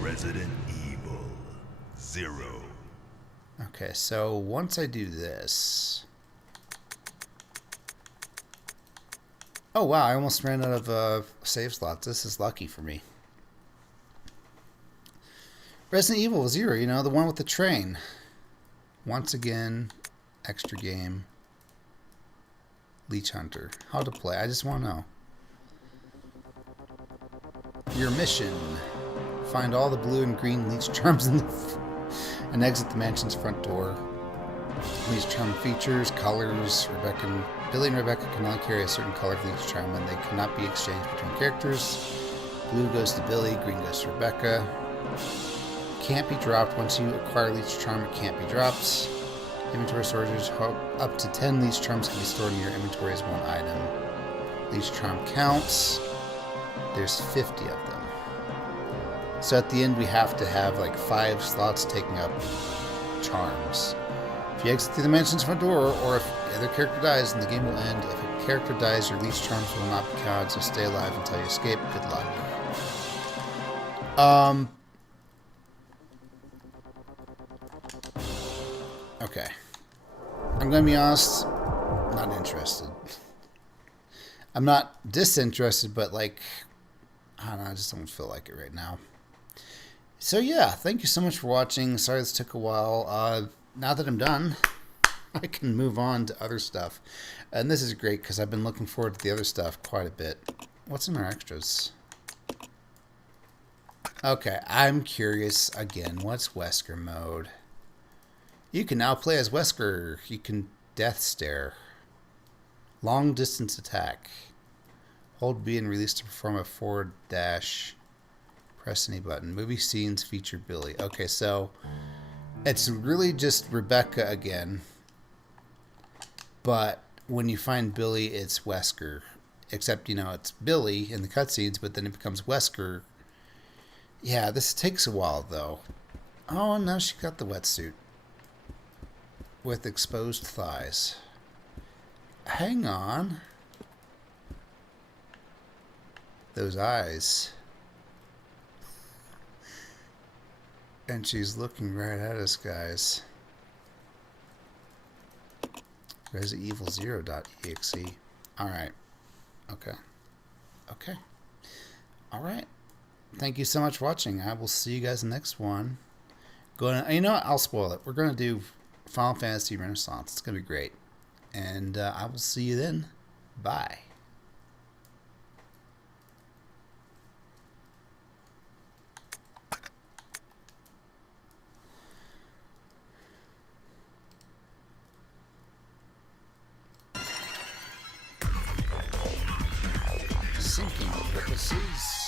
Resident Evil 0. Okay, so once I do this... Oh, wow, I almost ran out of save slots. This is lucky for me. Resident Evil 0, you know, the one with the train. Once again, extra game. Leech Hunter. How to play. I just want to know. Your mission. Find all the blue and green leech charms and exit the mansion's front door. Leech charm features, colors. Billy and Rebecca can only carry a certain color of leech charm, and they cannot be exchanged between characters. Blue goes to Billy, green goes to Rebecca. Can't be dropped. Once you acquire leech charm, it can't be dropped. Inventory storage, up to 10 leech charms can be stored in your inventory as one item. Leech charm counts. There's 50 of them. So at the end, we have to have like 5 slots taking up charms. If you exit through the mansion's front door, or if the other character dies, then the game will end. If a character dies, your leech charms will not be counted, so stay alive until you escape. Good luck. Okay. I'm going to be honest, not interested. I'm not disinterested, but like, I don't know, I just don't feel like it right now. So yeah, thank you so much for watching. Sorry this took a while. Now that I'm done, I can move on to other stuff. And this is great because I've been looking forward to the other stuff quite a bit. What's in our extras? Okay, I'm curious again. What's Wesker mode? You can now play as Wesker. You can death stare. Long distance attack. Hold B and release to perform a forward dash. Press any button. Movie scenes feature Billy. Okay, so it's really just Rebecca again. But when you find Billy, it's Wesker. Except, you know, it's Billy in the cutscenes, but then it becomes Wesker. Yeah, this takes a while, though. Oh, now she got the wetsuit. With exposed thighs. Hang on. Those eyes. And she's looking right at us, guys. Resident Evil 0.exe. Alright. Okay. Okay. Alright. Thank you so much for watching. I will see you guys in the next one. You know what? I'll spoil it. We're going to do Final Fantasy Renaissance. It's going to be great. And I will see you then. Bye. Sinking purposes.